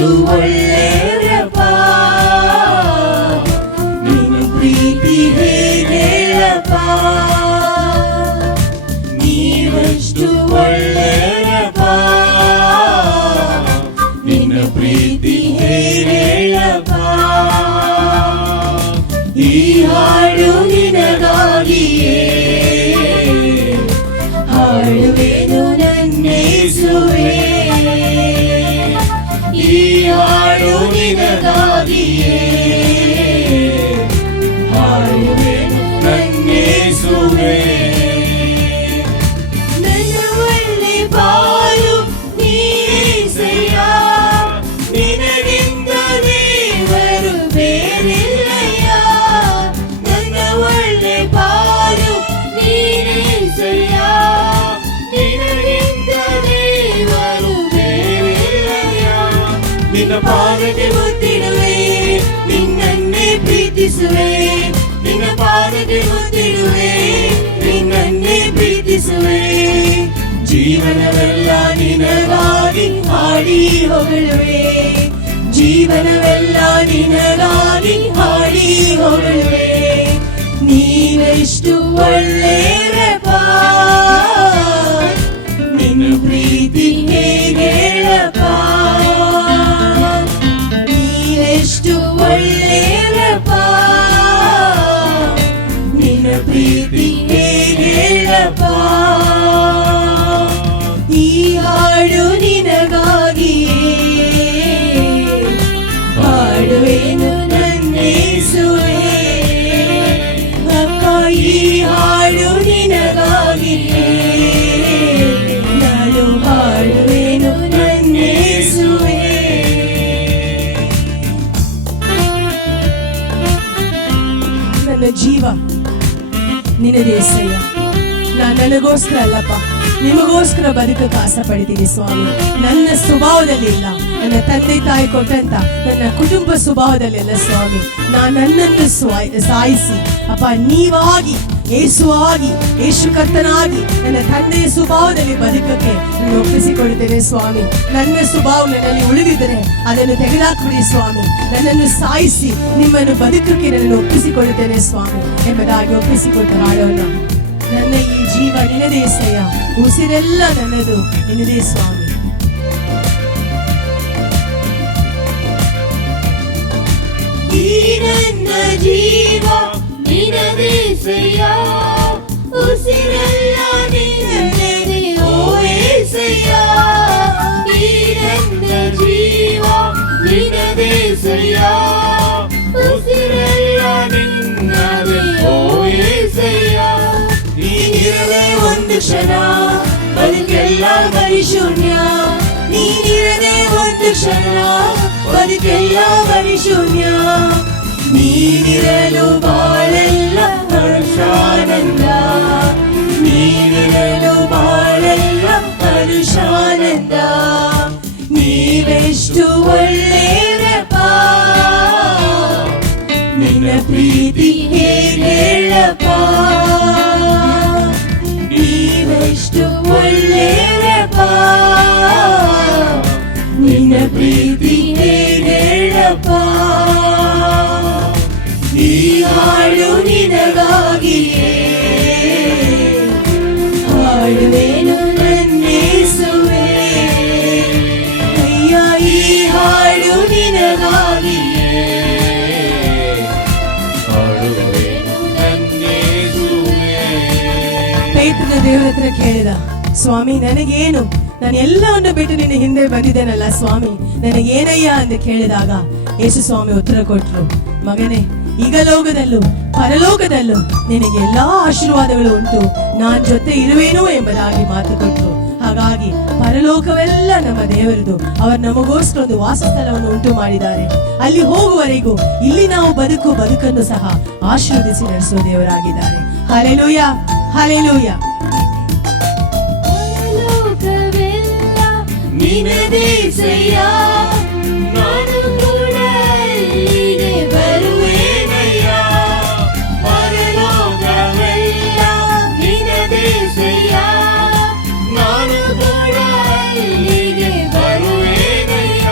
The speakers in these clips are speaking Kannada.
ನೀವೆಷ್ಟು ಒಳ್ಳೆಯವರಪ್ಪ, ನಿನ್ನ ಪ್ರೀತಿ ಹೇಗೆಯಪ್ಪ, ನೀವೆಷ್ಟು ಒಳ್ಳೆಯವರಪ್ಪ, ನಿನ್ನ ಪ್ರೀತಿ ಹೇಗೆಯಪ್ಪ. ಈ ಹಾಡು ನಿನಗಾಗಿಯೇ ಹಾಡುವೆನು ನನ್ನೇಸುವೆ, ಈ ಹಾಡು ನಿನಗಾಗಿಯೇ ಹಾಡುವೆನು ನನ್ನೇಸುವೆ. ನನ್ನ ಒಳ್ಳೆ ಬಾಳು ನೀಸಯ್ಯ, ನಿನಗಿಂತ ದೇವರು ಬೇರಿಲ್ಲಯ್ಯ. ನನ್ನ ಒಳ್ಳೆ ಬಾಳು ನೀಸಯ್ಯ, ನಿನಗಿಂತ ದೇವರು ಬೇರಿಲ್ಲಯ್ಯ. ನಿನ್ನ ಪಾದಕ್ಕೆ ಮುತ್ತಿಡುವೆ, ನಿನ್ನನ್ನೇ ಪ್ರೀತಿಸುವೆ, ನಿನ್ನ ಪಾದಕ್ಕೆ ಮುತ್ತಿಡುವೆ, ನಿನ್ನನ್ನೇ ಪ್ರೀತಿಸುವೆ. ಜೀವನವೆಲ್ಲ ನಿನಗಾಗಿ ಹಾಡಿ ಹೊಗಳುವೆ, ಜೀವನವೆಲ್ಲ ನಿನಗಾಗಿ ಹಾಡಿ ಹೊಗಳುವೆ. ನೀವೆಷ್ಟು ಒಳ್ಳೆಯವರಪ್ಪ, ನಿನ್ನ ಪ್ರೀತಿ ಹೇಗೆಯಪ್ಪ, ನೀವೆಷ್ಟು ಒಳ್ಳೆಯವರಪ್ಪ, ನಿನ್ನ ಪ್ರೀತಿ ಹೇಗೆಯಪ್ಪ. ಈ ಹಾಡು ನಿನಗಾಗಿಯೇ ಹಾಡುವೆನು ನನ್ನೇಸುವೆ, ಅಕ್ಕ ಈ ಹಾಡು ನಿನಗಾಗಿಯೇ ನಾನು ಹಾಡುವೆನು ನನ್ನೇಸುವೆ. ನನ್ನ ಜೀವ ನಿನದೇಸಯ್ಯ, ನಾನು ನನಗೋಸ್ಕರ ಅಲ್ಲಪ್ಪ, ನಿಮಗೋಸ್ಕರ ಬದುಕಕ್ಕೆ ಆಸೆ ಪಡ್ತೀನಿ ಸ್ವಾಮಿ. ನನ್ನ ಸ್ವಭಾವದಲ್ಲಿ ಇಲ್ಲ, ನನ್ನ ತಂದೆ ತಾಯಿ ಕೊಟ್ಟಂತ ನನ್ನ ಕುಟುಂಬ ಸ್ವಭಾವದಲ್ಲೆಲ್ಲ ಸ್ವಾಮಿ. ನನ್ನನ್ನು ಸಾಯಿಸಿ ಅಪ್ಪ ನೀವಾಗಿ ಯೇಸುವಾಗಿ ಯೇಸು ಕರ್ತನಾಗಿ ನನ್ನ ತಂದೆಯ ಸ್ವಭಾವದಲ್ಲಿ ಬದುಕಕ್ಕೆ ನಾನು ಒಪ್ಪಿಸಿಕೊಡುತ್ತೇನೆ ಸ್ವಾಮಿ. ನನ್ನ ಸ್ವಭಾವ ನನ್ನಲ್ಲಿ ಉಳಿದಿದ್ದರೆ ಅದನ್ನು ತೆಗೆದುಹಾಕ್ಬಿಡಿ ಸ್ವಾಮಿ. ನನ್ನನ್ನು ಸಾಯಿಸಿ ನಿಮ್ಮನ್ನು ಬದುಕಕ್ಕೆ ನನ್ನನ್ನು ಒಪ್ಪಿಸಿಕೊಡುತ್ತೇನೆ ಸ್ವಾಮಿ ಎಂಬುದಾಗಿ ಒಪ್ಪಿಸಿಕೊಟ್ಟು ಹಾಡೋಣ. ನನ್ನ ಈ ಜೀವ ನಿನ್ನದೇ ಸಯ್ಯ, ಉಸಿರೆಲ್ಲ ನನ್ನದು ನಿನ್ನದೇ ಸ್ವಾಮಿ. ಈ ನನ್ನ ಜೀವ ನಿನ್ನದೇ ಸಯ್ಯ, ಉಸಿರೆಲ್ಲ ನಿನ್ನದೇ ಓ యేసయ్య. ಈ ನನ್ನ ಜೀವ ನಿನ್ನದೇ ಸಯ್ಯ, ಉಸಿರೆಲ್ಲ ನಿನ್ನದೇ ಓ యేసయ్య. ನೀನಿರದೆ ಒಂದು ಕ್ಷಣ ಬದುಕೆಲ್ಲ ಬರಿಶೂನ್ಯ, ನೀನಿರದೆ ಒಂದು ಕ್ಷಣ ಬದುಕೆಲ್ಲ ಬರಿಶೂನ್ಯ. ನೀನಿರಲು ಬಾಳೆಲ್ಲ ಹರ್ಷಾನಂದ, ನೀನಿರಲು ಬಾಳೆಲ್ಲ ಹರ್ಷಾನಂದ. ನೀವೆಷ್ಟು ಒಳ್ಳೆಯವರಪ್ಪ, ನಿನ್ನ ಪ್ರೀತಿ ಹೇಗೆಯಪ್ಪ, ನೀವೆಷ್ಟು ಒಳ್ಳೆಯವರಪ್ಪ, ನಿನ್ನ ಪ್ರೀತಿ ಹೇಗೆಯಪ್ಪ. ಈ ಹಾಡು ನಿನಗಾಗಿಯೇ ಹಾಡುವೆನು ನನ್ನೇಸುವೆ, ಅಯ್ಯ ಈ ಹಾಡು ನಿನಗಾಗಿಯೇ ಹಾಡುವೆನು ನನ್ನೇಸುವೆ. ಪೇತ್ರನ ದೇವರ ಹತ್ರ ಕೇಳಿದ, ಸ್ವಾಮಿ ನನಗೇನು, ನಾನು ಎಲ್ಲವನ್ನು ಬಿಟ್ಟು ನಿನ್ನ ಹಿಂದೆ ಬಂದಿದ್ದೇನಲ್ಲ ಸ್ವಾಮಿ, ನನಗೇನಯ್ಯ ಅಂತ ಕೇಳಿದಾಗ ಯೇಸು ಸ್ವಾಮಿ ಉತ್ತರ ಕೊಟ್ರು, ಮಗನೇ ಈಗ ಲೋಕದಲ್ಲೂ ಪರಲೋಕದಲ್ಲೂ ನಿನಗೆ ಎಲ್ಲಾ ಆಶೀರ್ವಾದಗಳು ಉಂಟು, ನಾನ್ ಜೊತೆ ಇರುವೇನು ಎಂಬುದಾಗಿ ಮಾತು ಕೊಟ್ರು. ಹಾಗಾಗಿ ಪರಲೋಕವೆಲ್ಲ ನಮ್ಮ ದೇವರದು, ಅವರು ನಮಗೋಸ್ಕರ ಒಂದು ವಾಸಸ್ಥಳವನ್ನು ಉಂಟು ಮಾಡಿದ್ದಾರೆ. ಅಲ್ಲಿ ಹೋಗುವವರೆಗೂ ಇಲ್ಲಿ ನಾವು ಬದುಕನ್ನು ಸಹ ಆಶೀರ್ವದಿಸಿ ನಡೆಸುವ ದೇವರಾಗಿದ್ದಾರೆ. Hallelujah, hallelujah. ನಿನದೇ ಸಯ್ಯ, ನಾನು ಕೂಡ ಇಲ್ಲಿಗೆ ಬರುವೇನಯ್ಯ. ಪರಲೋಕವೆಲ್ಲ ನಿನದೇ ಸಯ್ಯ, ನಾನು ಕೂಡ ಇಲ್ಲಿಗೆ ಬರುವೇನಯ್ಯ.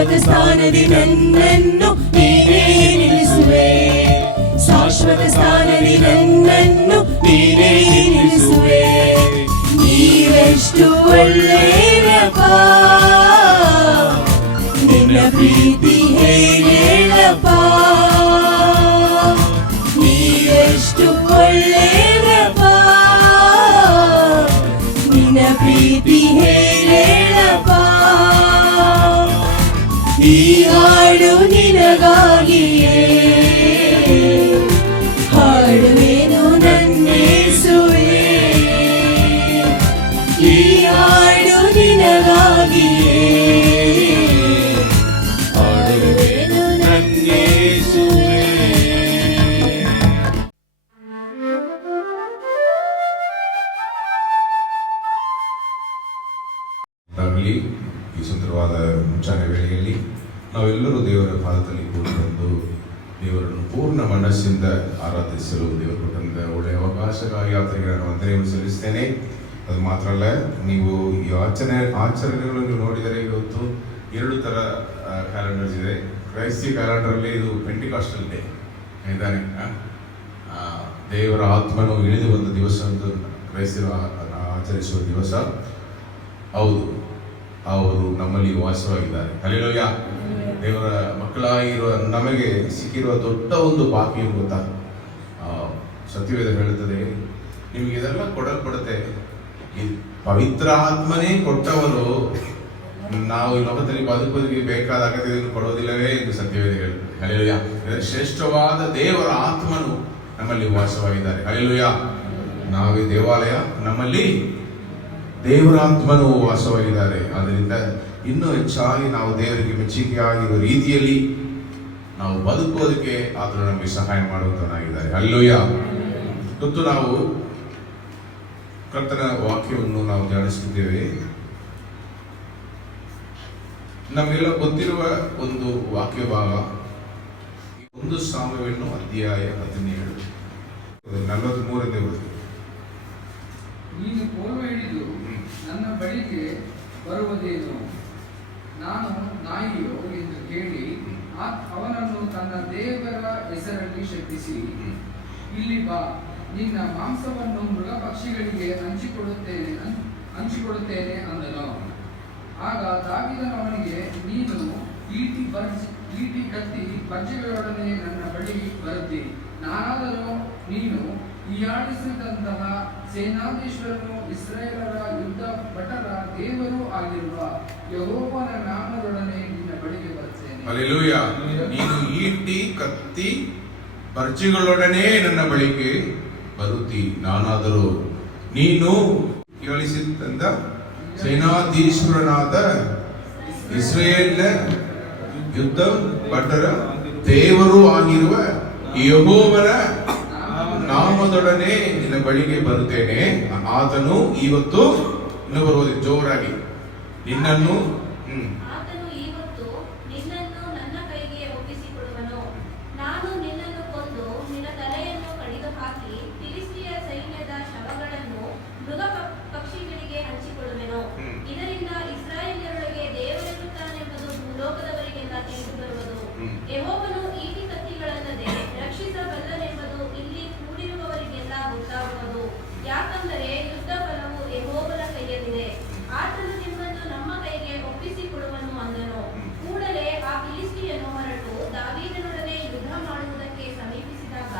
ಶಾಶ್ವತ ಸ್ಥಾನದಿ ನನ್ನನ್ನು ನೀನೇ ನಿಲ್ಲಿಸುವೆ, ಶಾಶ್ವತ ಸ್ಥಾನದಿ ನನ್ನನ್ನು ನೀನೇ ನಿಲ್ಲಿಸುವೆ. ನೀವೆಷ್ಟು ಒಳ್ಳೆಯಪ್ಪ, ನಿನ್ನ ಪ್ರೀತಿ ಹೇಳಪ್ಪ, ನೀವೆಷ್ಟು ಒಳ್ಳೆಯಪ್ಪ, ನಿನ್ನ ಪ್ರೀತಿ ಹೇಳಪ್ಪ. ಈ ಹಾಡು ನಿನಗಾಗಿಯೇ ಹಾಡುವೆನು ನನ್ನೇಸುವೆ, ಈ ಹಾಡು ನಿನಗಾಗಿಯೇ ಹಾಡುವೆನು ನನ್ನೇಸುವೆ. ಈ ಸುಂದರವಾದ ಮುಂಚಾನೆ ವೇಳೆಯಲ್ಲಿ ನಾವೆಲ್ಲರೂ ದೇವರ ಪಾದದಲ್ಲಿ ಕೂಡಿ ಬಂದು ದೇವರನ್ನು ಪೂರ್ಣ ಮನಸ್ಸಿಂದ ಆರಾಧಿಸಲು ದೇವರು ಕೊಟ್ಟಂತ ಒಳ್ಳೆಯ ಅವಕಾಶಕ್ಕಾಗಿ ಆತನಿಗೆ ನಾನು ವಂದನೆಯನ್ನು ಸಲ್ಲಿಸ್ತೇನೆ. ಅದು ಮಾತ್ರ ಅಲ್ಲ, ನೀವು ಈ ಆಚರಣೆಗಳನ್ನು ನೋಡಿದರೆ ಇವತ್ತು 2 ಥರ ಕ್ಯಾಲೆಂಡರ್ಸ್ ಇದೆ. ಕ್ರೈಸ್ತಿಯ ಕ್ಯಾಲೆಂಡರಲ್ಲಿ ಇದು ಪೆಂಟಿಕಾಸ್ಟಲ್ ಡೇ ಇದ್ದಾನೆ, ದೇವರ ಆತ್ಮನು ಇಳಿದು ಬಂದ ದಿವಸ ಅಂತ ಕ್ರೈಸ್ತರು ಆಚರಿಸುವ ದಿವಸ. ಹೌದು, ಅವರು ನಮ್ಮಲ್ಲಿ ವಾಸವಾಗಿದ್ದಾರೆ. ಹಲ್ಲೆಲೂಯಾ. ದೇವರ ಮಕ್ಕಳಾಗಿರುವ ನಮಗೆ ಸಿಕ್ಕಿರುವ ದೊಡ್ಡ ಒಂದು ಬಾಕಿ ಗೊತ್ತಾ? ಸತ್ಯವೇದ ಹೇಳುತ್ತದೆ, ನಿಮಗೆ ಇದೆಲ್ಲ ಕೊಡಲ್ಪಡುತ್ತೆ, ಈ ಪವಿತ್ರ ಆತ್ಮನೇ ಕೊಟ್ಟವರು ನಾವು ಈ ಲೋಕದಲ್ಲಿ ಬದುಕೋದಕ್ಕೆ ಬೇಕಾದ ಅಗತ್ಯವನ್ನು ಕೊಡೋದಿಲ್ಲವೇ ಎಂದು ಸತ್ಯವೇದ ಹೇಳುತ್ತದೆ. ಹಲ್ಲೆಲೂಯಾ. ಶ್ರೇಷ್ಠವಾದ ದೇವರ ಆತ್ಮನು ನಮ್ಮಲ್ಲಿ ವಾಸವಾಗಿದ್ದಾರೆ. ಹಲ್ಲೆಲೂಯಾ. ನಾವೇ ದೇವಾಲಯ, ನಮ್ಮಲ್ಲಿ ದೇವರ ಆತ್ಮನು ವಾಸವಾಗಿದ್ದಾರೆ. ಆದ್ದರಿಂದ ಇನ್ನೂ ಹೆಚ್ಚಾಗಿ ನಾವು ದೇವರಿಗೆ ಮೆಚ್ಚುಗೆಯಾಗಿರುವ ರೀತಿಯಲ್ಲಿ ನಾವು ಬದುಕೋದಕ್ಕೆ ಆತನು ನಮಗೆ ಸಹಾಯ ಮಾಡುವಂತನಾಗಿದ್ದಾರೆ. ಹಲ್ಲೆಲೂಯಾ. ಇವತ್ತು ನಾವು ಕರ್ತನ ವಾಕ್ಯವನ್ನು ನಾವು ಧ್ಯಾನಿಸುತ್ತಿದ್ದೇವೆ. ನಮಗೆಲ್ಲ ಗೊತ್ತಿರುವ ಒಂದು ವಾಕ್ಯ ಭಾಗ 1 ಸಾಮುವೇಲನು ಅಧ್ಯಾಯ 17 43 ನೀನು ಕೋಲು ಹಿಡಿದು ನನ್ನ ಬಳಿಗೆ ಬರುವುದೇನು? ನಾನು ನಾಯಿಯೋ ಎಂದು ಕೇಳಿ ಅವನನ್ನು ತನ್ನ ದೇವರ ಹೆಸರಲ್ಲಿ ಶಪಿಸಿ, ಇಲ್ಲಿ ಬಾ, ನಿನ್ನ ಮಾಂಸವನ್ನು ಮೃಗ ಪಕ್ಷಿಗಳಿಗೆ ಹಂಚಿಕೊಡುತ್ತೇನೆ ಅಂದನು. ಆಗ ದಾವೀದನು ಅವನಿಗೆ, ನೀನು ಈಟಿ ಕತ್ತಿ ಬರ್ಜಿಗಳೊಡನೆ ನನ್ನ ಬಳಿ ಬರುತ್ತಿ, ನಾನಾದರೂ ನೀನು ಹೀಯಾಳಿಸಿದಂತಹ ಸೇನಾಧೀಶ್ವರನು ಇಸ್ರಾಯೇಲರ ಯುದ್ಧ ಭಟರ ದೇವರು ಆಗಿರುವ ಯೆಹೋವನ ನಾಮದೊಡನೆ ನಿನ್ನ ಬಳಿಗೆ ಬರುತ್ತೇನೆ. ಹಲ್ಲೆಲೂಯಾ. ನೀನು ಈಟಿ ಕತ್ತಿ ಬರ್ಜಿಗಳೊಡನೆ ನನ್ನ ಬಳಿಗೆ ಬರುತ್ತಿ, ನಾನಾದರೂ ನೀನು ಹೀಯಾಳಿಸಿದಂತ ಸೇನಾಧೀಶ್ವರನಾದ ಇಸ್ರಾಯೇಲ್ ಯುದ್ಧ ಭಟರ ದೇವರು ಆಗಿರುವ ಯೆಹೋವನ ನಾಮದೊಡನೆ ನಿನ್ನ ಬಳಿಗೆ ಬರುತ್ತೇನೆ. ಆತನು ಇವತ್ತು ಇನ್ನು ಬರುವುದು ಜೋರಾಗಿ ನಿನ್ನನ್ನು ಆತನು ಇವತ್ತು ನಿನ್ನನ್ನು ನನ್ನ ಕೈಗೆ ಒಪ್ಪಿಸಿಕೊಡುವನು. ನಾನು ನಿನ್ನನ್ನು ಕೊಂದು ನಿನ್ನ ತಲೆಯನ್ನು ಕಡಿದು ಹಾಕಿ ಫಿಲಿಷ್ಟಿಯ ಸೈನ್ಯದ ಶವಗಳನ್ನು ಮೃಗ ಪಕ್ಷಿಗಳಿಗೆ ಹಂಚಿಕೊಡುವೆನು. ಇದರಿಂದ ಇಸ್ರಾಯೇಲ್ಯರೊಳಗೆ ದೇವರಿರುತ್ತಾನೆಂಬುದು ಭೂಲೋಕದವರಿಗೆಲ್ಲ ತಿಳಿದು ಬರುವುದು. ಯೆಹೋವನು ಈಟಿ ಕತ್ತಿಗಳಲ್ಲದೆ ರಕ್ಷಿಸಬಲ್ಲನೆಂಬುದು ಇಲ್ಲಿ ಕೂಡಿರುವವರಿಗೆಲ್ಲ ಗೊತ್ತಾಗುವುದು. ಯಾಕಂದರೆ ಯುದ್ಧ ಫಲವು ಯೆಹೋವನ ಕೈಯಲ್ಲಿದೆ, ಆತನು ನಿಮ್ಮನ್ನು ನಮ್ಮ ಕೈಗೆ ಒಪ್ಪಿಸಿಕೊಡುವನು ಅಂದನು. ಕೂಡಲೇ ಆ ಫಿಲಿಷ್ಟಿಯನು ಹೊರಟು ದಾವೀದನೊಡನೆ ಯುದ್ಧ ಮಾಡುವುದಕ್ಕೆ ಸಮೀಪಿಸಿದಾಗ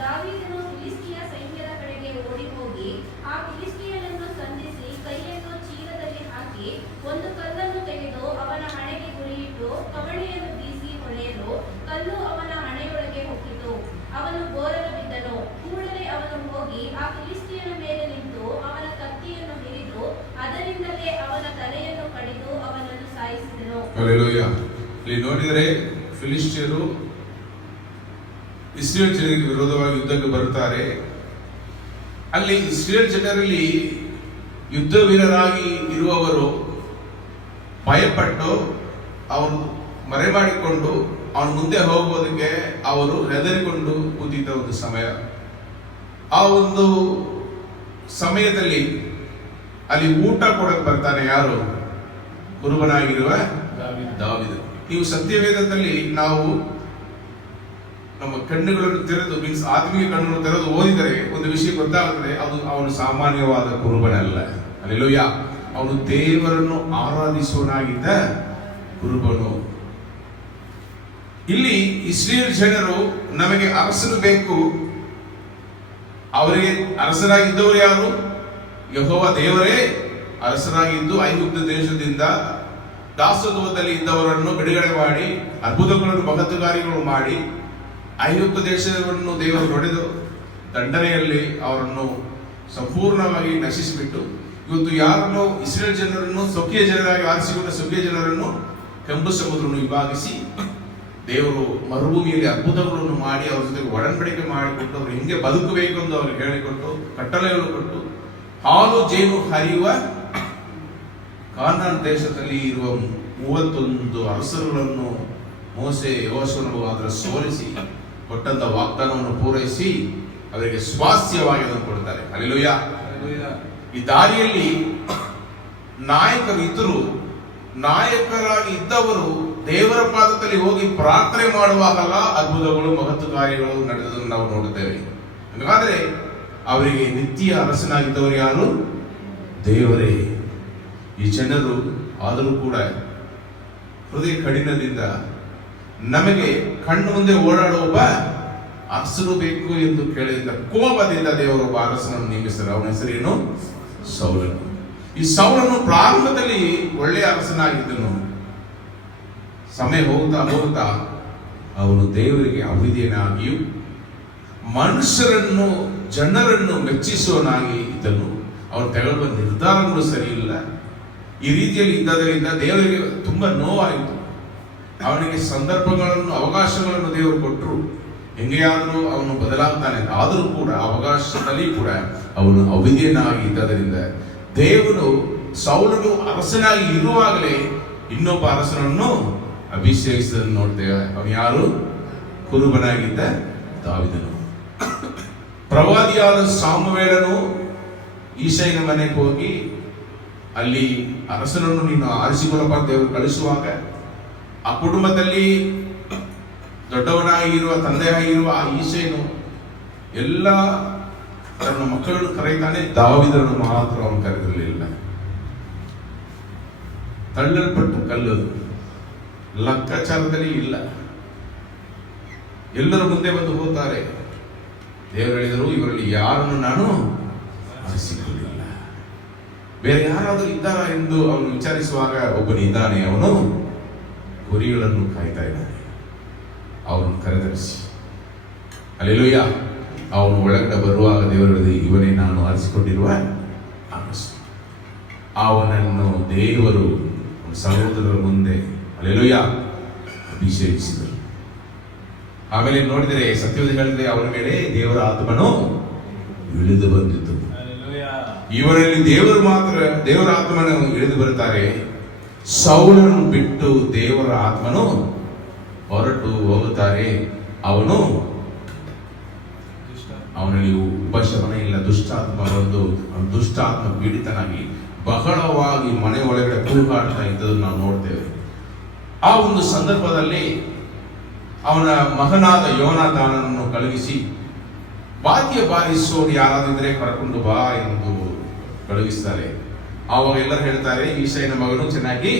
ದಾವೀದನು ಫಿಲಿಷ್ಟಿಯ ಸೈನ್ಯದ ಕಡೆಗೆ ಓಡಿ ಹೋಗಿ ಆ ಫಿಲಿಷ್ಟಿಯನನ್ನು ಸಂಧಿಸಿ ಕೈಯನ್ನು ಚೀಲದಲ್ಲಿ ಹಾಕಿ ಒಂದು ಕಲ್ಲನ್ನು ತೆಗೆದು ಅವನ ಹಣೆಗೆ ಗುರಿಯಿಟ್ಟು ಕವಣೆಯನ್ನು ಬೀಸಿ ಹೊಳೆಯಲು ಕಲ್ಲು ಅವನ ಹಣೆಯೊಳಗೆ ಹೊಕ್ಕಿತು. ಅವನು ಬೋರಲು ಬಿದ್ದನು. ಕೂಡಲೇ ಅವನು ಹೋಗಿ ಆ ಫಿಲಿಷ್ಟಿಯನ ಮೇಲೆ ನಿಂತು ಅವನ ಕತ್ತಿಯನ್ನು ಹಿರಿದು ಅದರಿಂದಲೇ ಅವನ ತಲೆಯನ್ನು ಕಡಿದು ಅವನನ್ನು ಸಾಯಿಸಿದನು. ಹಲ್ಲೆಲೂಯಾ. ಇಲ್ಲಿ ನೋಡಿದರೆ ಫಿಲಿಷ್ಟಿಯರು ಇಸ್ರೇಲ್ ಜನರಿಗೆ ವಿರೋಧವಾಗಿ ಯುದ್ಧಕ್ಕೆ ಬರುತ್ತಾರೆ. ಅಲ್ಲಿ ಇಸ್ರೇಲ್ ಜನರಲ್ಲಿ ಯುದ್ಧ ವೀರರಾಗಿ ಇರುವವರು ಭಯಪಟ್ಟು ಅವರು ಮರೆ ಮಾಡಿಕೊಂಡು ಅವನ ಮುಂದೆ ಹೋಗುವುದಕ್ಕೆ ಅವರು ಹೆದರಿಕೊಂಡು ಕೂತಿದ್ದ ಒಂದು ಸಮಯ. ಆ ಒಂದು ಸಮಯದಲ್ಲಿ ಅಲ್ಲಿ ಊಟ ಕೊಡಕ್ಕೆ ಬರ್ತಾನೆ ಯಾರು? ಕುರುಬನಾಗಿರುವ ದಾವೀದನು. ನೀವು ಸತ್ಯವೇದದಲ್ಲಿ ನಾವು ನಮ್ಮ ಕಣ್ಣುಗಳನ್ನು ತೆರೆದು ಮೀನ್ಸ್ ಆತ್ಮೀಯ ಕಣ್ಣನ್ನು ತೆರೆದು ಓದಿದರೆ ಒಂದು ವಿಷಯ ಗೊತ್ತಾಗುತ್ತದೆ, ಅದು ಅವನು ಸಾಮಾನ್ಯವಾದ ಕುರುಬನಲ್ಲ. ಹಲ್ಲೆಲೂಯಾ. ಅವನು ದೇವರನ್ನು ಆರಾಧಿಸುವನಾಗಿದ್ದ ಕುರುಬನು. ಇಲ್ಲಿ ಇಸ್ರೇಲ್ ಜನರು ನಮಗೆ ಅರಸನು ಬೇಕು, ಅವರಿಗೆ ಅರಸರಾಗಿದ್ದವರು ಯಾರು? ಯೆಹೋವ ದೇವರೇ ಅರಸರಾಗಿದ್ದು ಐಗುಪ್ತ ದೇಶದಿಂದ ದಾಸತ್ವದಲ್ಲಿ ಇದ್ದವರನ್ನು ಬಿಡುಗಡೆ ಮಾಡಿ ಅದ್ಭುತಗಳನ್ನು ಮಹತ್ವ ಕಾರ್ಯಗಳು ಮಾಡಿ ಐಗುಪ್ತ ದೇಶವನ್ನು ದೇವರು ಹೊಡೆದು ದಂಡನೆಯಲ್ಲಿ ಅವರನ್ನು ಸಂಪೂರ್ಣವಾಗಿ ನಶಿಸಿಬಿಟ್ಟು ಇವತ್ತು ಯಾರನ್ನು ಇಸ್ರೇಲ್ ಜನರನ್ನು ಸ್ವಕೀಯ ಜನರಾಗಿ ಆರಿಸಿಕೊಂಡ ಸ್ವಕೀಯ ಜನರನ್ನು ಕೆಂಪು ಸಮುದ್ರವನ್ನು ವಿಭಾಗಿಸಿ ದೇವರು ಮರುಭೂಮಿಯಲ್ಲಿ ಅದ್ಭುತಗಳನ್ನು ಮಾಡಿ ಅವರ ಜೊತೆಗೆ ಒಡಂಬಡಿಕೆ ಮಾಡಿಕೊಟ್ಟು ಅವರು ಹೆಂಗೆ ಬದುಕಬೇಕು ಎಂದು ಅವರಿಗೆ ಹೇಳಿಕೊಟ್ಟು ಕಟ್ಟಳೆಗಳು ಕೊಟ್ಟು ಹಾಲು ಜೇನು ಹರಿಯುವ ಕಾನಾನ್ ದೇಶದಲ್ಲಿ ಇರುವ 31 ಅರಸರುಗಳನ್ನು ಮೋಸೆ ಯೋಶುವನು ಅದರ ಸೋಲಿಸಿ ಕೊಟ್ಟಂತ ವಾಗ್ದಾನವನ್ನು ಪೂರೈಸಿ ಅವರಿಗೆ ಸ್ವಾಸ್ಥ್ಯವಾಗಿ ಅದನ್ನು ಕೊಡ್ತಾರೆ. ಹಲ್ಲೆಲೂಯಾ. ಈ ದಾರಿಯಲ್ಲಿ ನಾಯಕರು ಇದ್ದರು. ನಾಯಕರಾಗಿ ಇದ್ದವರು ದೇವರ ಪಾದದಲ್ಲಿ ಹೋಗಿ ಪ್ರಾರ್ಥನೆ ಮಾಡುವಾಗಲ್ಲ ಅದ್ಭುತಗಳು ಮಹತ್ವ ಕಾರ್ಯಗಳು ನಡೆದದನ್ನು ನಾವು ನೋಡುತ್ತೇವೆ. ಹಾಗಾದ್ರೆ ಅವರಿಗೆ ನಿತ್ಯ ಅರಸನಾಗಿದ್ದವರು ಯಾರು? ದೇವರೇ. ಈ ಜನರು ಆದರೂ ಕೂಡ ಹೃದಯ ಕಠಿಣದಿಂದ ನಮಗೆ ಕಣ್ಣು ಮುಂದೆ ಓಡಾಡುವ ಒಬ್ಬ ಅರಸನು ಬೇಕು ಎಂದು ಕೇಳಿದ ಕೋಪದಿಂದ ದೇವರು ಒಬ್ಬ ಅರಸನನ್ನು ನೇಮಿಸಿದರು. ಅವನ ಹೆಸರೇನು? ಸೌಲನು. ಈ ಸೌಲನು ಪ್ರಾರಂಭದಲ್ಲಿ ಒಳ್ಳೆಯ ಅರಸನಾಗಿದ್ದನು. ಸಮಯ ಹೋಗ್ತಾ ಅವನು ದೇವರಿಗೆ ಅವಿಧೇಯನಾಗಿಯೂ ಮನುಷ್ಯರನ್ನು ಜನರನ್ನು ಮೆಚ್ಚಿಸುವನಾಗಿ ಇದ್ದನು. ಅವನು ತೆಗೆದುವ ನಿರ್ಧಾರಗಳು ಸರಿ ಇಲ್ಲ. ಈ ರೀತಿಯಲ್ಲಿ ಇದ್ದದರಿಂದ ದೇವರಿಗೆ ತುಂಬಾ ನೋವಾಯಿತು. ಅವನಿಗೆ ಸಂದರ್ಭಗಳನ್ನು ಅವಕಾಶಗಳನ್ನು ದೇವರು ಕೊಟ್ಟರು. ಹೆಂಗೆಯಾದರೂ ಅವನು ಬದಲಾಗ್ತಾನೆ. ಆದರೂ ಕೂಡ ಅವಕಾಶದಲ್ಲಿ ಕೂಡ ಅವನು ಅವಿಧೇಯನಾಗಿ ಇದ್ದದರಿಂದ ದೇವರು ಸೌಲನು ಅರಸನಾಗಿ ಇರುವಾಗಲೇ ಇನ್ನೊಬ್ಬ ಅರಸನನ್ನು ಅಭಿಷೇಕಿಸಿದನ್ನು ನೋಡ್ತೇವೆ. ಅವನು ಯಾರು? ಕುರುಬನಾಗಿದ್ದ ದಾವೀದನು. ಪ್ರವಾದಿಯಾದ ಸಾಮುವೇಲನು ಈಶೈನ ಮನೆಗೆ ಹೋಗಿ ಅಲ್ಲಿ ಅರಸನನ್ನು ನೀನು ಆರಿಸಿಕೊಳ್ಳಪ್ಪ ದೇವರು ಕಳಿಸುವಾಗ ಆ ಕುಟುಂಬದಲ್ಲಿ ದೊಡ್ಡವನಾಗಿರುವ ತಂದೆಯಾಗಿರುವ ಆ ಈಶೈನು ಎಲ್ಲ ತನ್ನ ಮಕ್ಕಳನ್ನು ಕರೆಯುತ್ತಾನೆ. ದಾವೀದನನ್ನು ಮಾತ್ರ ಅವನು ಕರೆದಿರಲಿಲ್ಲ. ತಳ್ಳಲ್ಪಟ್ಟು ಕಲ್ಲದು ಲೆಕ್ಕಾಚಾರದಲ್ಲಿ ಇಲ್ಲ. ಎಲ್ಲರೂ ಮುಂದೆ ಬಂದು ಹೋಗ್ತಾರೆ. ದೇವರು ಹೇಳಿದರು, ಇವರಲ್ಲಿ ಯಾರನ್ನು ನಾನು ಆರಿಸಿಕೊಳ್ಳಲಿಲ್ಲ. ಬೇರೆ ಯಾರಾದರೂ ಇದ್ದಾರಾ ಎಂದು ಅವನು ವಿಚಾರಿಸುವಾಗ ಒಬ್ಬನಿದ್ದಾನೆ. ಅವನು ಕುರಿಗಳನ್ನು ಕಾಯ್ತಾ ಇದ್ದಾನೆ. ಅವನು ಕರೆತರಿಸಿ ಹಲ್ಲೆಲೂಯಾ. ಅವನು ಒಳಗಡೆ ಬರುವಾಗ ದೇವರು ಹೇಳಿದ, ಇವನೇ ನಾನು ಆರಿಸಿಕೊಂಡಿರುವ ಅರಸ. ಅವನನ್ನು ದೇವರು ಸಹೋದರರ ಮುಂದೆ ಹಲ್ಲೆಲೂಯಾ ಅಭಿಷೇಕಿಸಿದರು. ಆಮೇಲೆ ನೋಡಿದರೆ ಸತ್ಯವಾದ ಹೇಳಿದ್ರೆ ಅವನ ಮೇಲೆ ದೇವರ ಆತ್ಮನು ಇಳಿದು ಬಂದಿತು. ಇವರಲ್ಲಿ ದೇವರ ಆತ್ಮನು ಇಳಿದು ಬರುತ್ತಾರೆ. ಸೌಲನ್ನು ಬಿಟ್ಟು ದೇವರ ಆತ್ಮನು ಹೊರಟು ಹೋಗುತ್ತಾರೆ. ಅವನಲ್ಲಿ ಉಪಶಮನ ಇಲ್ಲ. ದುಷ್ಟಾತ್ಮ ಬಂದು ದುಷ್ಟಾತ್ಮ ಪೀಡಿತನಾಗಿ ಬಹಳವಾಗಿ ಮನೆ ಒಳಗಡೆ ಕೂಗಾಡ್ತಾ ಇದ್ದದನ್ನು ನಾವು ನೋಡ್ತೇವೆ. ಆ ಒಂದು ಸಂದರ್ಭದಲ್ಲಿ ಅವನ ಮಗನಾದ ಯೋನಾತಾನನನ್ನು ಕಳುಹಿಸಿ ವಾದ್ಯ ಬಾರಿಸೋರು ಯಾರಾದಿದ್ರೆ ಕರ್ಕೊಂಡು ಬಾ ಎಂದು ಕಳುಹಿಸ್ತಾರೆ. ಆವಾಗ ಎಲ್ಲರೂ ಹೇಳ್ತಾರೆ, ಈಶೈನ ಮಗನು ಚೆನ್ನಾಗಿ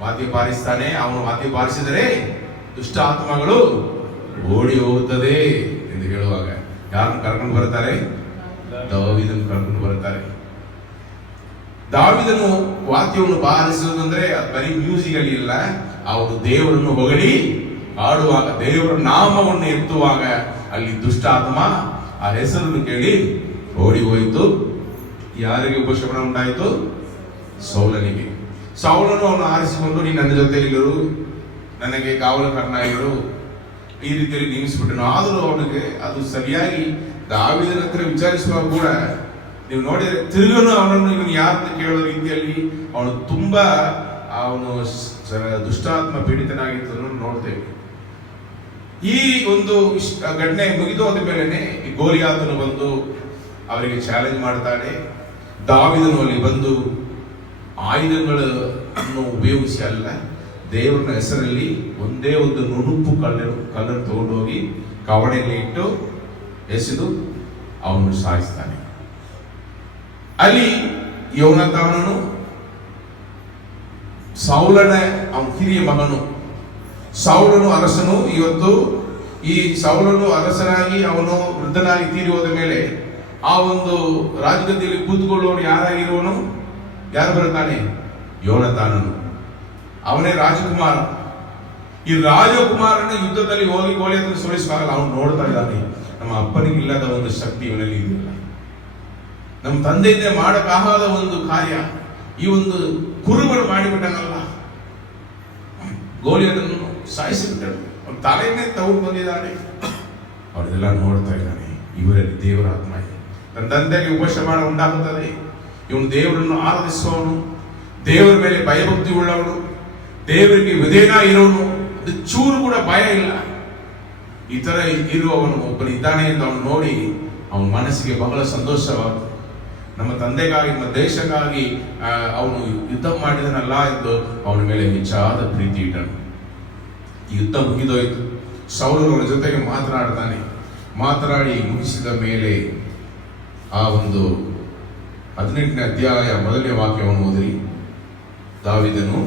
ವಾದ್ಯ ಬಾರಿಸ್ತಾನೆ, ಅವನು ವಾದ್ಯ ಬಾರಿಸಿದರೆ ದುಷ್ಟ ಆತ್ಮಗಳು ಓಡಿ ಹೋಗುತ್ತದೆ ಎಂದು ಹೇಳುವಾಗ ಯಾರನ್ನು ಕರ್ಕೊಂಡು ಬರ್ತಾರೆ? ದಾವೀದನ್ನು ಕರ್ಕೊಂಡು ಬರ್ತಾರೆ. ದಾವೀದನು ವಾದ್ಯವನ್ನು ಬಾರಿಸುವುದಂದ್ರೆ ಬರೀ ಮ್ಯೂಸಿಕ್ ಅಲ್ಲಿ ಇಲ್ಲ, ಅವರು ದೇವರನ್ನು ಹೊಗಳಿ ಆಡುವಾಗ, ದೇವರ ನಾಮವನ್ನು ಎತ್ತುವಾಗ ಅಲ್ಲಿ ದುಷ್ಟ ಆತ್ಮ ಆ ಹೆಸರನ್ನು ಕೇಳಿ ಓಡಿ ಹೋಯಿತು. ಯಾರಿಗೆ ಉಪಶಮನ ಉಂಟಾಯಿತು? ಸೌಲನಿಗೆ. ಸೌಲನು ಅವನು ಆರಿಸಿಕೊಂಡು, ನೀನು ನನ್ನ ಜೊತೆ ಇಲ್ಲರು, ನನಗೆ ಕಾವಲುಕಾರನಾಗಿರು, ಈ ರೀತಿಯಲ್ಲಿ ನೇಮಿಸಿಬಿಟ್ಟನು. ಆದರೂ ಅವನಿಗೆ ಅದು ಸರಿಯಾಗಿ ದಾವೀದನ ಹತ್ರ ವಿಚಾರಿಸುವಾಗ ಕೂಡ ನೀವು ನೋಡಿದರೆ ತಿರುಗನು ಅವನನ್ನು ಇವನು ಯಾರನ್ನು ಕೇಳೋ ರೀತಿಯಲ್ಲಿ ಅವನು ದುಷ್ಟಾತ್ಮ ಪೀಡಿತನಾಗಿದ್ದನ್ನು ನೋಡ್ತೇವೆ. ಈ ಒಂದು ಘಟನೆ ಮುಗಿದು ಹೋದ ಮೇಲೆನೆ ಈ ಗೋಲಿಯಾತನು ಬಂದು ಅವರಿಗೆ ಚಾಲೆಂಜ್ ಮಾಡ್ತಾನೆ. ದಾವೀದನು ಅಲ್ಲಿ ಬಂದು ಆಯುಧಗಳು ಅನ್ನು ಉಪಯೋಗಿಸಿ ಅಲ್ಲ, ದೇವರ ಹೆಸರಲ್ಲಿ ಒಂದೇ ಒಂದು ನುಣುಪು ಕಲ್ಲನ್ನು ತಗೊಂಡೋಗಿ ಕವಣೆಯಲ್ಲಿ ಇಟ್ಟು ಎಸೆದು ಅವನು ಸಾಯಿಸ್ತಾನೆ. ಅಲ್ಲಿ ಯೋನಾತಾನನು ಸೌಲನ ಅವನ ಹಿರಿಯ ಮಗನು. ಸೌಲನು ಅರಸನು. ಇವತ್ತು ಈ ಸೌಲನು ಅರಸನಾಗಿ ಅವನು ವೃದ್ಧನಾಗಿ ತೀರಿ ಹೋದ ಮೇಲೆ ಆ ಒಂದು ರಾಜಗದ್ದಿಯಲ್ಲಿ ಕೂತ್ಕೊಳ್ಳೋನು ಯಾರಾಗಿರುವನು? ಯಾರು ಬರುತ್ತಾನೆ? ಯೋನಾತಾನನು. ಅವನೇ ರಾಜಕುಮಾರ. ಈ ರಾಜಕುಮಾರನ ಯುದ್ಧದಲ್ಲಿ ಹೋಗಿ ಗೋಲಿಯತನ್ನು ಸೋಲಿಸುವಾಗ ಅವನು ನೋಡ್ತಾ ಇದ್ದಾನೆ, ನಮ್ಮ ಅಪ್ಪನಿಗಿಲ್ಲದ ಒಂದು ಶಕ್ತಿ ಇವನಲ್ಲಿ ಇದೆಯಲ್ಲ, ನಮ್ಮ ತಂದೆಯಿಂದ ಮಾಡಕ್ಕಾಗದ ಒಂದು ಕಾರ್ಯ ಈ ಒಂದು ಕುರುಬನು ಮಾಡಿಬಿಟ್ಟನಲ್ಲ, ಗೋಲಿಯತನ್ನು ಸಾಯಿಸಿಬಿಟ್ಟನು, ಅವನ ತಲೆಯನ್ನೇ ತಗೊಂಡು ಬಂದಿದ್ದಾನೆ. ಅವನೆಲ್ಲ ನೋಡ್ತಾ ಇದ್ದಾನೆ, ಇವರಲ್ಲಿ ದೇವರ ಆತ್ಮ ಇದೆ. ನನ್ನ ತಂದೆಗೆ ಉಪಶಮನ ಉಂಟಾಗುತ್ತದೆ. ಇವನು ದೇವರನ್ನು ಆರಾಧಿಸುವವನು, ದೇವರ ಮೇಲೆ ಭಯಭಕ್ತಿ ಉಳ್ಳವನು, ದೇವರಿಗೆ ವಿಧೇಯ ಇರೋನು, ಅದು ಚೂರು ಕೂಡ ಭಯ ಇಲ್ಲ. ಈ ತರ ಇರುವವನು ಒಬ್ಬನು ಇದ್ದಾನೆ ಅಂತ ಅವನು ನೋಡಿ ಅವನ ಮನಸ್ಸಿಗೆ ಬಹಳ ಸಂತೋಷವಾಗುತ್ತೆ. ನಮ್ಮ ತಂದೆಗಾಗಿ, ನಮ್ಮ ದೇಶಕ್ಕಾಗಿ ಅವನು ಯುದ್ಧ ಮಾಡಿದನಲ್ಲ ಎಂದು ಅವನ ಮೇಲೆ ಹೆಚ್ಚಾದ ಪ್ರೀತಿ ಇಟ್ಟನು. ಯುದ್ಧ ಮುಗಿದೋಯ್ತು. ಸೌಲನು ಅವನ ಜೊತೆಗೆ ಮಾತನಾಡ್ತಾನೆ. ಮಾತನಾಡಿ ಮುಗಿಸಿದ ಮೇಲೆ ಆ ಒಂದು 18ನೇ ಅಧ್ಯಾಯ 1ನೇ ವಾಕ್ಯವನ್ನು ಓದಿರಿ. ದಾವೀದನು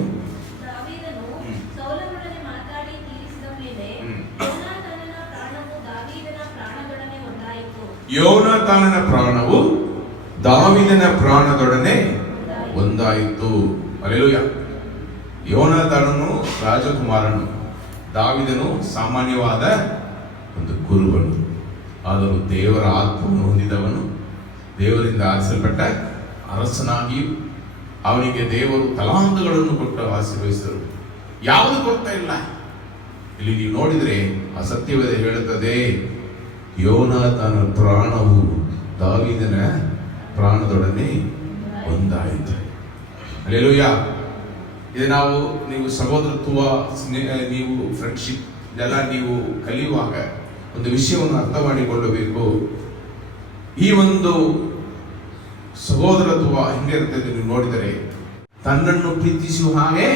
ಸೌಲನೊಡನೆ ಮಾತಾಡಿ ತೀರಿಸಿದ ಮೇಲೆ ಯೋನಾತಾನನ ಪ್ರಾಣವು ದಾವೀದನ ಪ್ರಾಣದೊಡನೆ ಒಂದಾಯಿತು. ಯೋನಾತಾನನ ಪ್ರಾಣವು ದಾವೀದನ ಪ್ರಾಣದೊಡನೆ ಒಂದಾಯಿತು. ಹಲ್ಲೆಲೂಯಾ. ಯೋನಾತಾನನು ರಾಜಕುಮಾರನು, ದಾವೀದನು ಸಾಮಾನ್ಯವಾದ ಒಂದು ಕುರುಬನು. ಆದರೂ ದೇವರ ಆತ್ಮವನ್ನು ಹೊಂದಿದವನು, ದೇವರಿಂದ ಆರಿಸಲ್ಪಟ್ಟ ಅರಸನಾಗಿಯೂ ಅವನಿಗೆ ದೇವರು ತಲಾಂತಗಳನ್ನು ಕೊಟ್ಟು ಆಶೀರ್ವದಿಸಿದರು. ಯಾವುದು ಕೊಡ್ತಾ ಇಲ್ಲ. ಇಲ್ಲಿ ನೀವು ನೋಡಿದ್ರೆ ಆ ಸತ್ಯವೇದ ಹೇಳುತ್ತದೆ, ಯೋನಾತಾನ ಪ್ರಾಣವು ದಾವೀದನ ಪ್ರಾಣದೊಡನೆ ಒಂದಾಯಿತು. ಹಲ್ಲೆಲೂಯಾ. ಇದು ನೀವು ಸಹೋದರತ್ವ, ನೀವು ಫ್ರೆಂಡ್ಶಿಪ್ ಇದೆಲ್ಲ ನೀವು ಕಲಿಯುವಾಗ ಒಂದು ವಿಷಯವನ್ನು ಅರ್ಥ ಮಾಡಿಕೊಳ್ಳಬೇಕು. ಈ ಒಂದು ಸಹೋದರತ್ವ ಹೆಂಗಿರ್ತದೆ ನೀವು ನೋಡಿದರೆ, ತನ್ನನ್ನು ಪ್ರೀತಿಸುವ ಹಾಗೆ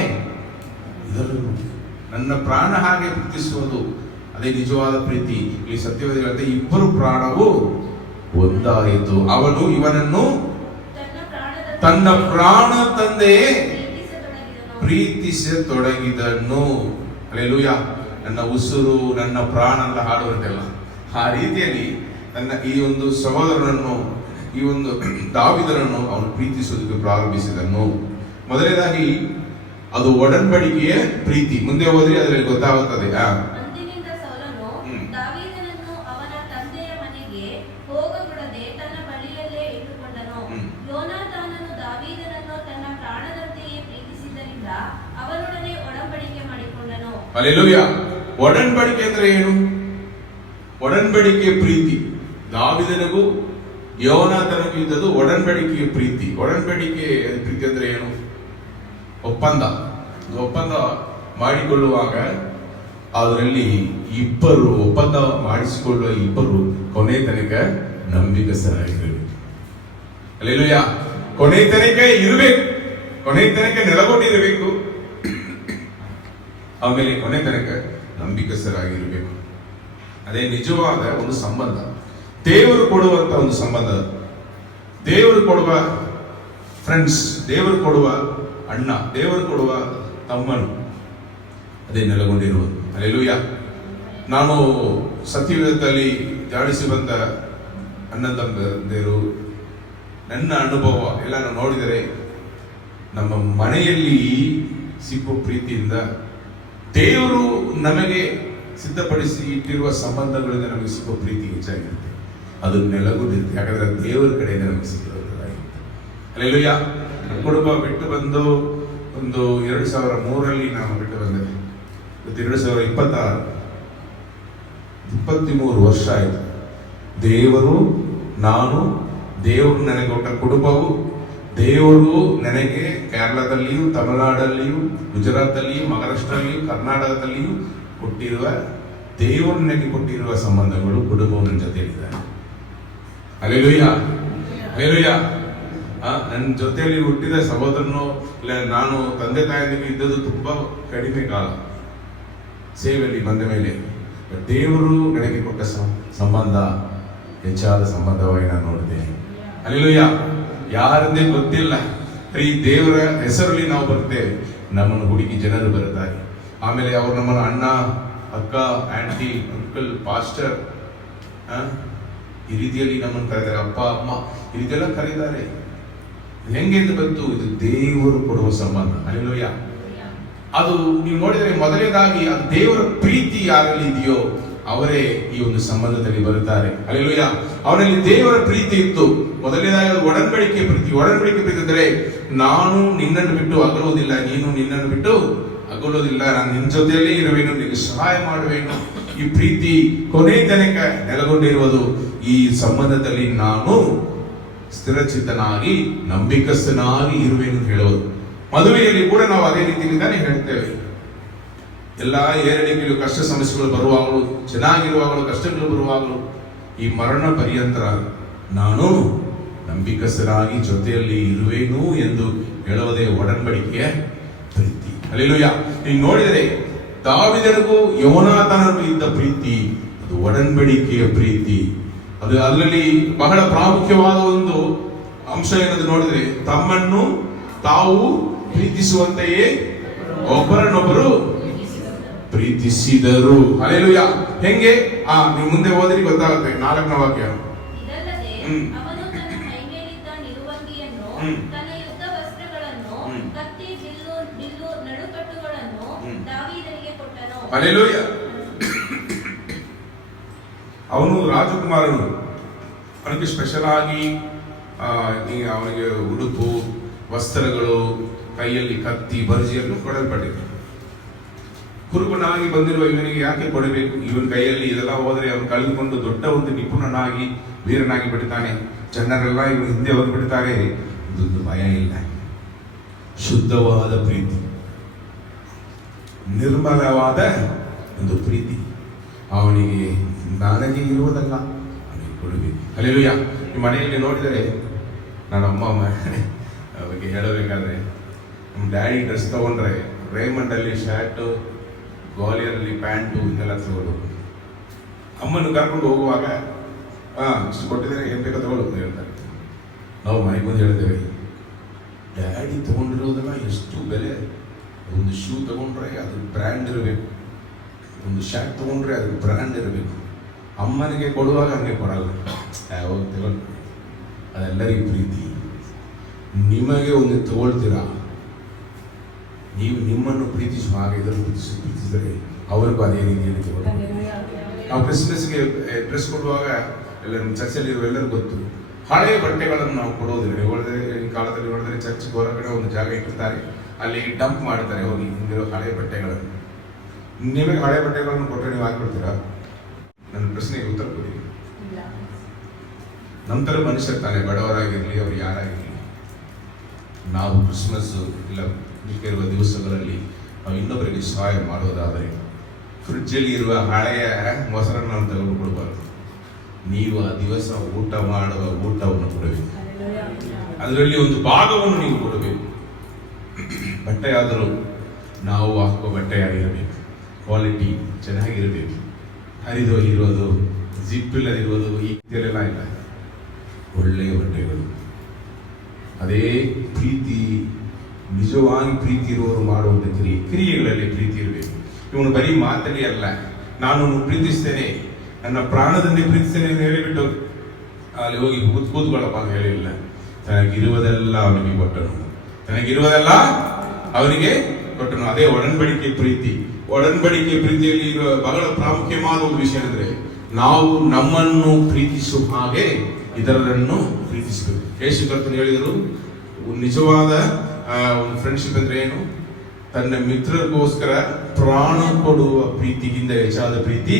ಇದರನ್ನು ನನ್ನ ಪ್ರಾಣ ಹಾಗೆ ಪ್ರೀತಿಸುವುದು, ಅದೇ ನಿಜವಾದ ಪ್ರೀತಿ. ಈ ಸತ್ಯವಾದ ಹೇಳುತ್ತೆ, ಇಬ್ಬರು ಪ್ರಾಣವು ಒಂದಾಯಿತು. ಅವನು ಇವನನ್ನು ತನ್ನ ಪ್ರಾಣ ತಂದೆಯೇ ಪ್ರೀತಿಸತೊಡಗಿದನು. ಹಲ್ಲೆಲೂಯಾ. ನನ್ನ ಉಸಿರು, ನನ್ನ ಪ್ರಾಣ ಅಂತ ಹಾಡುವಂತೆಲ್ಲ ಆ ರೀತಿಯಲ್ಲಿ ನನ್ನ ಈ ಒಂದು ಸಹೋದರನನ್ನು, ಈ ಒಂದು ದಾವೀದನನ್ನು ಅವನು ಪ್ರೀತಿಸುವುದಕ್ಕೆ ಪ್ರಾರಂಭಿಸಿದನು. ಮೊದಲನೇದಾಗಿ ಅದು ಒಡಂಬಡಿಕೆಯ ಪ್ರೀತಿ. ಮುಂದೆ ಹೋದ್ರೆ ಅದರಲ್ಲಿ ಗೊತ್ತಾಗುತ್ತದೆ. ಅಂದಿನಿಂದ ಸೌಲನು ದಾವೀದನನ್ನು ಅವನ ತಂದೆಯ ಮನೆಗೆ ಹೋಗಬಿಡದೆ ತನ್ನ ಬಳಿಯಲ್ಲೇ ಇಟ್ಟುಕೊಂಡನು. ಯೋನಾತಾನನು ದಾವೀದನನ್ನು ತನ್ನ ಪ್ರಾಣದಂತೆಯೇ ಪ್ರೀತಿಸಿದ್ದರಿಂದ ಅವನೊಡನೆ ಒಡಂಬಡಿಕೆ ಮಾಡಿಕೊಂಡನು. ಹಲ್ಲೆಲೂಯಾ. ಒಡಂಬಡಿಕೆ ಅಂದ್ರೆ ಏನು? ಒಡಂಬಡಿಕೆ ಪ್ರೀತಿ. ದಾವೀದನಿಗೂ ಯೋನಾತಾನನಿಗೂ ಇದ್ದದ್ದು ಒಡಂಬಡಿಕೆಯ ಪ್ರೀತಿ. ಒಡಂಬಡಿಕೆ ಪ್ರೀತಿ ಅಂದ್ರೆ ಏನು? ಒಪ್ಪಂದ ಮಾಡಿಕೊಳ್ಳುವಾಗ ಅದರಲ್ಲಿ ಇಬ್ಬರು ಒಪ್ಪಂದ ಮಾಡಿಸಿಕೊಳ್ಳುವ ಇಬ್ಬರು ಕೊನೆ ತನಕ ನಂಬಿಕಸ್ಥರಾಗಿರಬೇಕು. ಹಲ್ಲೆಲೂಯಾ. ಕೊನೆ ತನಕ ಇರಬೇಕು, ಕೊನೆ ತನಕ ನೆಲೆಗೊಂಡಿರಬೇಕು, ಆಮೇಲೆ ಕೊನೆ ತನಕ ನಂಬಿಕಸ್ಥರಾಗಿರಬೇಕು. ಅದೇ ನಿಜವಾದ ಒಂದು ಸಂಬಂಧ, ದೇವರು ಕೊಡುವಂತ ಒಂದು ಸಂಬಂಧ. ದೇವರು ಕೊಡುವ ಫ್ರೆಂಡ್ಸ್, ದೇವರು ಕೊಡುವ ಅಣ್ಣ, ದೇವರು ಕೊಡುವ ತಮ್ಮನು, ಅದೇ ನೆಲೆಗೊಂಡಿರುವುದು. ಹಲ್ಲೆಲೂಯಾ. ನಾನು ಸತ್ಯವೇದದಲ್ಲಿ ಜಾಡಿಸಿ ಬಂದ ಅಣ್ಣ ತಮ್ಮಂದಿರು, ನನ್ನ ಅನುಭವ ಎಲ್ಲ ನಾವು ನೋಡಿದರೆ, ನಮ್ಮ ಮನೆಯಲ್ಲಿ ಸಿಕ್ಕುವ ಪ್ರೀತಿಯಿಂದ ದೇವರು ನಮಗೆ ಸಿದ್ಧಪಡಿಸಿ ಇಟ್ಟಿರುವ ಸಂಬಂಧಗಳಿಂದ ನಮಗೆ ಸಿಕ್ಕುವ ಪ್ರೀತಿ ಹೆಚ್ಚಾಗಿರುತ್ತೆ. ಅದು ನೆಲೆಗೊಂಡಿರುತ್ತೆ. ಯಾಕಂದ್ರೆ ದೇವರ ಕಡೆಯಿಂದ ನಮಗೆ ಸಿಕ್ಕಿರೋದಾಗಿರುತ್ತೆ. ಹಲ್ಲೆಲೂಯಾ. ಕುಟುಂಬ ಬಿಟ್ಟು ಬಂದು ಒಂದು 2003 ನಾನು ಬಿಟ್ಟು ಬಂದೆ. 2026 23 ವರ್ಷ ಆಯಿತು. ದೇವರು, ನಾನು, ದೇವರು ನನಗೆ ಕೊಟ್ಟ ಕುಟುಂಬವು, ದೇವರು ನನಗೆ ಕೇರಳದಲ್ಲಿಯೂ, ತಮಿಳುನಾಡಲ್ಲಿಯೂ, ಗುಜರಾತಲ್ಲಿಯೂ, ಮಹಾರಾಷ್ಟ್ರಲ್ಲಿಯೂ, ಕರ್ನಾಟಕದಲ್ಲಿಯೂ ಕೊಟ್ಟಿರುವ, ದೇವರು ನನಗೆ ಕೊಟ್ಟಿರುವ ಸಂಬಂಧಗಳು, ಕುಟುಂಬವು ನನ್ನ ಜೊತೆಯಲ್ಲಿದ್ದಾರೆ. ಹಲ್ಲೆಲೂಯಾ. ಹಲ್ಲೆಲೂಯಾ. ನನ್ನ ಜೊತೆಯಲ್ಲಿ ಹುಟ್ಟಿದ ಸಹೋದರನೋ ಇಲ್ಲ ಇಲ್ಲ ನಾನು ತಂದೆ ತಾಯಿಯೊಂದಿಗೆ ಇದ್ದದ್ದು ತುಂಬಾ ಕಡಿಮೆ ಕಾಲ ಸೇವೆಯಲ್ಲಿ ಬಂದ ಮೇಲೆ. ದೇವರು ನನಗೆ ಕೊಟ್ಟ ಸಂಬಂಧ ಹೆಚ್ಚಾದ ಸಂಬಂಧವಾಗಿ ನಾನು ನೋಡಿದ್ದೇನೆ. ಅಲ್ಲೆಲ್ಲೂಯ್ಯ. ಯಾರದ್ದೇ ಗೊತ್ತಿಲ್ಲ, ಈ ದೇವರ ಹೆಸರಲ್ಲಿ ನಾವು ಬರ್ತೇವೆ, ನಮ್ಮನ್ನು ಹುಡುಕಿ ಜನರು ಬರುತ್ತಾರೆ. ಆಮೇಲೆ ಅವರು ನಮ್ಮನ್ನು ಅಣ್ಣ, ಅಕ್ಕ, ಆಂಟಿ, ಅಂಕಲ್, ಪಾಸ್ಟರ್ ಈ ರೀತಿಯಲ್ಲಿ ನಮ್ಮನ್ನು ಕರೀತಾರೆ. ಅಪ್ಪ, ಅಮ್ಮ ಈ ರೀತಿಯೆಲ್ಲ ಕರೀತಾರೆ. ಹೆಂಗೆ ಅಂತ ಬಂತು? ಇದು ದೇವರು ಕೊಡುವ ಸಂಬಂಧ. ಅಲ್ಲೆಲ್ಲೂಯ್ಯ. ಅದು ನೀವು ನೋಡಿದರೆ ಮೊದಲನೇದಾಗಿ ಅದು ದೇವರ ಪ್ರೀತಿ ಯಾರಲ್ಲಿ ಇದೆಯೋ ಅವರೇ ಈ ಒಂದು ಸಂಬಂಧದಲ್ಲಿ ಬರುತ್ತಾರೆ. ಅಲ್ಲೆಲ್ಲೂಯ್ಯ. ಅವನಲ್ಲಿ ದೇವರ ಪ್ರೀತಿ ಇತ್ತು. ಮೊದಲನೇದಾಗಿ ಅದು ಒಡಂಬಡಿಕೆ ಪ್ರೀತಿ. ಒಡಂಬಡಿಕೆ ಪ್ರೀತಿ ಅಂದರೆ ನಾನು ನಿನ್ನನ್ನು ಬಿಟ್ಟು ಅಗಲುವುದಿಲ್ಲ, ನೀನು ನಿನ್ನನ್ನು ಬಿಟ್ಟು ಅಗಲುವುದಿಲ್ಲ, ನಾನು ನಿನ್ನ ಜೊತೆಯಲ್ಲೇ ಇರುವೇನು, ನಿನಗೆ ಸಹಾಯ ಮಾಡುವೇನು. ಈ ಪ್ರೀತಿ ಕೊನೆ ತನಕ ನೆಲೆಗೊಂಡಿರುವುದು. ಈ ಸಂಬಂಧದಲ್ಲಿ ನಾನು ಸ್ಥಿರಚಿತ್ತನಾಗಿ ನಂಬಿಕಸ್ಥನಾಗಿ ಇರುವೇನು ಅಂತ ಹೇಳುವುದು. ಮದುವೆಯಲ್ಲಿ ಕೂಡ ನಾವು ಅದೇ ರೀತಿಯಿಂದಾನೇ ಹೇಳ್ತೇವೆ. ಎಲ್ಲ ಏರಿಳಿಕೆಗಳು, ಕಷ್ಟ ಸಮಸ್ಯೆಗಳು ಬರುವಾಗಲೂ, ಚೆನ್ನಾಗಿರುವಾಗಲೂ, ಕಷ್ಟಗಳು ಬರುವಾಗಲೂ ಈ ಮರಣ ಪರ್ಯಂತರ ನಾನು ನಂಬಿಕಸ್ಥರಾಗಿ ಜೊತೆಯಲ್ಲಿ ಇರುವೇನು ಎಂದು ಹೇಳುವುದೇ ಒಡಂಬಡಿಕೆಯ ಪ್ರೀತಿ. ಹಲ್ಲೆಲೂಯಾ. ನೀವು ನೋಡಿದರೆ ದಾವೀದನಿಗೂ ಯೋನಾಥನನಿಗೂ ಇದ್ದ ಪ್ರೀತಿ ಅದು ಒಡಂಬಡಿಕೆಯ ಪ್ರೀತಿ. ಅದು ಅದರಲ್ಲಿ ಬಹಳ ಪ್ರಾಮುಖ್ಯವಾದ ಒಂದು ಅಂಶ ಏನಂತ ನೋಡಿದರೆ, ತಮ್ಮನ್ನು ತಾವು ಪ್ರೀತಿಸುವಂತೆಯೇ ಒಬ್ಬರನ್ನೊಬ್ಬರು ಪ್ರೀತಿಸಿದರು. ಹಲ್ಲೆಲೂಯಾ. ಹೆಂಗೆ? ನೀವು ಮುಂದೆ ಹೋದ್ರೆ ಗೊತ್ತಾಗುತ್ತೆ. 4ನೇ ವಾಕ್ಯ. ಇದಲ್ಲದೆ ಅವನು ತನ್ನ ಮೈಮೇಲಿದ್ದ ನಿಲುವಂಗಿಯನ್ನು, ತನ್ನ ಯುದ್ಧ ವಸ್ತ್ರಗಳನ್ನು, ಕತ್ತಿ, ಬಿಲ್ಲು, ನಡುಕಟ್ಟುಗಳನ್ನು ದಾವೀದನಿಗೆ ಕೊಟ್ಟನು. ಹಲ್ಲೆಲೂಯಾ. ಅವನು ರಾಜಕುಮಾರನು. ಅವನಿಗೆ ಸ್ಪೆಷಲ್ ಆಗಿ ಅವನಿಗೆ ಉಡುಪು, ವಸ್ತ್ರಗಳು, ಕೈಯಲ್ಲಿ ಕತ್ತಿ, ಬರ್ಜಿಯನ್ನು ಕೊಡಲ್ಪಟ್ಟಿದೆ. ಕುರುಬನಾಗಿ ಬಂದಿರುವ ಇವನಿಗೆ ಯಾಕೆ ಕೊಡಬೇಕು? ಇವನ ಕೈಯಲ್ಲಿ ಇದೆಲ್ಲ ಹೋದರೆ ಅವನು ಕಳೆದುಕೊಂಡು ದೊಡ್ಡ ಒಂದು ನಿಪುಣನಾಗಿ ವೀರನಾಗಿ ಬಿಡ್ತಾನೆ. ಜನರೆಲ್ಲ ಇವನು ಹಿಂದೆ ಹೋಗಿ ಬಿಡ್ತಾರೆ. ಇದೊಂದು ಭಯ ಇಲ್ಲ. ಶುದ್ಧವಾದ ಪ್ರೀತಿ, ನಿರ್ಮಲವಾದ ಒಂದು ಪ್ರೀತಿ. ಅವನಿಗೆ ನನಗೆ ಇರುವುದಲ್ಲ, ಅವನಿಗೆ ಕೊಡಬೇಕು. ಹಲ್ಲೆಲೂಯಾ. ಈ ಮನೆಯಲ್ಲಿ ನೋಡಿದರೆ ನನ್ನ ಅಮ್ಮ ಬಗ್ಗೆ ಹೇಳಬೇಕಾದ್ರೆ, ನಮ್ಮ ಡ್ಯಾಡಿ ಡ್ರೆಸ್ ತಗೊಂಡ್ರೆ ರೇಮಂಡ್ ಅಲ್ಲಿ ಶರ್ಟು, ಗ್ವಾಲಿಯರಲ್ಲಿ ಪ್ಯಾಂಟು ಇದೆಲ್ಲ ತಗೊಳ್ಳೋದು. ಅಮ್ಮನ್ನು ಕರ್ಕೊಂಡು ಹೋಗುವಾಗ ಇಷ್ಟು ಕೊಟ್ಟಿದ್ದಾರೆ, ಏನ್ ಬೇಕೋ ತಗೊಳ್ಳೋದು ಅಂತ ಹೇಳ್ತಾರೆ. ನಾವು ಮನೆಗೆ ಬಂದು ಹೇಳ್ತೇವೆ, ಡ್ಯಾಡಿ ತಗೊಂಡಿರೋದೆಲ್ಲ ಎಷ್ಟು ಬೆಲೆ. ಒಂದು ಶೂ ತಗೊಂಡ್ರೆ ಅದು ಬ್ರ್ಯಾಂಡ್ ಇರಬೇಕು, ಒಂದು ಶರ್ಟ್ ತಗೊಂಡ್ರೆ ಅದು ಬ್ರ್ಯಾಂಡ್ ಇರಬೇಕು. ಅಮ್ಮನಿಗೆ ಕೊಡುವಾಗ ಹಂಗೆ ಕೊಡಲ್ಲ, ಯಾವಾಗ ತಗೊಂಡು. ಅದೆಲ್ಲರಿಗೂ ಪ್ರೀತಿ. ನಿಮಗೆ ಒಂದು ತಗೊಳ್ತೀರಾ, ನೀವು ನಿಮ್ಮನ್ನು ಪ್ರೀತಿಸುವ ಹಾಗೆ ಇದನ್ನು ಪ್ರೀತಿಸಿದರೆ ಅವರಿಗೂ ಅದೇ ರೀತಿಯಲ್ಲಿ ತಗೊಳ್ಳಿ. ನಾವು ಕ್ರಿಸ್ಮಸ್ಗೆ ಡ್ರೆಸ್ ಕೊಡುವಾಗ ಎಲ್ಲ ನಮ್ಮ ಚರ್ಚಲ್ಲಿ ಇರುವ ಎಲ್ಲರಿಗೂ ಗೊತ್ತು, ಹಳೆಯ ಬಟ್ಟೆಗಳನ್ನು ನಾವು ಕೊಡೋದಿಲ್ಲ. ಈ ಕಾಲದಲ್ಲಿ ನೋಡಿದ್ರೆ ಚರ್ಚ್ ಹೊರಗಡೆ ಒಂದು ಜಾಗ ಇಟ್ಟಿರ್ತಾರೆ, ಅಲ್ಲಿ ಡಂಪ್ ಮಾಡ್ತಾರೆ ಹೋಗಿ ಹಿಂದಿರೋ ಹಳೆಯ ಬಟ್ಟೆಗಳನ್ನು. ನಿಮಗೆ ಹಳೆಯ ಬಟ್ಟೆಗಳನ್ನು ಕೊಟ್ಟರೆ ನೀವು ಹಾಕ್ಬಿಡ್ತೀರಾ? ನನ್ನ ಪ್ರಶ್ನೆಗೆ ಉತ್ತರ ಕೊಡಿ. ನಂತರ ಮನುಷ್ಯರು ತಾನೇ, ಬಡವರಾಗಿರಲಿ ಅವ್ರು ಯಾರಾಗಿರಲಿ, ನಾವು ಕ್ರಿಸ್ಮಸ್ ಇಲ್ಲ ಇರುವ ದಿವಸಗಳಲ್ಲಿ ನಾವು ಇನ್ನೊಬ್ಬರಿಗೆ ಸಹಾಯ ಮಾಡೋದಾದರೆ ಫ್ರಿಡ್ಜಲ್ಲಿ ಇರುವ ಹಳೆಯ ಮೊಸರನ್ನು ನಾವು ತೆಗೆದು ಕೊಡಬಾರ್ದು. ನೀವು ಆ ದಿವಸ ಊಟ ಮಾಡುವ ಊಟವನ್ನು ಕೊಡಬೇಕು, ಅದರಲ್ಲಿ ಒಂದು ಭಾಗವನ್ನು ನೀವು ಕೊಡಬೇಕು. ಬಟ್ಟೆ ಆದರೂ ನಾವು ಹಾಕುವ ಬಟ್ಟೆಯಾಗಿರಬೇಕು, ಕ್ವಾಲಿಟಿ ಚೆನ್ನಾಗಿರಬೇಕು. ಹರಿದೋಗಿರೋದು, ಜಿಪ್ ಇಲ್ಲದಿರುವುದು ಈ ಇದೆಲ್ಲ ಇಲ್ಲ, ಒಳ್ಳೆಯ ಬಟ್ಟೆಗಳು. ಅದೇ ಪ್ರೀತಿ. ನಿಜವಾಗಿ ಪ್ರೀತಿ ಇರುವವರು ಮಾಡುವಂಥ ಕ್ರಿಯೆಗಳಲ್ಲಿ ಪ್ರೀತಿ ಇರಬೇಕು. ಇವನು ಬರೀ ಮಾತಲ್ಲಿ ಅಲ್ಲ, ನಾನು ಪ್ರೀತಿಸ್ತೇನೆ, ನನ್ನ ಪ್ರಾಣದಲ್ಲಿ ಪ್ರೀತಿಸ್ತೇನೆ ಎಂದು ಹೇಳಿಬಿಟ್ಟು ಅಲ್ಲಿ ಹೋಗಿ ಕೂತ್ಕೊಳ್ಳಪ್ಪ ಅಂತ ಹೇಳಿಲ್ಲ. ತನಗಿರುವುದೆಲ್ಲ ಅವನಿಗೆ ಕೊಟ್ಟನು, ತನಗಿರುವುದೆಲ್ಲ ಅವನಿಗೆ ಕೊಟ್ಟನು. ಅದೇ ಒಡಂಬಡಿಕೆ ಪ್ರೀತಿ. ಒಡಂಬಡಿಕೆ ಪ್ರೀತಿಯಲ್ಲಿ ಇರುವ ಬಹಳ ಪ್ರಾಮುಖ್ಯವಾದ ಒಂದು ವಿಷಯ ಅಂದರೆ, ನಾವು ನಮ್ಮನ್ನು ಪ್ರೀತಿಸುವ ಹಾಗೆ ಇತರರನ್ನು ಪ್ರೀತಿಸಬೇಕು. ಯೇಸು ಕರ್ತನು ಹೇಳಿದರು, ನಿಜವಾದ ಒಂದು ಫ್ರೆಂಡ್ಶಿಪ್ ಅಂದ್ರೆ ಏನು? ತನ್ನ ಮಿತ್ರರಿಗೋಸ್ಕರ ಪ್ರಾಣ ಕೊಡುವ ಪ್ರೀತಿಗಿಂತ ಹೆಚ್ಚಾದ ಪ್ರೀತಿ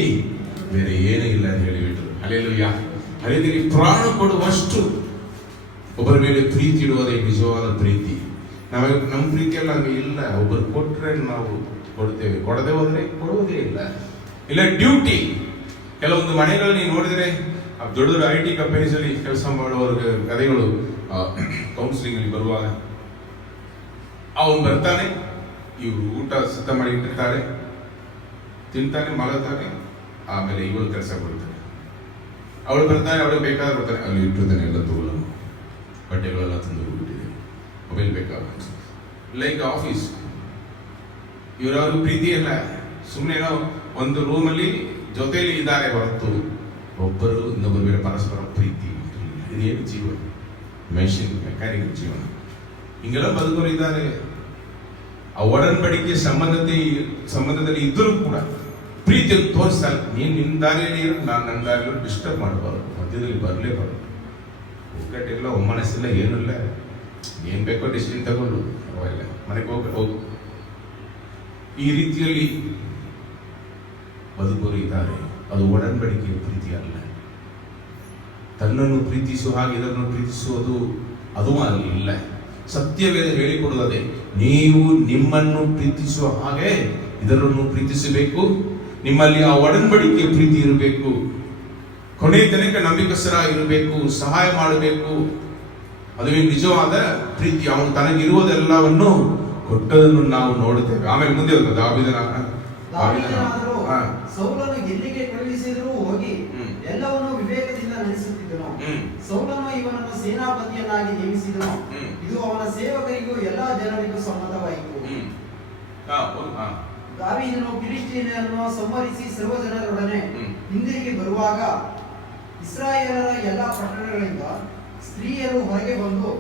ಬೇರೆ ಏನೂ ಇಲ್ಲ ಅಂತ ಹೇಳಿಬಿಟ್ರು. ಹಲ್ಲೆಲೂಯಾ. ಅದೇ ರೀತಿ ಪ್ರಾಣ ಕೊಡುವಷ್ಟು ಒಬ್ಬರ ಮೇಲೆ ಪ್ರೀತಿ ಇಡುವುದೇ ನಿಜವಾದ ಪ್ರೀತಿ. ನಮ್ಮ ಪ್ರೀತಿಯಲ್ಲ ಹಂಗೆ ಇಲ್ಲ. ಒಬ್ಬರು ಕೊಟ್ಟರೆ ನಾವು ಕೊಡ್ತೇವೆ, ಕೊಡದೆ ಹೋದ್ರೆ ಕೊಡುವುದೇ ಇಲ್ಲ. ಇಲ್ಲ ಡ್ಯೂಟಿ. ಕೆಲವೊಂದು ಮನೆಗಳಲ್ಲಿ ನೋಡಿದರೆ ದೊಡ್ಡ ದೊಡ್ಡ IT ಕಂಪನೀಸ್ ಅಲ್ಲಿ ಕೆಲಸ ಮಾಡುವವರ ಕಥೆಗಳು ಕೌನ್ಸಿಲಿಂಗ್ ಅಲ್ಲಿ ಬರುವಾಗ ಅವನು ಬರ್ತಾನೆ, ಇವರು ಊಟ ಸಿದ್ಧ ಮಾಡಿ ಇಟ್ಟಿರ್ತಾರೆ, ತಿಂತಾನೆ, ಮಲಗ್ತಾನೆ, ಆಮೇಲೆ ಇವಳು ಕೆಲಸ ಕೊಡ್ತಾನೆ. ಅವಳು ಬರ್ತಾನೆ, ಅವಳು ಬೇಕಾದ್ರೆ ಬರ್ತಾನೆ, ಅಲ್ಲಿ ಇಟ್ಟಿರ್ತಾನೆ ಎಲ್ಲ ತಗೊಳ್ಳ, ಬಟ್ಟೆಗಳೆಲ್ಲ ತಂದು ಹೋಗ್ಬಿಟ್ಟಿದೆ, ಮೊಬೈಲ್ ಬೇಕಾಗ, ಲೈಕ್ ಆಫೀಸ್. ಇವರವ್ರ ಪ್ರೀತಿ ಇಲ್ಲ, ಸುಮ್ಮನೆ ಒಂದು ರೂಮಲ್ಲಿ ಜೊತೆಯಲ್ಲಿ ಇದ್ದಾರೆ ಹೊರತು ಒಬ್ಬರು ಇನ್ನೊಬ್ಬರ ಮೇಲೆ ಪರಸ್ಪರ ಪ್ರೀತಿ. ಇದೇನು ಜೀವನ? ಮೆಕ್ಯಾನಿಕಲ್ ಜೀವನ. ಹಿಂಗೆಲ್ಲ ಬದುಕೋರು ಇದ್ದಾರೆ. ಆ ಒಡಂಬಡಿಕೆ ಸಂಬಂಧದಲ್ಲಿ ಇದ್ದರೂ ಕೂಡ ಪ್ರೀತಿಯನ್ನು ತೋರಿಸ್ತಾರೆ. ನೀನು ನಿನ್ನ ದಾರಿಯಲ್ಲಿ ಇರೋ, ನಾನು ನನ್ನ ದಾರಿಯಲ್ಲಿ ಡಿಸ್ಟರ್ಬ್ ಮಾಡಬಾರ್ದು, ಮಧ್ಯದಲ್ಲಿ ಬರಲೇಬಾರ್ದು. ಒಗ್ಗಟ್ಟಿಲ್ಲ, ಒಮ್ಮನಸ್ಸಿಲ್ಲ, ಏನಿಲ್ಲ, ಏನ್ ಬೇಕೋ ಡಿಸಿಷನ್ ತಗೊಂಡು ಅವೆಲ್ಲ ಮನೆಗೆ ಹೋಗು. ಈ ರೀತಿಯಲ್ಲಿ ಬದುಕೋರು ಇದ್ದಾರೆ. ಅದು ಒಡಂಬಡಿಕೆಯ ಪ್ರೀತಿ ಅಲ್ಲ. ತನ್ನನ್ನು ಪ್ರೀತಿಸುವ ಹಾಗೆ ಇದನ್ನು ಪ್ರೀತಿಸುವುದು ಅದು ಅಲ್ಲ. ಸತ್ಯವೇದ ಹೇಳಿಕೊಡುತ್ತದೆ, ನೀವು ನಿಮ್ಮನ್ನು ಪ್ರೀತಿಸುವ ಹಾಗೆ ಇದರನ್ನು ಪ್ರೀತಿಸಬೇಕು. ನಿಮ್ಮಲ್ಲಿ ಆ ಒಡಂಬಡಿಕೆಯ ಪ್ರೀತಿ ಇರಬೇಕು. ಕೊನೆಯ ತನಕ ನಂಬಿಕಸ್ಥರಾಗಿರಬೇಕು, ಸಹಾಯ ಮಾಡಬೇಕು. ಅದುವೇ ನಿಜವಾದ ಪ್ರೀತಿ. ಅವನು ತನಗಿರುವುದೆಲ್ಲವನ್ನು ಕೊಟ್ಟದನ್ನು ನಾವು ನೋಡುತ್ತೇವೆ. ಆಮೇಲೆ ಮುಂದೆ ದಾವೀದನಾದರೂ ಸೌಲನು ಎಲ್ಲಿಗೆ ಕಳುಹಿಸಿದರೂ ಹೋಗಿ ಎಲ್ಲವನ್ನು ವಿವೇಕದಿಂದ ನಡೆಸುತ್ತಿದ್ದನು. ಸೌಲನು ಇವನನ್ನು ಸೇನಾಪತಿಯನ್ನಾಗಿ ನೇಮಿಸಿದನು. ಇದು ಅವನ ಸೇವಕರಿಗೂ ಎಲ್ಲಾ ಜನರಿಗೂ ಸಮ್ಮತವಾಯಿತು. ದಾವೀದನು ಫಿಲಿಷ್ಟಿಯನನ್ನು ಸಂಹರಿಸಿ ಸರ್ವಜನರೊಡನೆ ಹಿಂದಿರುಗಿ ಬರುವಾಗ ಇಸ್ರಾಯೇಲರ ಎಲ್ಲಾ ಪಟ್ಟಣಗಳಿಂದ ಸ್ತ್ರೀಯರು ಹೊರಗೆ ಬಂದು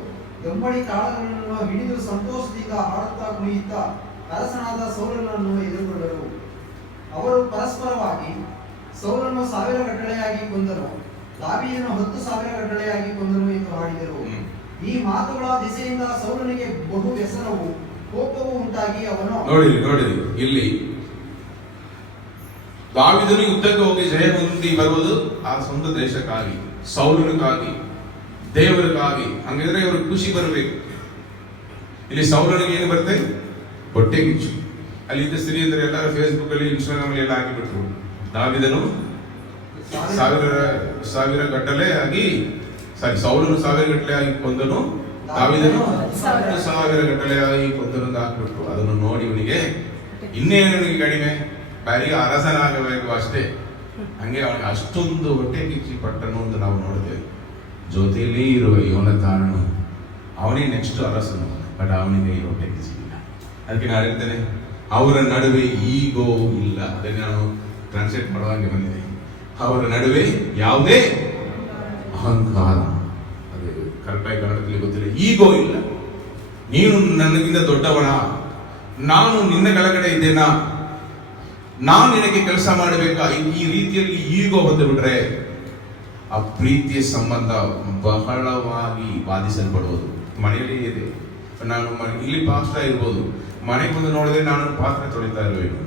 ದಮ್ಮಡಿ ತಾಳಗಳನ್ನು ಹಿಡಿದು ಸಂತೋಷದಿಂದ ಹಾಡುತ್ತಾ ಕುಣಿಯುತ್ತಾ ಅರಸನಾದ ಸೌಲನನ್ನು ಎದುರುಗೊಂಡರು. ಅವರು ಪರಸ್ಪರವಾಗಿ, ಸೌಲನು 1000 ಗಟ್ಟಲೆಯಾಗಿ ಕೊಂದನು, ದಾವೀದನು 10,000 ಗಟ್ಟಲೆಯಾಗಿ ಕೊಂದನು ಎಂದು ಹಾಡಿದರು. ಈ ಮಾತುಗಳ ದಿಸೆಯಿಂದ ಸೌಲನಿಗೆ ಬಹು ವ್ಯಸನವು ಕೋಪವು ಉಂಟಾಗಿ ಅವನು ನೋಡಿರಿ ಇಲ್ಲಿ ದಾವೀದನು ಯುದ್ಧಕ್ಕೆ ಹೋಗಿ ಜಯ ಹೊಂದಿ ಬರುವುದು ಆ ಸ್ವಂತ ದೇಶಕ್ಕಾಗಿ, ಸೌಲನಿಗಾಗಿ, ದೇವರಿಗಾಗಿ. ಹಂಗಿದ್ರೆ ಇವರು ಖುಷಿ ಬರಬೇಕು. ಇಲ್ಲಿ ಸೌಲನಿಗೆ ಏನು ಬರುತ್ತೆ? ಹೊಟ್ಟೆ ಕಿಚ್ಚು. ಅಲ್ಲಿದ್ದ ಸ್ತ್ರೀಯಂದ್ರೆ ಎಲ್ಲರೂ ಫೇಸ್ಬುಕ್ ಅಲ್ಲಿ, ಇನ್ಸ್ಟಾಗ್ರಾಮ್ ಅಲ್ಲಿ ಎಲ್ಲ ಹಾಕಿಬಿಟ್ರು. ದಾವೀದನು ಸಾವಿರ ಗಟ್ಟಲೆ ಆಗಿ ಸೌಲನು 1000 ಗಟ್ಟಲೆ ಆಗಿ ಕೊಂದನು, ದಾವೀದನು 10,000 ಗಟ್ಟಲೆ ಆಗಿ ಕೊಂದನು ಅಂತ ಹಾಕ್ಬಿಟ್ರು. ಅದನ್ನು ನೋಡಿ ಇವನಿಗೆ ಇನ್ನೇನು ಕಡಿಮೆ, ಬರೀ ಅರಸನಾಗಬೇಕು ಅಷ್ಟೇ. ಹಂಗೆ ಅವನಿಗೆ ಅಷ್ಟೊಂದು ಹೊಟ್ಟೆ ಕಿಚ್ಚಿ ಪಟ್ಟನು ಅಂತ ನಾವು ನೋಡ್ತೇವೆ. ಜೊತೆಯಲ್ಲಿ ಇರುವ ಯೋನಾತಾನನು ಅವನೇ ನೆಕ್ಸ್ಟ್ ಅರಸನು, ಬಟ್ ಅವನಿಗೆ ಈ ಹೊಟ್ಟೆ ಕಿಚ್ಚಿ ಇಲ್ಲ. ಅದಕ್ಕೆ ನಾನು ಹೇಳ್ತೇನೆ, ಅವರ ನಡುವೆ ಈಗೋ ಇಲ್ಲ. ಅದಕ್ಕೆ ನಾನು ಟ್ರಾನ್ಸ್ಲೇಟ್ ಮಾಡುವಾಗೆ ಬಂದಿದೆ. ಅವರ ನಡುವೆ ಯಾವುದೇ ಅಹಂಕಾರ, ಅದು ಕರೆಕ್ಟಾಗಿ ಕನ್ನಡದಲ್ಲಿ ಗೊತ್ತಿಲ್ಲ. ಈಗೋ ಇಲ್ಲ. ನೀನು ನನಗಿಂತ ದೊಡ್ಡವನ, ನಾನು ನಿನ್ನ ಕೆಳಗಡೆ ಇದ್ದೇನಾ, ನಾನು ನಿನಗೆ ಕೆಲಸ ಮಾಡಬೇಕಾ, ಈ ರೀತಿಯಲ್ಲಿ ಈಗೋ ಬಂದು ಬಿಟ್ರೆ ಆ ಪ್ರೀತಿಯ ಸಂಬಂಧ ಬಹಳವಾಗಿ ಬಾಧಿಸಲ್ಪಡುವುದು. ಮನೆಯಲ್ಲಿ ಇದೆ, ನಾನು ಇಲ್ಲಿ ಪಾಸ್ಟರ್ ಇರ್ಬೋದು, ಮನೆಗೆ ಬಂದು ನೋಡಿದ್ರೆ ನಾನು ಪಾತ್ರೆ ತೊಳಿತಾ ಇರಬೇಕು,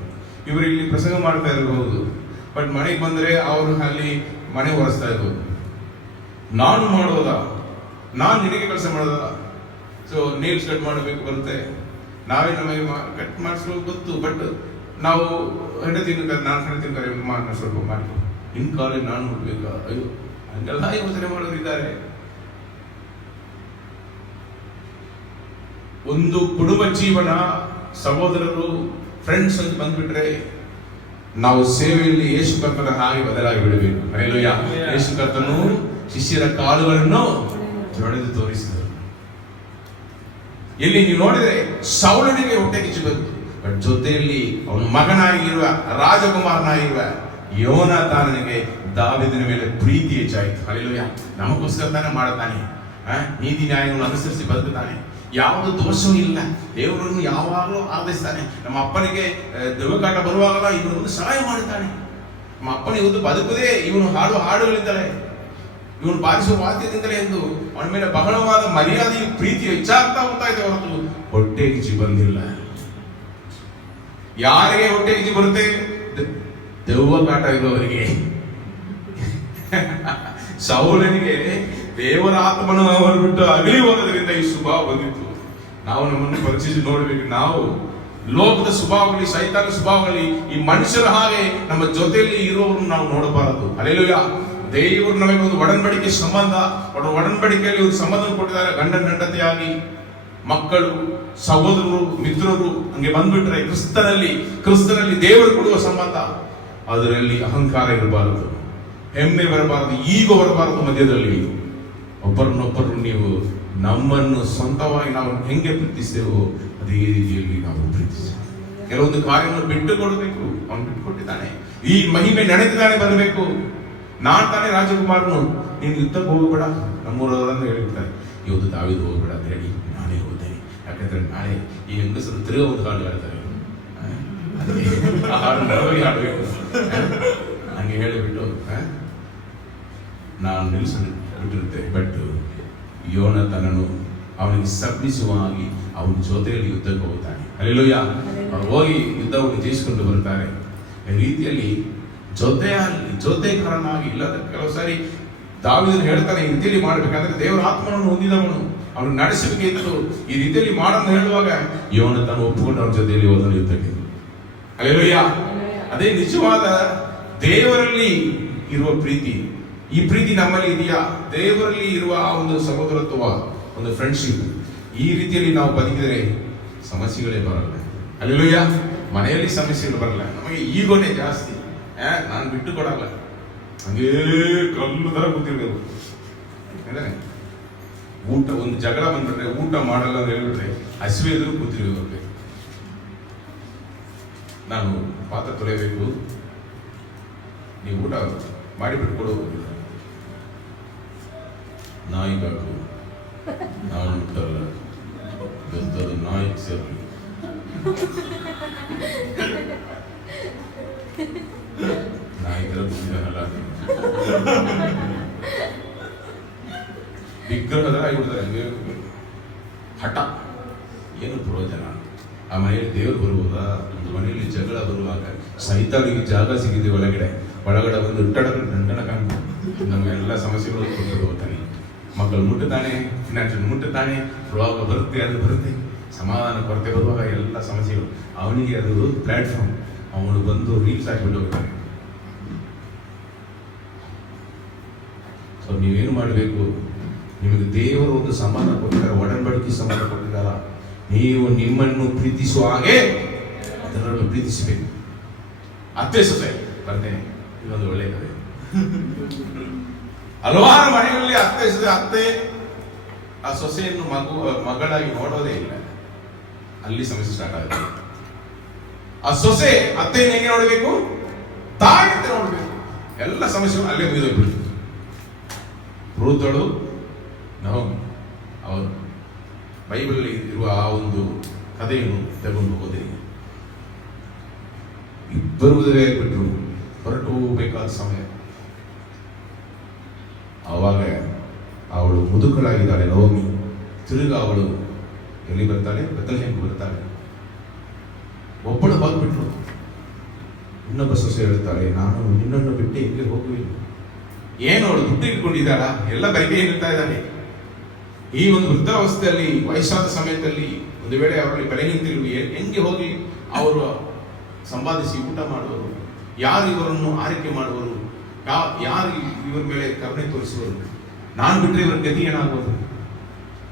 ಇವರು ಇಲ್ಲಿ ಪ್ರಸಂಗ ಮಾಡ್ತಾ ಇರಬಹುದು, ಬಟ್ ಮನೆಗೆ ಬಂದರೆ ಅವರು ಅಲ್ಲಿ ಮನೆ ಒರೆಸ್ತಾ ಇರ್ಬೋದು. ನಾನು ಮಾಡೋದಾ, ನಾನು ನಿನಗೆ ಕೆಲಸ ಮಾಡೋದಾ? ಸೊ ನೇಲ್ಸ್ ಕಟ್ ಮಾಡಬೇಕು ಬರುತ್ತೆ, ನಾವೇ ನಮಗೆ ಕಟ್ ಮಾಡಿಸ್ಕೊಳ್ಳೋದು ಗೊತ್ತು, ಬಟ್ ನಾವು ಹೆಂಡತಿ ನಾನು ಹೆಂಡತಿ ನಾನು ಸ್ವಲ್ಪ ಮಾಡಿ ಇನ್ ಕಾಲೇಜ್ ನಾನು ನೋಡ್ಬೇಕು. ಅಯ್ಯೋ, ಹಂಗೆಲ್ಲ ಯೋಚನೆ ಮಾಡೋರು ಇದ್ದಾರೆ. ಒಂದು ಕುಟುಂಬ ಜೀವನ, ಸಹೋದರರು, ಫ್ರೆಂಡ್ಸ್ ಅಂತ ಬಂದ್ಬಿಟ್ರೆ ನಾವು ಸೇವೆಯಲ್ಲಿ ಯೇಸು ಕರ್ತನ ಹಾಗೆ ಬದಲಾಗಿ ಬಿಡಬೇಕು. ಹಲ್ಲೆಲೂಯಾ. ಯೇಸು ಕರ್ತನು ಶಿಷ್ಯರ ಕಾಲುಗಳನ್ನು ತೊಳೆದು ತೋರಿಸಿದರು. ಇಲ್ಲಿ ನೀವು ನೋಡಿದ್ರೆ ಸೌಲನಿಗೆ ಹೊಟ್ಟೆ ಕಿಚ್ಚು ಬಂತು, ಬಟ್ ಜೊತೆಯಲ್ಲಿ ಅವನ ಮಗನಾಗಿರುವ, ರಾಜಕುಮಾರನಾಗಿರುವ ಯೋನಾತಾನನಿಗೆ ದಾವೀದನ ಮೇಲೆ ಪ್ರೀತಿ ಹೆಚ್ಚಾಯಿತು. ಹಲ್ಲೆಲೂಯಾ. ನಮಗೋಸ್ಕರ ತಾನೇ ಮಾಡುತ್ತಾನೆ, ನೀತಿ ನ್ಯಾಯಗಳನ್ನು ಅನುಸರಿಸಿ ಬದುಕುತ್ತಾನೆ, ಯಾವುದು ದೋಷವೂ ಇಲ್ಲ. ದೇವರನ್ನು ಯಾವಾಗಲೂ ಆರಾಧಿಸ್ತಾನೆ. ನಮ್ಮ ಅಪ್ಪನಿಗೆ ದೆವ್ವಕಾಟ ಬರುವಾಗಲ್ಲ ಇವನು ಸಹಾಯ ಮಾಡುತ್ತಾನೆ. ನಮ್ಮ ಅಪ್ಪನ ಇವತ್ತು ಬದುಕುದೇ ಇವನು ಹಾಡುಗಳಿಂದಲೇ, ಇವನು ಬಾರಿಸುವ ವಾದ್ಯದಿಂದಲೇ ಎಂದು ಅವನ ಮೇಲೆ ಬಹಳವಾದ ಮರ್ಯಾದೆ, ಪ್ರೀತಿ ಹೆಚ್ಚಾಗ್ತಾ ಹೋಗ್ತಾ ಇದೆ ಹೊರತು ಹೊಟ್ಟೆ ಕಿಚ್ಚಿ ಬಂದಿಲ್ಲ. ಯಾರಿಗೆ ಹೊಟ್ಟೆ ಕಿಚ್ಚಿ ಬರುತ್ತೆ? ದೆವ್ವಕಾಟ ಇರುವವರಿಗೆ. ಸೌಲನಿಗೆ ದೇವರ ಆತ್ಮನು ಅವರು ಬಿಟ್ಟು ಅಗಲಿ ಹೋಗೋದ್ರಿಂದ ಈ ಸ್ವಭಾವ ಬಂದಿತ್ತು. ನಾವು ನಮ್ಮನ್ನು ಪರಿಚಯಿಸಿ ನೋಡಬೇಕು. ನಾವು ಲೋಕದ ಸ್ವಭಾವಗಳಲ್ಲಿ, ಸೈತಾನ ಸ್ವಭಾವಗಳಲ್ಲಿ ಈ ಮನುಷ್ಯರ ಹಾಗೆ ನಮ್ಮ ಜೊತೆಯಲ್ಲಿ ಇರುವವರನ್ನು ನಾವು ನೋಡಬಾರದು. ಹಲ್ಲೆಲೂಯಾ. ದೇವರು ನಮಗೆ ಒಂದು ಒಡಂಬಡಿಕೆ ಸಂಬಂಧ, ಒಡಂಬಡಿಕೆಯಲ್ಲಿ ಒಂದು ಸಂಬಂಧ ಕೊಟ್ಟಿದ್ದಾರೆ. ಗಂಡನ ಹೆಂಡತಿಯಾಗಿ ಮಕ್ಕಳು, ಸಹೋದರರು, ಮಿತ್ರರು ಹಂಗೆ ಬಂದ್ಬಿಟ್ರೆ ಕ್ರಿಸ್ತನಲ್ಲಿ ದೇವರು ಕೊಡುವ ಸಂಬಂಧ, ಅದರಲ್ಲಿ ಅಹಂಕಾರ ಇರಬಾರದು, ಹೆಮ್ಮೆ ಬರಬಾರದು, ಈಗ ಬರಬಾರದು. ಮಧ್ಯದಲ್ಲಿ ಒಬ್ಬರನ್ನೊಬ್ಬರು ನೀವು ನಮ್ಮನ್ನು ಸ್ವಂತವಾಗಿ ನಾವು ಹೆಂಗೆ ಪ್ರೀತಿಸ್ತೇವೋ ಅದೇ ರೀತಿಯಲ್ಲಿ ನಾವು ಪ್ರೀತಿಸ್ತೇವೆ. ಕೆಲವೊಂದು ಕಾರ್ಯವನ್ನು ಬಿಟ್ಟು ಕೊಡಬೇಕು, ಅವನು ಬಿಟ್ಟುಕೊಟ್ಟಿದ್ದಾನೆ. ಈ ಮಹಿಮೆ ನಡೆದಿದ್ದಾನೆ, ಬರಬೇಕು. ನಾನ್ ತಾನೇ ರಾಜಕುಮಾರನು, ನೀನು ಯುದ್ಧಕ್ಕೆ ಹೋಗಬೇಡ, ನಮ್ಮೂರವರನ್ನು ಹೇಳಿಬಿಡ್ತಾರೆ, ಇವತ್ತು ದಾವಿದು ಹೋಗಬೇಡ ಅಂತ ಹೇಳಿ ನಾನೇ ಹೋಗ್ತೇನೆ. ಯಾಕಂದ್ರೆ ನಾಳೆ ಈ ಹೆಂಗಸರು ತಿರುಗ ಒಂದು ಹಾಡು ಹೇಳ್ತಾರೆ, ಆ ಹಾಡು ನರವಾಗಿ ಹಾಡಬೇಕು. ಹಂಗೆ ಹೇಳಿಬಿಟ್ಟು ನಾನು ನಿಲ್ಲಿಸಿಬಿಟ್ಟಿರುತ್ತೆ. ಬಟ್ ಯೋನಾಥನನು ಅವನಿಗೆ ಸಬ್ಮಿಸುವ ಹಾಗೆ ಅವನ ಜೊತೆಯಲ್ಲಿ ಯುದ್ಧಕ್ಕೆ ಹೋಗ್ತಾನೆ. ಹಲ್ಲೆಲೂಯಾ. ಅವ್ರು ಹೋಗಿ ಯುದ್ಧವನ್ನು ಜಯಿಸಿಕೊಂಡು ಬರ್ತಾರೆ. ಈ ರೀತಿಯಲ್ಲಿ ಜೊತೆಗಾರನಾಗಿ, ಇಲ್ಲದ ಕೆಲವು ಸಾರಿ ದಾವೀದನು ಹೇಳ್ತಾನೆ, ಈ ರೀತಿಯಲ್ಲಿ ಮಾಡ್ಬೇಕಂದ್ರೆ ದೇವರ ಆತ್ಮನನ್ನು ಹೊಂದಿದವನು, ಅವನು ನಡೆಸಲಿಕ್ಕೆ ಇತ್ತು, ಈ ರೀತಿಯಲ್ಲಿ ಮಾಡನ್ನು ಹೇಳುವಾಗ ಯೋನಾಥನ ಒಪ್ಪಿಕೊಂಡು ಅವನ ಜೊತೆಯಲ್ಲಿ ಹೋದನು ಯುದ್ಧಕ್ಕೆ. ಹಲ್ಲೆಲೂಯಾ. ಅದೇ ನಿಜವಾದ ದೇವರಲ್ಲಿ ಇರುವ ಪ್ರೀತಿ. ಈ ಪ್ರೀತಿ ನಮ್ಮಲ್ಲಿ ಇದೆಯಾ? ದೇವರಲ್ಲಿ ಇರುವ ಆ ಒಂದು ಸಹೋದರತ್ವ, ಒಂದು ಫ್ರೆಂಡ್ಶಿಪ್, ಈ ರೀತಿಯಲ್ಲಿ ನಾವು ಬದುಕಿದರೆ ಸಮಸ್ಯೆಗಳೇ ಬರಲ್ಲ. ಹಲ್ಲೆಲೂಯಾ. ಮನೆಯಲ್ಲಿ ಸಮಸ್ಯೆಗಳು ಬರಲ್ಲ. ನಮಗೆ ಈಗೋನೇ ಜಾಸ್ತಿ. ನಾನು ಬಿಟ್ಟು ಕೊಡಲ್ಲ, ಹಂಗೇ ಕಲ್ಲು ತರ ಕೂತಿರ್ಬೇಕು. ಊಟ ಒಂದು ಜಗಳ ಬಂದ್ಬಿಟ್ರೆ ಊಟ ಮಾಡಲ್ಲ ಅಂತ ಹೇಳ್ಬಿಟ್ರೆ ಹಸಿವೆ ಎದುರು ಕೂತಿರ್ಬೇಕು. ನಾನು ಪಾತ್ರ ತೊಳೆಯಬೇಕು, ನೀವು ಊಟ ಮಾಡಿಬಿಟ್ಟು ಕೊಡೋದು. ನಾಯಿ ಬೇಕು, ನಾನು ಮುಟ್ಟಲ್ಲ, ದೊಡ್ಡದು ನಾಯಿ ಸೇರಲಿ. ನಾಯಿ ತರ ಬಂದಿದ್ದಾನಲ್ಲ, ವಿಗ್ರಹದ ಆಗಿಬಿಡ್ತಾರೆ. ಹಠ, ಏನು ಪ್ರಯೋಜನ? ಆ ಮನೆಯಲ್ಲಿ ದೇವರು ಬರುವುದಾ? ಒಂದು ಮನೆಯಲ್ಲಿ ಜಗಳ ಬರುವಾಗ ಸೈತಾನಿಗೆ ಜಾಗ ಸಿಗಿದೆ ಒಳಗಡೆ ಒಂದು ದಂಡನ ಕಾಣ್ತು, ನಮಗೆಲ್ಲ ಸಮಸ್ಯೆಗಳು ಕೊಟ್ಟು ಹೋಗ್ತಾನೆ. ಮಕ್ಕಳು ಮುಟ್ಟುತ್ತಾನೆ, ಫಿನಾನ್ಷಿಯಲ್ ಮುಟ್ಟುತ್ತಾನೆ, ರೋಗ ಬರುತ್ತೆ, ಅದು ಬರುತ್ತೆ, ಸಮಾಧಾನ ಕೊರತೆ ಬರುವಾಗ ಎಲ್ಲ ಸಮಸ್ಯೆಗಳು. ಅವನಿಗೆ ಅದು ಪ್ಲಾಟ್ಫಾರ್ಮ್, ಅವನು ಬಂದು ರೀಲ್ಸ್ ಹಾಕಿಬಿಟ್ಟು ಹೋಗ್ತಾನೆ. ಸೊ ನೀವೇನು ಮಾಡಬೇಕು? ನಿಮಗೆ ದೇವರು ಒಂದು ಸಮಾಧಾನ ಕೊಟ್ಟಿದ್ದಾರೆ, ಒಡಂಬಡಿಕೆ ಸಮಾಧಾನ ಕೊಟ್ಟಿದ್ದಾರ. ನೀವು ನಿಮ್ಮನ್ನು ಪ್ರೀತಿಸುವ ಹಾಗೆ ಅದರನ್ನು ಪ್ರೀತಿಸಬೇಕು. ಅತ್ತೆ ಸೊಸೆ ಬರ್ತೇನೆ, ಇದೊಂದು ಒಳ್ಳೆಯ ಕಥೆ. ಹಲವಾರು ಮನೆಗಳಲ್ಲಿ ಅತ್ತೆ ಆ ಸೊಸೆಯನ್ನು ಮಗಳಾಗಿ ನೋಡೋದೇ ಇಲ್ಲ, ಅಲ್ಲಿ ಸಮಸ್ಯೆ ಸ್ಟಾರ್ಟ್ ಆಗುತ್ತೆ. ಆ ಸೊಸೆ ಅತ್ತೆಯನ್ನು ಹೆಂಗೆ ನೋಡಬೇಕು? ತಾಯಿ ಅಂತ ನೋಡಬೇಕು. ಎಲ್ಲ ಸಮಸ್ಯೆಗಳು ಅಲ್ಲೇ ಮುಗಿದೋಗ್ಬಿಡ್ತು. ರೂತಳು, ನಹೋಮಿ, ಅವರು ಬೈಬಲ್ ಇರುವ ಆ ಒಂದು ಕಥೆಯನ್ನು ತಗೊಂಡು ಹೋದರೆ ಇಬ್ಬರು ಮದುವೆ ಆಗಿಬಿಟ್ರು. ಹೊರಟು ಹೋಗಬೇಕಾದ ಸಮಯ. ಆವಾಗ ಅವಳು ಮುದುಕಳಾಗಿದ್ದಾಳೆ ನಹೋಮಿ. ತಿರುಗ ಅವಳು ಎಲ್ಲಿ ಬರ್ತಾಳೆ? ಬೆಥಲೆಹೇಮ್ ಬರ್ತಾಳೆ. ಒಬ್ಬಳು ಬಂದ್ಬಿಟ್ರು. ಇನ್ನೊಬ್ಬ ಸೊಸೆ ಹೇಳ್ತಾಳೆ, ನಾನು ನಿನ್ನನ್ನು ಬಿಟ್ಟು ಎಲ್ಲಿ ಹೋಗುವಿಲ್ಲ. ಏನು ಅವಳು ದುಡ್ಡು ಇಟ್ಕೊಂಡಿದ್ದಾಳ, ಎಲ್ಲ ಬರಿಕೆ ಇರ್ತಾ ಇದ್ದಾನೆ. ಈ ಒಂದು ವೃದ್ಧಾವಸ್ಥೆಯಲ್ಲಿ, ವಯಸ್ಸಾದ ಸಮಯದಲ್ಲಿ ಒಂದು ವೇಳೆ ಅವರಲ್ಲಿ ಬೆಲೆ ನಿಂತಿರುವ ಹೆಂಗೆ ಹೋಗಿ ಅವರು ಸಂಪಾದಿಸಿ ಊಟ ಮಾಡುವರು? ಯಾರು ಇವರನ್ನು ಆರೈಕೆ ಮಾಡುವರು? ಯಾರು ಇವರ ಮೇಲೆ ಕರುಣೆ ತೋರಿಸುವರು? ನಾನು ಬಿಟ್ಟರೆ ಇವರ ಗತಿ ಏನಾಗುವುದು?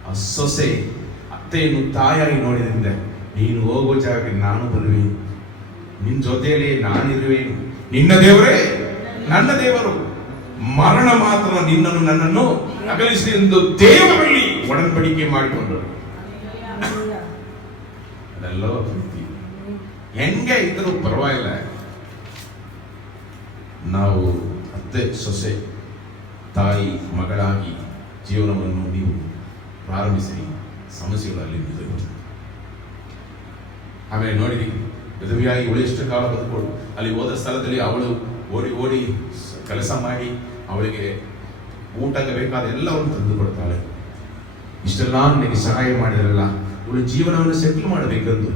ಆ ಸೊಸೆ ಅತ್ತೆಯನ್ನು ತಾಯಾಗಿ ನೋಡಿದ್ರಿಂದ, ನೀನು ಹೋಗೋ ಜಾಗಕ್ಕೆ ನಾನು ಬರುವೆನು, ನಿನ್ನ ಜೊತೆಯಲ್ಲಿ ನಾನಿರುವೆನು, ನಿನ್ನ ದೇವರೇ ನನ್ನ ದೇವರು, ಮರಣ ಮಾತ್ರ ನಿನ್ನನ್ನು ನನ್ನನ್ನು ಅಗಲಿಸಿ ಎಂದು ದೇವರಲ್ಲಿ ಒಡಂಬಡಿಕೆ ಮಾಡಿಕೊಂಡರು. ಅದೆಲ್ಲೋ ಪ್ರೀತಿ. ಹೆಂಗೆ ಇದ್ರೂ ಪರವಾಗಿಲ್ಲ, ನಾವು ಅತ್ತೆ ಸೊಸೆ ತಾಯಿ ಮಗಳಾಗಿ ಜೀವನವನ್ನು ನೀವು ಪ್ರಾರಂಭಿಸಿ, ಸಮಸ್ಯೆಗಳಲ್ಲಿ ನಿಲ್ಲುವುದು. ಆಮೇಲೆ ನೋಡಿರಿ, ವಿಧವೆಯಾಗಿ ಉಳಿಯಷ್ಟು ಕಾಲ ಬದುಕೋಳು. ಅಲ್ಲಿ ಹೋದ ಸ್ಥಳದಲ್ಲಿ ಅವಳು ಓಡಿ ಓಡಿ ಕೆಲಸ ಮಾಡಿ ಅವಳಿಗೆ ಊಟಕ್ಕೆ ಬೇಕಾದ ಎಲ್ಲವನ್ನು ತಂದು ಕೊಡ್ತಾಳೆ. ಇಷ್ಟೆಲ್ಲ ನನಗೆ ಸಹಾಯ ಮಾಡಿದ್ರಲ್ಲ, ಇವಳು ಜೀವನವನ್ನು ಸೆಟ್ಲ್ ಮಾಡಬೇಕೆಂದು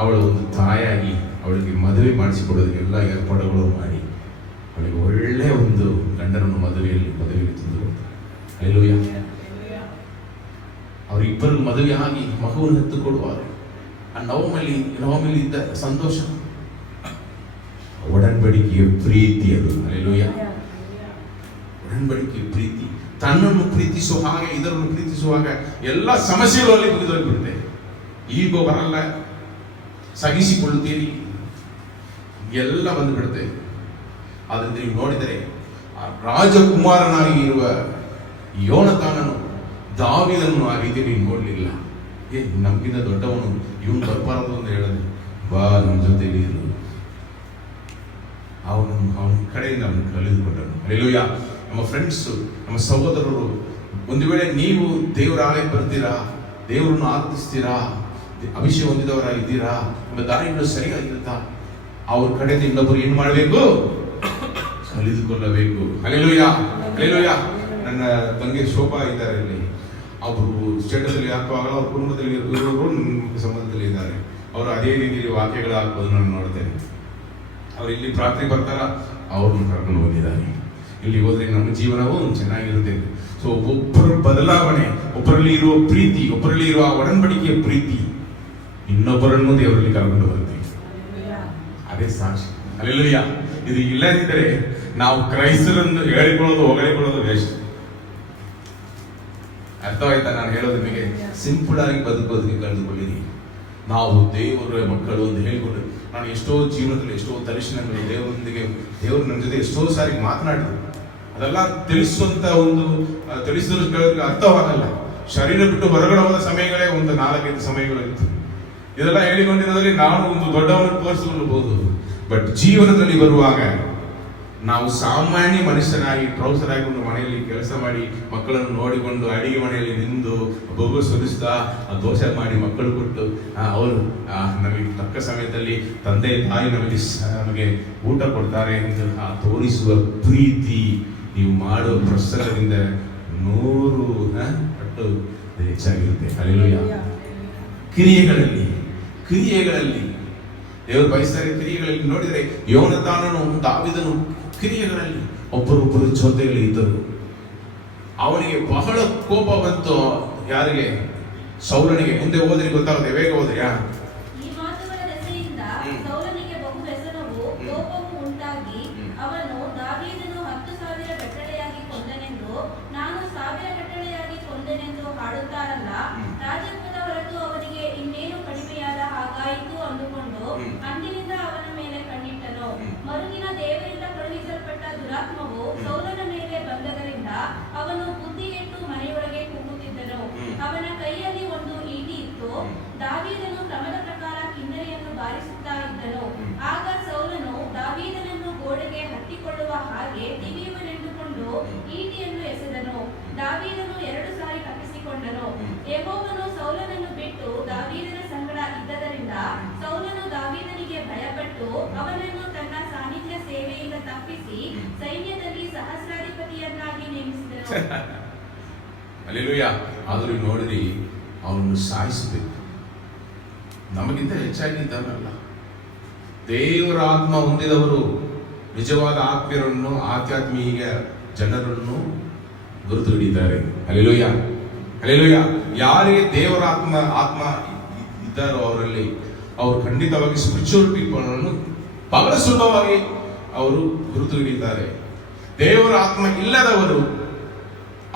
ಅವಳು ಒಂದು ತಾಯಾಗಿ ಅವಳಿಗೆ ಮದುವೆ ಮಾಡಿಸಿಕೊಡೋದಕ್ಕೆ ಎಲ್ಲ ಏರ್ಪಾಡುಗಳು ಮಾಡಿ ಅವಳಿಗೆ ಒಳ್ಳೆಯ ಒಂದು ಗಂಡನನ್ನು ಮದುವೆಯಲ್ಲಿ ತಂದು ಕೊಡ್ತಾಳೆ. ಹಲ್ಲೆಲೂಯಾ. ಅವರಿಬ್ಬರು ಮದುವೆ ಆಗಿ ಮಗುವನ್ನು ಎತ್ತುಕೊಡುವಾಗ ಆ ನವಮಿಲಿ ಇದ್ದ ಸಂತೋಷ, ಒಡಂಬಡಿಕೆಯ ಪ್ರೀತಿ ಅದು. ಹಲ್ಲೆಲೂಯಾ. ಒಡಂಬಡಿಕೆಯ ಪ್ರೀತಿ, ತನ್ನನ್ನು ಪ್ರೀತಿಸುವ ಹಾಗೆ ಇದರನ್ನು ಪ್ರೀತಿಸುವಾಗ ಎಲ್ಲ ಸಮಸ್ಯೆಗಳು ಅಲ್ಲಿ ಮುಗಿದೋಗ್ಬಿಡುತ್ತೆ. ಈಗೋ ಬರಲ್ಲ, ಸಹಿಸಿಕೊಳ್ಳುತ್ತೀರಿ, ಎಲ್ಲ ಬಂದುಬಿಡುತ್ತೆ. ಆದ್ರಿಂದ ನೀವು ನೋಡಿದರೆ ಆ ರಾಜಕುಮಾರನಾಗಿ ಇರುವ ಯೋನತಾನನು ದಾವೀದನನ್ನು ಆ ರೀತಿ ನೀವು ನೋಡಲಿಲ್ಲ. ನಮಗಿಂತ ದೊಡ್ಡವನು ಇವನು ಬರ್ಬಾರದು ಅಂತ ಹೇಳಿದ್ರೆ, ಬಾ ನಮ್ಮ ಜೊತೆಗೆ ಇರು. ಅವನ ಕಡೆಯಿಂದ ಅವನು ಕಳೆದುಕೊಂಡನು. ಹಲ್ಲೆಲೂಯಾ. ನಮ್ಮ ಫ್ರೆಂಡ್ಸು, ನಮ್ಮ ಸಹೋದರರು, ಒಂದು ವೇಳೆ ನೀವು ದೇವರ ಆಲಯಕ್ಕೆ ಬರ್ತೀರಾ, ದೇವರನ್ನು ಆರಾಧಿಸ್ತೀರಾ, ಅಭಿಷೇಕ ಹೊಂದಿದವರಾಗಿದ್ದೀರಾ, ನಿಮ್ಮ ದಾರಿಗಳು ಸರಿಯಾಗಿರುತ್ತಾ, ಅವ್ರ ಕಡೆಯಿಂದ ಇನ್ನೊಬ್ಬರು ಏನ್ ಮಾಡಬೇಕು? ಕಲಿದುಕೊಳ್ಳಬೇಕು. Hallelujah, hallelujah. ನನ್ನ ತಂಗಿ ಶೋಭಾ ಇದ್ದಾರೆ ಇಲ್ಲಿ, ಅವರು ಸ್ಟೇಟಸ್ ಅಲ್ಲಿ ಹಾಕುವಾಗ ಅವ್ರ ಕುಟುಂಬದಲ್ಲಿ ಇರೋರು ನನ್ನ ಸಂಬಂಧದಲ್ಲಿ ಇದ್ದಾರೆ. ಅವರು ಅದೇ ರೀತಿಯಲ್ಲಿ ವಾಕ್ಯಗಳು ಹಾಕೋದು ನಾನು ನೋಡ್ತೇನೆ. ಅವ್ರು ಇಲ್ಲಿ ಪ್ರಾರ್ಥನೆ ಬರ್ತಾರ, ಅವ್ರನ್ನ ಕರ್ಕೊಂಡು ಹೋಗಿದ್ದಾರೆ. ಇಲ್ಲಿ ಹೋದ್ರೆ ನಮ್ಮ ಜೀವನವೂ ಚೆನ್ನಾಗಿರುತ್ತೆ. ಸೊ ಒಬ್ಬರ ಬದಲಾವಣೆ, ಒಬ್ಬರಲ್ಲಿ ಇರುವ ಪ್ರೀತಿ, ಒಬ್ಬರಲ್ಲಿ ಇರುವ ಒಡಂಬಡಿಕೆಯ ಪ್ರೀತಿ ಇನ್ನೊಬ್ಬರನ್ನು ದೇವರಲ್ಲಿ ಕರ್ಕೊಂಡು ಬರುತ್ತೆ. ಅದೇ ಸಾಕ್ಷಿ. ಹಲ್ಲೆಲೂಯಾ. ಇದು ಇಲ್ಲದಿದ್ದರೆ ನಾವು ಕ್ರೈಸ್ತರನ್ನು ಹೇಳಿಕೊಳ್ಳೋದು, ಹೊಗಳಿಕೊಳ್ಳೋದು ವೇಸ್ಟ್. ಅರ್ಥವಾಯ್ತಾ ನಾನು ಹೇಳೋದು ನಿಮಗೆ? ಸಿಂಪಲ್ ಆಗಿ ಬದುಕೋದಕ್ಕೆ ಕಳೆದುಕೊಳ್ಳಿರಿ. ನಾವು ದೇವರ ಮಕ್ಕಳು ಅಂತ ಹೇಳಿಕೊಂಡು, ನಾನು ಎಷ್ಟೋ ಜೀವನದಲ್ಲಿ ಎಷ್ಟೋ ದರ್ಶನಗಳು ದೇವರೊಂದಿಗೆ, ದೇವರು ನನ್ನ ಜೊತೆ ಎಷ್ಟೋ ಸಾರಿ ಮಾತನಾಡಿದ್ರು. ಅದೆಲ್ಲ ತಿಳಿಸುವಂತ ಒಂದು ತಿಳಿಸಿದ್ರು ಅರ್ಥವಾಗಲ್ಲ. ಶರೀರ ಬಿಟ್ಟು ಹೊರಗಡೆ ಹೋದ ಸಮಯಗಳೇ ಒಂದು 4-5 ಸಮಯಗಳು ಇತ್ತು. ಇದೆಲ್ಲ ಹೇಳಿಕೊಂಡಿರೋದ್ರಲ್ಲಿ ನಾನು ಒಂದು ದೊಡ್ಡವನ್ನು ತೋರಿಸಿಕೊಳ್ಳಬಹುದು. ಬಟ್ ಜೀವನದಲ್ಲಿ ಬರುವಾಗ ನಾವು ಸಾಮಾನ್ಯ ಮನುಷ್ಯನಾಗಿ, ಪ್ರೌಢರಾಗಿ ಒಂದು ಮನೆಯಲ್ಲಿ ಕೆಲಸ ಮಾಡಿ, ಮಕ್ಕಳನ್ನು ನೋಡಿಕೊಂಡು, ಅಡಿಗೆ ಮನೆಯಲ್ಲಿ ನಿಂದು ಬೊಬ್ಬು ಸುರಿಸ್ತಾ ದೋಸೆ ಮಾಡಿ ಮಕ್ಕಳು ಕೊಟ್ಟು, ಅವರು ನಮಗೆ ತಕ್ಕ ಸಮಯದಲ್ಲಿ ತಂದೆ ತಾಯಿ ನಮಗೆ ಊಟ ಕೊಡ್ತಾರೆ ಎಂದು ತೋರಿಸುವ ಪ್ರೀತಿ ನೀವು ಮಾಡುವ ಪ್ರಸರದಿಂದ 100 ಪಟ್ಟು ಹೆಚ್ಚಾಗಿರುತ್ತೆ. ಹಲ್ಲೆಲೂಯಾ. ಕ್ರಿಯೆಗಳಲ್ಲಿ ದೇವರು ಬಯಸ್ತಾರೆ. ಕ್ರಿಯೆಗಳಲ್ಲಿ ನೋಡಿದರೆ ಯೋನತಾನನು, ದಾವೀದನು ಕ್ರಿಯೆಗಳಲ್ಲಿ ಒಬ್ಬರೊಬ್ಬರು ಜೊತೆಯಲ್ಲಿ ಇದ್ದರು. ಅವನಿಗೆ ಬಹಳ ಕೋಪ ಬಂತು. ಯಾರಿಗೆ? ಸೌಲನಿಗೆ. ಮುಂದೆ ಹೋದ್ರೆ ಗೊತ್ತಾಗುತ್ತೆ, ಬೇಗ ಹೋದ್ರಿಯಾ? ಈ ಮಾತುಗಳ ದೆಸೆಯಿಂದ ಸೌಲನಿಗೆ ಬಹು ವ್ಯಸನವೂ ಕೋಪವೂ ಉಂಟಾಗಿ ಅವನು, ದಾವೀದನು 10,000 ಗಟ್ಟಳೆಯಾಗಿ ಕೊಂದನೆಂದು, ನಾನು 1000 ಗಟ್ಟಳೆಯಾಗಿ ಕೊಂದನೆಂದು ಹಾಡುತ್ತಾರಲ್ಲ, ರಾಜತ್ವದ ಹೊರತು ಅವನಿಗೆ ಇನ್ನೇನು ಕಡಿಮೆಯಾದ ಹಾಗಾಯಿತು ಅಂದುಕೊಂಡು ಅಂದಿನಿಂದ ಅವನ ಮೇಲೆ ಕಣ್ಣಿಟ್ಟನು. ಮರುದಿನ ದೇವರಿಂದ ಕಳುಹಿಸಲ್ಪಟ್ಟ ದುರಾತ್ಮವು ಸೌಲನ ಮೇಲೆ ಬಂದದರಿಂದ ಅವನು ಬುದ್ಧಿಗೆಟ್ಟು ಮನೆಯೊಳಗೆ ಕೂಗುತ್ತಿದ್ದನು. ಅವನ ಕೈಯಲ್ಲಿ ಒಂದು ಈಟಿ ಇತ್ತು. ದಾವೀದನು ಕ್ರಮದ ಪ್ರಕಾರ ಕಿನ್ನರಿಯನ್ನು ಬಾರಿಸುತ್ತಾ ಇದ್ದನು. ಆಗ ಸೌಲನು ದಾವೀದನನ್ನು ಗೋಡೆಗೆ ಹತ್ತಿಕೊಳ್ಳುವ ಹಾಗೆ ತೆಗೆಯುವನೆಂದುಕೊಂಡು ಈಟಿಯನ್ನು ಎಸೆದನು. ದಾವೀದನು 2 ಸಾರಿ ತಪ್ಪಿಸಿಕೊಂಡನು. ಯೆಹೋವನು ಸೌಲನನ್ನು ಬಿಟ್ಟು ದಾವೀದನ ಸಂಗಡ ಇದ್ದದರಿಂದ ಸೌಲನು ದಾವೀದನಿಗೆ ಭಯಪಟ್ಟು ಅವನನ್ನು ತನ್ನ ಸಾನ್ನಿಧ್ಯ ಸೇವೆಯಿಂದ ತಪ್ಪಿಸಿ ಸೈನ್ಯದಲ್ಲಿ ಸಹಸ್ರಾಧಿಪತಿಯನ್ನಾಗಿ ನೇಮಿಸಿದನು. ಹಲ್ಲೆಲೂಯಾ. ಆದರೂ ನೋಡಿರಿ, ಅವನನ್ನು ಸಾಯಿಸಬೇಕು. ನಮಗಿಂತ ಹೆಚ್ಚಾಗಿದ್ದಾನಲ್ಲ. ದೇವರ ಆತ್ಮ ಹೊಂದಿದವರು ನಿಜವಾದ ಆತ್ಮೀಯರನ್ನು, ಆಧ್ಯಾತ್ಮಿಕ ಜನರನ್ನು ಗುರುತು ಹಿಡಿದ್ದಾರೆ. Hallelujah, hallelujah. ಯಾರಿಗೆ ದೇವರ ಆತ್ಮ ಇದ್ದಾರೋ ಅವರಲ್ಲಿ ಅವರು ಖಂಡಿತವಾಗಿ ಸ್ಪಿರಿಚುವಲ್ ಪೀಪಲ್ ಅನ್ನು ಬಹಳ ಸುಲಭವಾಗಿ ಅವರು ಗುರುತು ಹಿಡಿತಾರೆ. ದೇವರ ಆತ್ಮ ಇಲ್ಲದವರು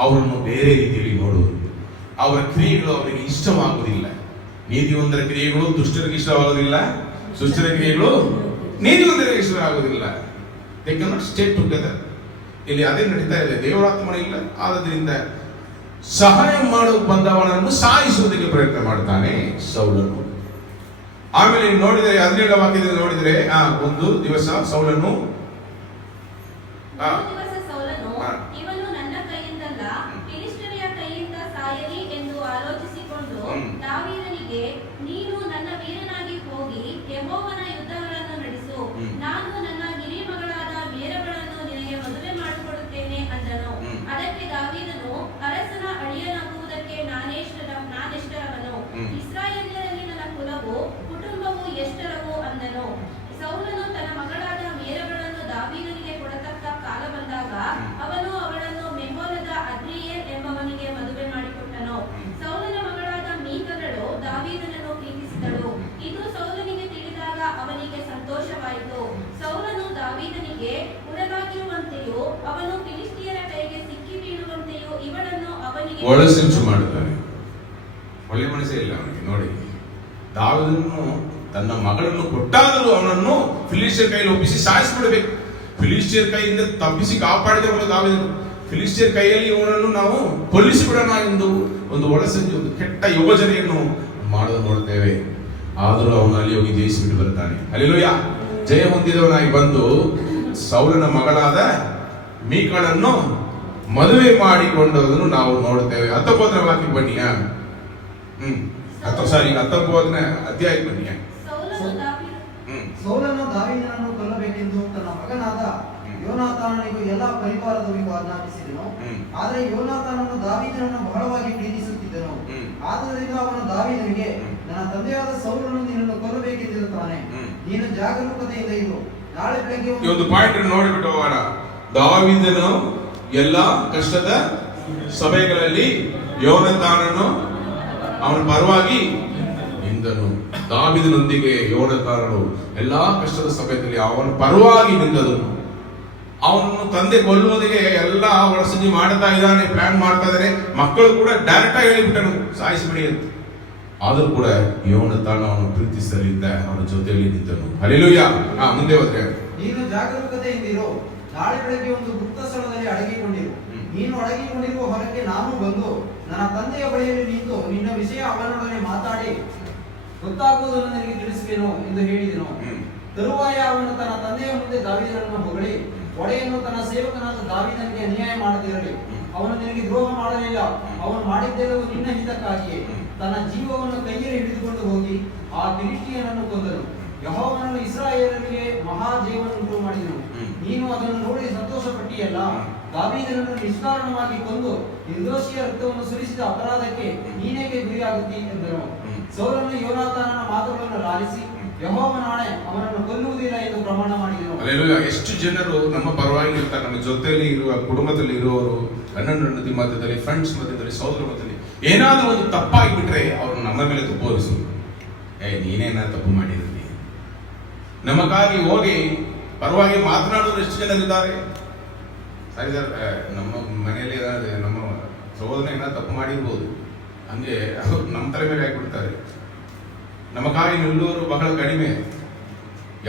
ಅವರನ್ನು ಬೇರೆ ರೀತಿಯಲ್ಲಿ ನೋಡುವರು. ಅವರ ಕ್ರಿಯೆಗಳು ಅವರಿಗೆ ಇಷ್ಟವಾಗುವುದಿಲ್ಲ. ನೀತಿವಂತರ ಕ್ರಿಯೆಗಳು ದುಷ್ಟರಿಗೆ ಇಷ್ಟವಾಗುವುದಿಲ್ಲ, ದುಷ್ಟರ ಕ್ರಿಯೆಗಳು ನೀತಿವಂತರಿಗೆ ಇಷ್ಟವಾಗುವುದಿಲ್ಲ. They can not stay together. ಇಲ್ಲಿ ಅದೇ ನಡೀತಾ ಇದೆ. ದೇವರಾತ್ಮ ಇಲ್ಲ, ಆದ್ದರಿಂದ ಸಹಾಯ ಮಾಡಲು ಬಂದವನನ್ನು ಸಾಯಿಸುವುದಕ್ಕೆ ಪ್ರಯತ್ನ ಮಾಡ್ತಾನೆ ಸೌಲನು. ಆಮೇಲೆ ನೋಡಿದರೆ 17ನೇ ವಾಕ್ಯದಲ್ಲಿ ನೋಡಿದರೆ, ಒಂದು ದಿವಸ ಸೌಲನು ಇವನು ನನ್ನ ಕೈಯಿಂದಲ್ಲ ಫಿಲಿಷ್ಟಿಯರ ಕೈಯಿಂದ ಸಾಯಲಿ ಎಂದು ಆಲೋಚಿಸಿಕೊಂಡು ದಾವೀದನಿಗೆ, ನೀನು ನನ್ನ ವೀರನಾಗಿ ಹೋಗಿ ಯೆಹೋವನ ಯುದ್ಧಗಳನ್ನು ನಡೆಸು, ನಾನು ನನ್ನ ಹಿರಿಯ ಮಗಳಾದ ಮೇರಗಳನ್ನು ನಿನಗೆ ಮದುವೆ ಮಾಡಿಕೊಡುತ್ತೇನೆ ಅಂದನು. ಅದಕ್ಕೆ ದಾವೀದನು, ಅರಸನ ಅಳಿಯನಾಗುವುದಕ್ಕೆ ನಾನೆಷ್ಟರವನು? ಇಸ್ರಾಯೇಲ್ಯರಲ್ಲಿ ನನ್ನ ಕುಲವು ಕುಟುಂಬವು ಎಷ್ಟರವು ಅಂದನು. ಸೌಲನು ತನ್ನ ಮಗಳಾದ ಮೇರಗಳನ್ನು ದಾವೀದನಿಗೆ ಕೊಡತಕ್ಕ ಕಾಲ ಬಂದಾಗ ಅವನಿಗೆ ಒಳಸಂಚು ಮಾಡುತ್ತಾನೆ. ಒಳ್ಳೆ ಮನಸ್ಸೇ ಇಲ್ಲ ಅವನಿಗೆ. ನೋಡಿ, ದಾವೀದನು ತನ್ನ ಮಗಳನ್ನು ಕೊಟ್ಟಾದರೂ ಅವನನ್ನು ಫಿಲಿಸ್ಟಿಯರ್ ಕೈಯಲ್ಲಿ ಒಪ್ಪಿಸಿ ಸಾಯಿಸಿಬಿಡಬೇಕು. ಫಿಲಿಸ್ಟಿಯರ್ ಕೈಯಿಂದ ತಪ್ಪಿಸಿ ಕಾಪಾಡಿದವನು ದಾವೀದನು. ಫಿಲಿಸ್ಟಿಯರ್ ಕೈಯಲ್ಲಿ ಇವನನ್ನು ನಾವು ಕೊಲ್ಲಿಸಿಬಿಡೋಣ ಎಂದು ಒಂದು ಒಳಸಂಚು, ಒಂದು ಕೆಟ್ಟ ಯೋಜನೆಯನ್ನು ಮಾಡೋದು ನೋಡ್ತೇವೆ. ಆದರೂ ಅವನು ಅಲ್ಲಿ ಹೋಗಿ ಜಯಿಸಿಬಿಟ್ಟು ಬರ್ತಾನೆ. ಹಲ್ಲೆಲೂಯಾ. ಜಯ ಹೊಂದಿದವನಾಗಿ ಬಂದು ಸೌಲನ ಮಗಳಾದ ಮೀಕಳನ್ನು ಮದುವೆ ಮಾಡಿಕೊಂಡದನ್ನು ನಾವು ನೋಡ್ತೇವೆ. 19ನೇ ವಾಕ್ಯ ಬನ್ನಿ. 19ನೇ ಅಧ್ಯಾಯ ಬನ್ನಿ. ಸೌಲನು ದಾವೀದನನ್ನು ಕೊಲ್ಲಬೇಕೆಂದು ತನ್ನ ಮಗನಾದ ಯೋನಾತಾನನಿಗೂ ಎಲ್ಲಾ ಪರಿವಾರದವರಿಗೂ ಆಜ್ಞಾಪಿಸಿದನು. ಆದರೆ ಯೋನಾತಾನನು ದಾವೀದನನ್ನು ಬಹಳವಾಗಿ ಪ್ರೀತಿಸುತ್ತಿದ್ದನು. ಆದ್ದರಿಂದ ಅವನು ದಾವೀದನಿಗೆ, ನನ್ನ ತಂದೆಯಾದ ಸೌಲನು ನಿನ್ನನ್ನು ಕೊಲ್ಲಬೇಕೆಂದಿರುತ್ತಾನೆ, ನೀನು ಜಾಗರೂಕತೆಯಿಂದ ಇರು, ನಾಳೆ ಬೆಳಗ್ಗೆ ಈ ಒಂದು ಪಾಯಿಂಟ್ ನೋಡಿಬಿಟ್ಟು ಹೋಗೋಣ. ದಾವೀದನು ಎಲ್ಲ ಕಷ್ಟದ ಸಭೆಗಳಲ್ಲಿ ಯೋನಾತಾನನು ಅವನ ಪರವಾಗಿ ನಿಂದನು. ದಾವೀದನೊಂದಿಗೆ ಯೋನಾತಾನನು ಎಲ್ಲಾ ಕಷ್ಟದ ಸಭೆಯಲ್ಲಿ ಅವನ ಪರವಾಗಿ ನಿಂದದನು. ಅವನು ತಂದೆ ಕೊಲ್ಲುವುದಕ್ಕೆ ಎಲ್ಲ ಒಳಸಂಜಿ ಮಾಡ್ತಾ ಇದ್ದಾನೆ, ಪ್ಲಾನ್ ಮಾಡ್ತಾ ಇದ್ದಾನೆ. ಮಕ್ಕಳು ಕೂಡ ಡೈರೆಕ್ಟ್ ಆಗಿ ಹೇಳಿಬಿಟ್ಟನು, ಸಾಯಿಸಿಬಿಡಿ ಅಂತ. ಆದರೂ ಕೂಡ ಯೋನಾತಾನ ಅವನು ಪ್ರೀತಿಸಲಿದ್ದ, ಅವನ ಜೊತೆಯಲ್ಲಿ ನಿಂತನು. ಹಲ್ಲೆಲೂಯಾ. ಮುಂದೆ ಹೋದ್ರೆ, ನೀನು ಜಾಗರೂಕತೆಯಿಂದ ಇರು, ನಾಳೆ ಬೆಳಗ್ಗೆ ಒಂದು ಗುಪ್ತ ಸ್ಥಳದಲ್ಲಿ ಅಡಗಿಕೊಂಡಿರು. ನೀನು ಅಡಗಿಕೊಂಡಿರುವ ಹೊರಕ್ಕೆ ನಾನು ಬಂದು ನನ್ನ ತಂದೆಯ ಬಳಿಯಲ್ಲಿ ನಿಂತು ನಿನ್ನ ವಿಷಯ ಅವನೊಡನೆ ಮಾತಾಡಿ ಗೊತ್ತಾಗುವುದನ್ನು ನನಗೆ ತಿಳಿಸುವೆನು ಎಂದು ಹೇಳಿದನು. ತರುವಾಯ ಅವನು ತನ್ನ ತಂದೆಯ ಮುಂದೆ ದಾವೀದನನ್ನು ಹೊಗಳಿ, ಒಡೆಯನು ತನ್ನ ಸೇವಕನಾದ ದಾವೀದನಿಗೆ ಅನ್ಯಾಯ ಮಾಡದಿರಲಿ, ಅವನು ನಿನಗೆ ದ್ರೋಹ ಮಾಡಲಿಲ್ಲ, ಅವನು ಮಾಡಿದ್ದೆಲ್ಲವೂ ನಿನ್ನ ಹಿತಕ್ಕಾಗಿಯೇ. ತನ್ನ ಜೀವವನ್ನು ಕೈಯಲ್ಲಿ ಹಿಡಿದುಕೊಂಡು ಹೋಗಿ ಆ ಫಿಲಿಷ್ಟಿಯನನ್ನು ಕೊಂದನು. ಯೆಹೋವನು ಇಸ್ರಾಯೇಲರಿಗೆ ಮಹಾಜಯವನ್ನುಂಟು ಮಾಡಿದನು. ನೀನು ಅದನ್ನು ನೋಡಿ ಸಂತೋಷಪಟ್ಟಿಯಲ್ಲ. ದಾವೀದನನ್ನು ನಿಷ್ಕಾರಣವಾಗಿ ಕೊಂದು ನಿರ್ದೋಷಿಯ ರಕ್ತವನ್ನು ಸುರಿಸಿದ ಅಪರಾಧಕ್ಕೆ ನೀನೇಕೆ ಗುರಿಯಾಗುತ್ತಿ ಎಂದನು. ಸೌಲನು ಯೋನಾತಾನನ ಮಾತುಗಳನ್ನು ಲಾಲಿಸಿ, ಯೆಹೋವನಾಣೆ, ಅವನನ್ನು ಕೊಲ್ಲುವುದಿಲ್ಲ ಎಂದು ಪ್ರಮಾಣ ಮಾಡಿದನು. ಹಲ್ಲೆಲೂಯಾ. ಎಷ್ಟು ಜನರು ನಮ್ಮ ಪರವಾಗಿ ಇರ್ತಾರೆ, ನಮ್ಮ ಜೊತೆಯಲ್ಲಿ ಇರುವ ಕುಟುಂಬದಲ್ಲಿ ಇರುವವರು, ಗಂಡನ ಹೆಂಡತಿ ಮಧ್ಯದಲ್ಲಿ, ಫ್ರೆಂಡ್ಸ್ ಮಧ್ಯದಲ್ಲಿ, ಸಹೋದರ ಮಧ್ಯದಲ್ಲಿ ಏನಾದರೂ ಒಂದು ತಪ್ಪಾಗಿ ಬಿಟ್ರೆ ಅವರು ನಮ್ಮ ಮೇಲೆ ತಪ್ಪೋರಿಸು. ನೀನೇನ ತಪ್ಪು ಮಾಡಿರ್ತೀನಿ. ನಮಗಾಗಿ ಹೋಗಿ ಪರವಾಗಿ ಮಾತನಾಡೋರು ಎಷ್ಟು ಜನರಿದ್ದಾರೆ. ಸರಿ ಸರ್, ನಮ್ಮ ಮನೆಯಲ್ಲಿ ನಮ್ಮ ಸಹೋದರ ಏನಾದ್ರು ತಪ್ಪು ಮಾಡಿರ್ಬೋದು, ಹಂಗೆ ಅವರು ನಮ್ಮ ತಲೆ ಮೇಲೆ ಹಾಕಿಬಿಡ್ತಾರೆ. ನಮಗಾಗಿ ನಿಲ್ಲೋರು ಬಹಳ ಕಡಿಮೆ.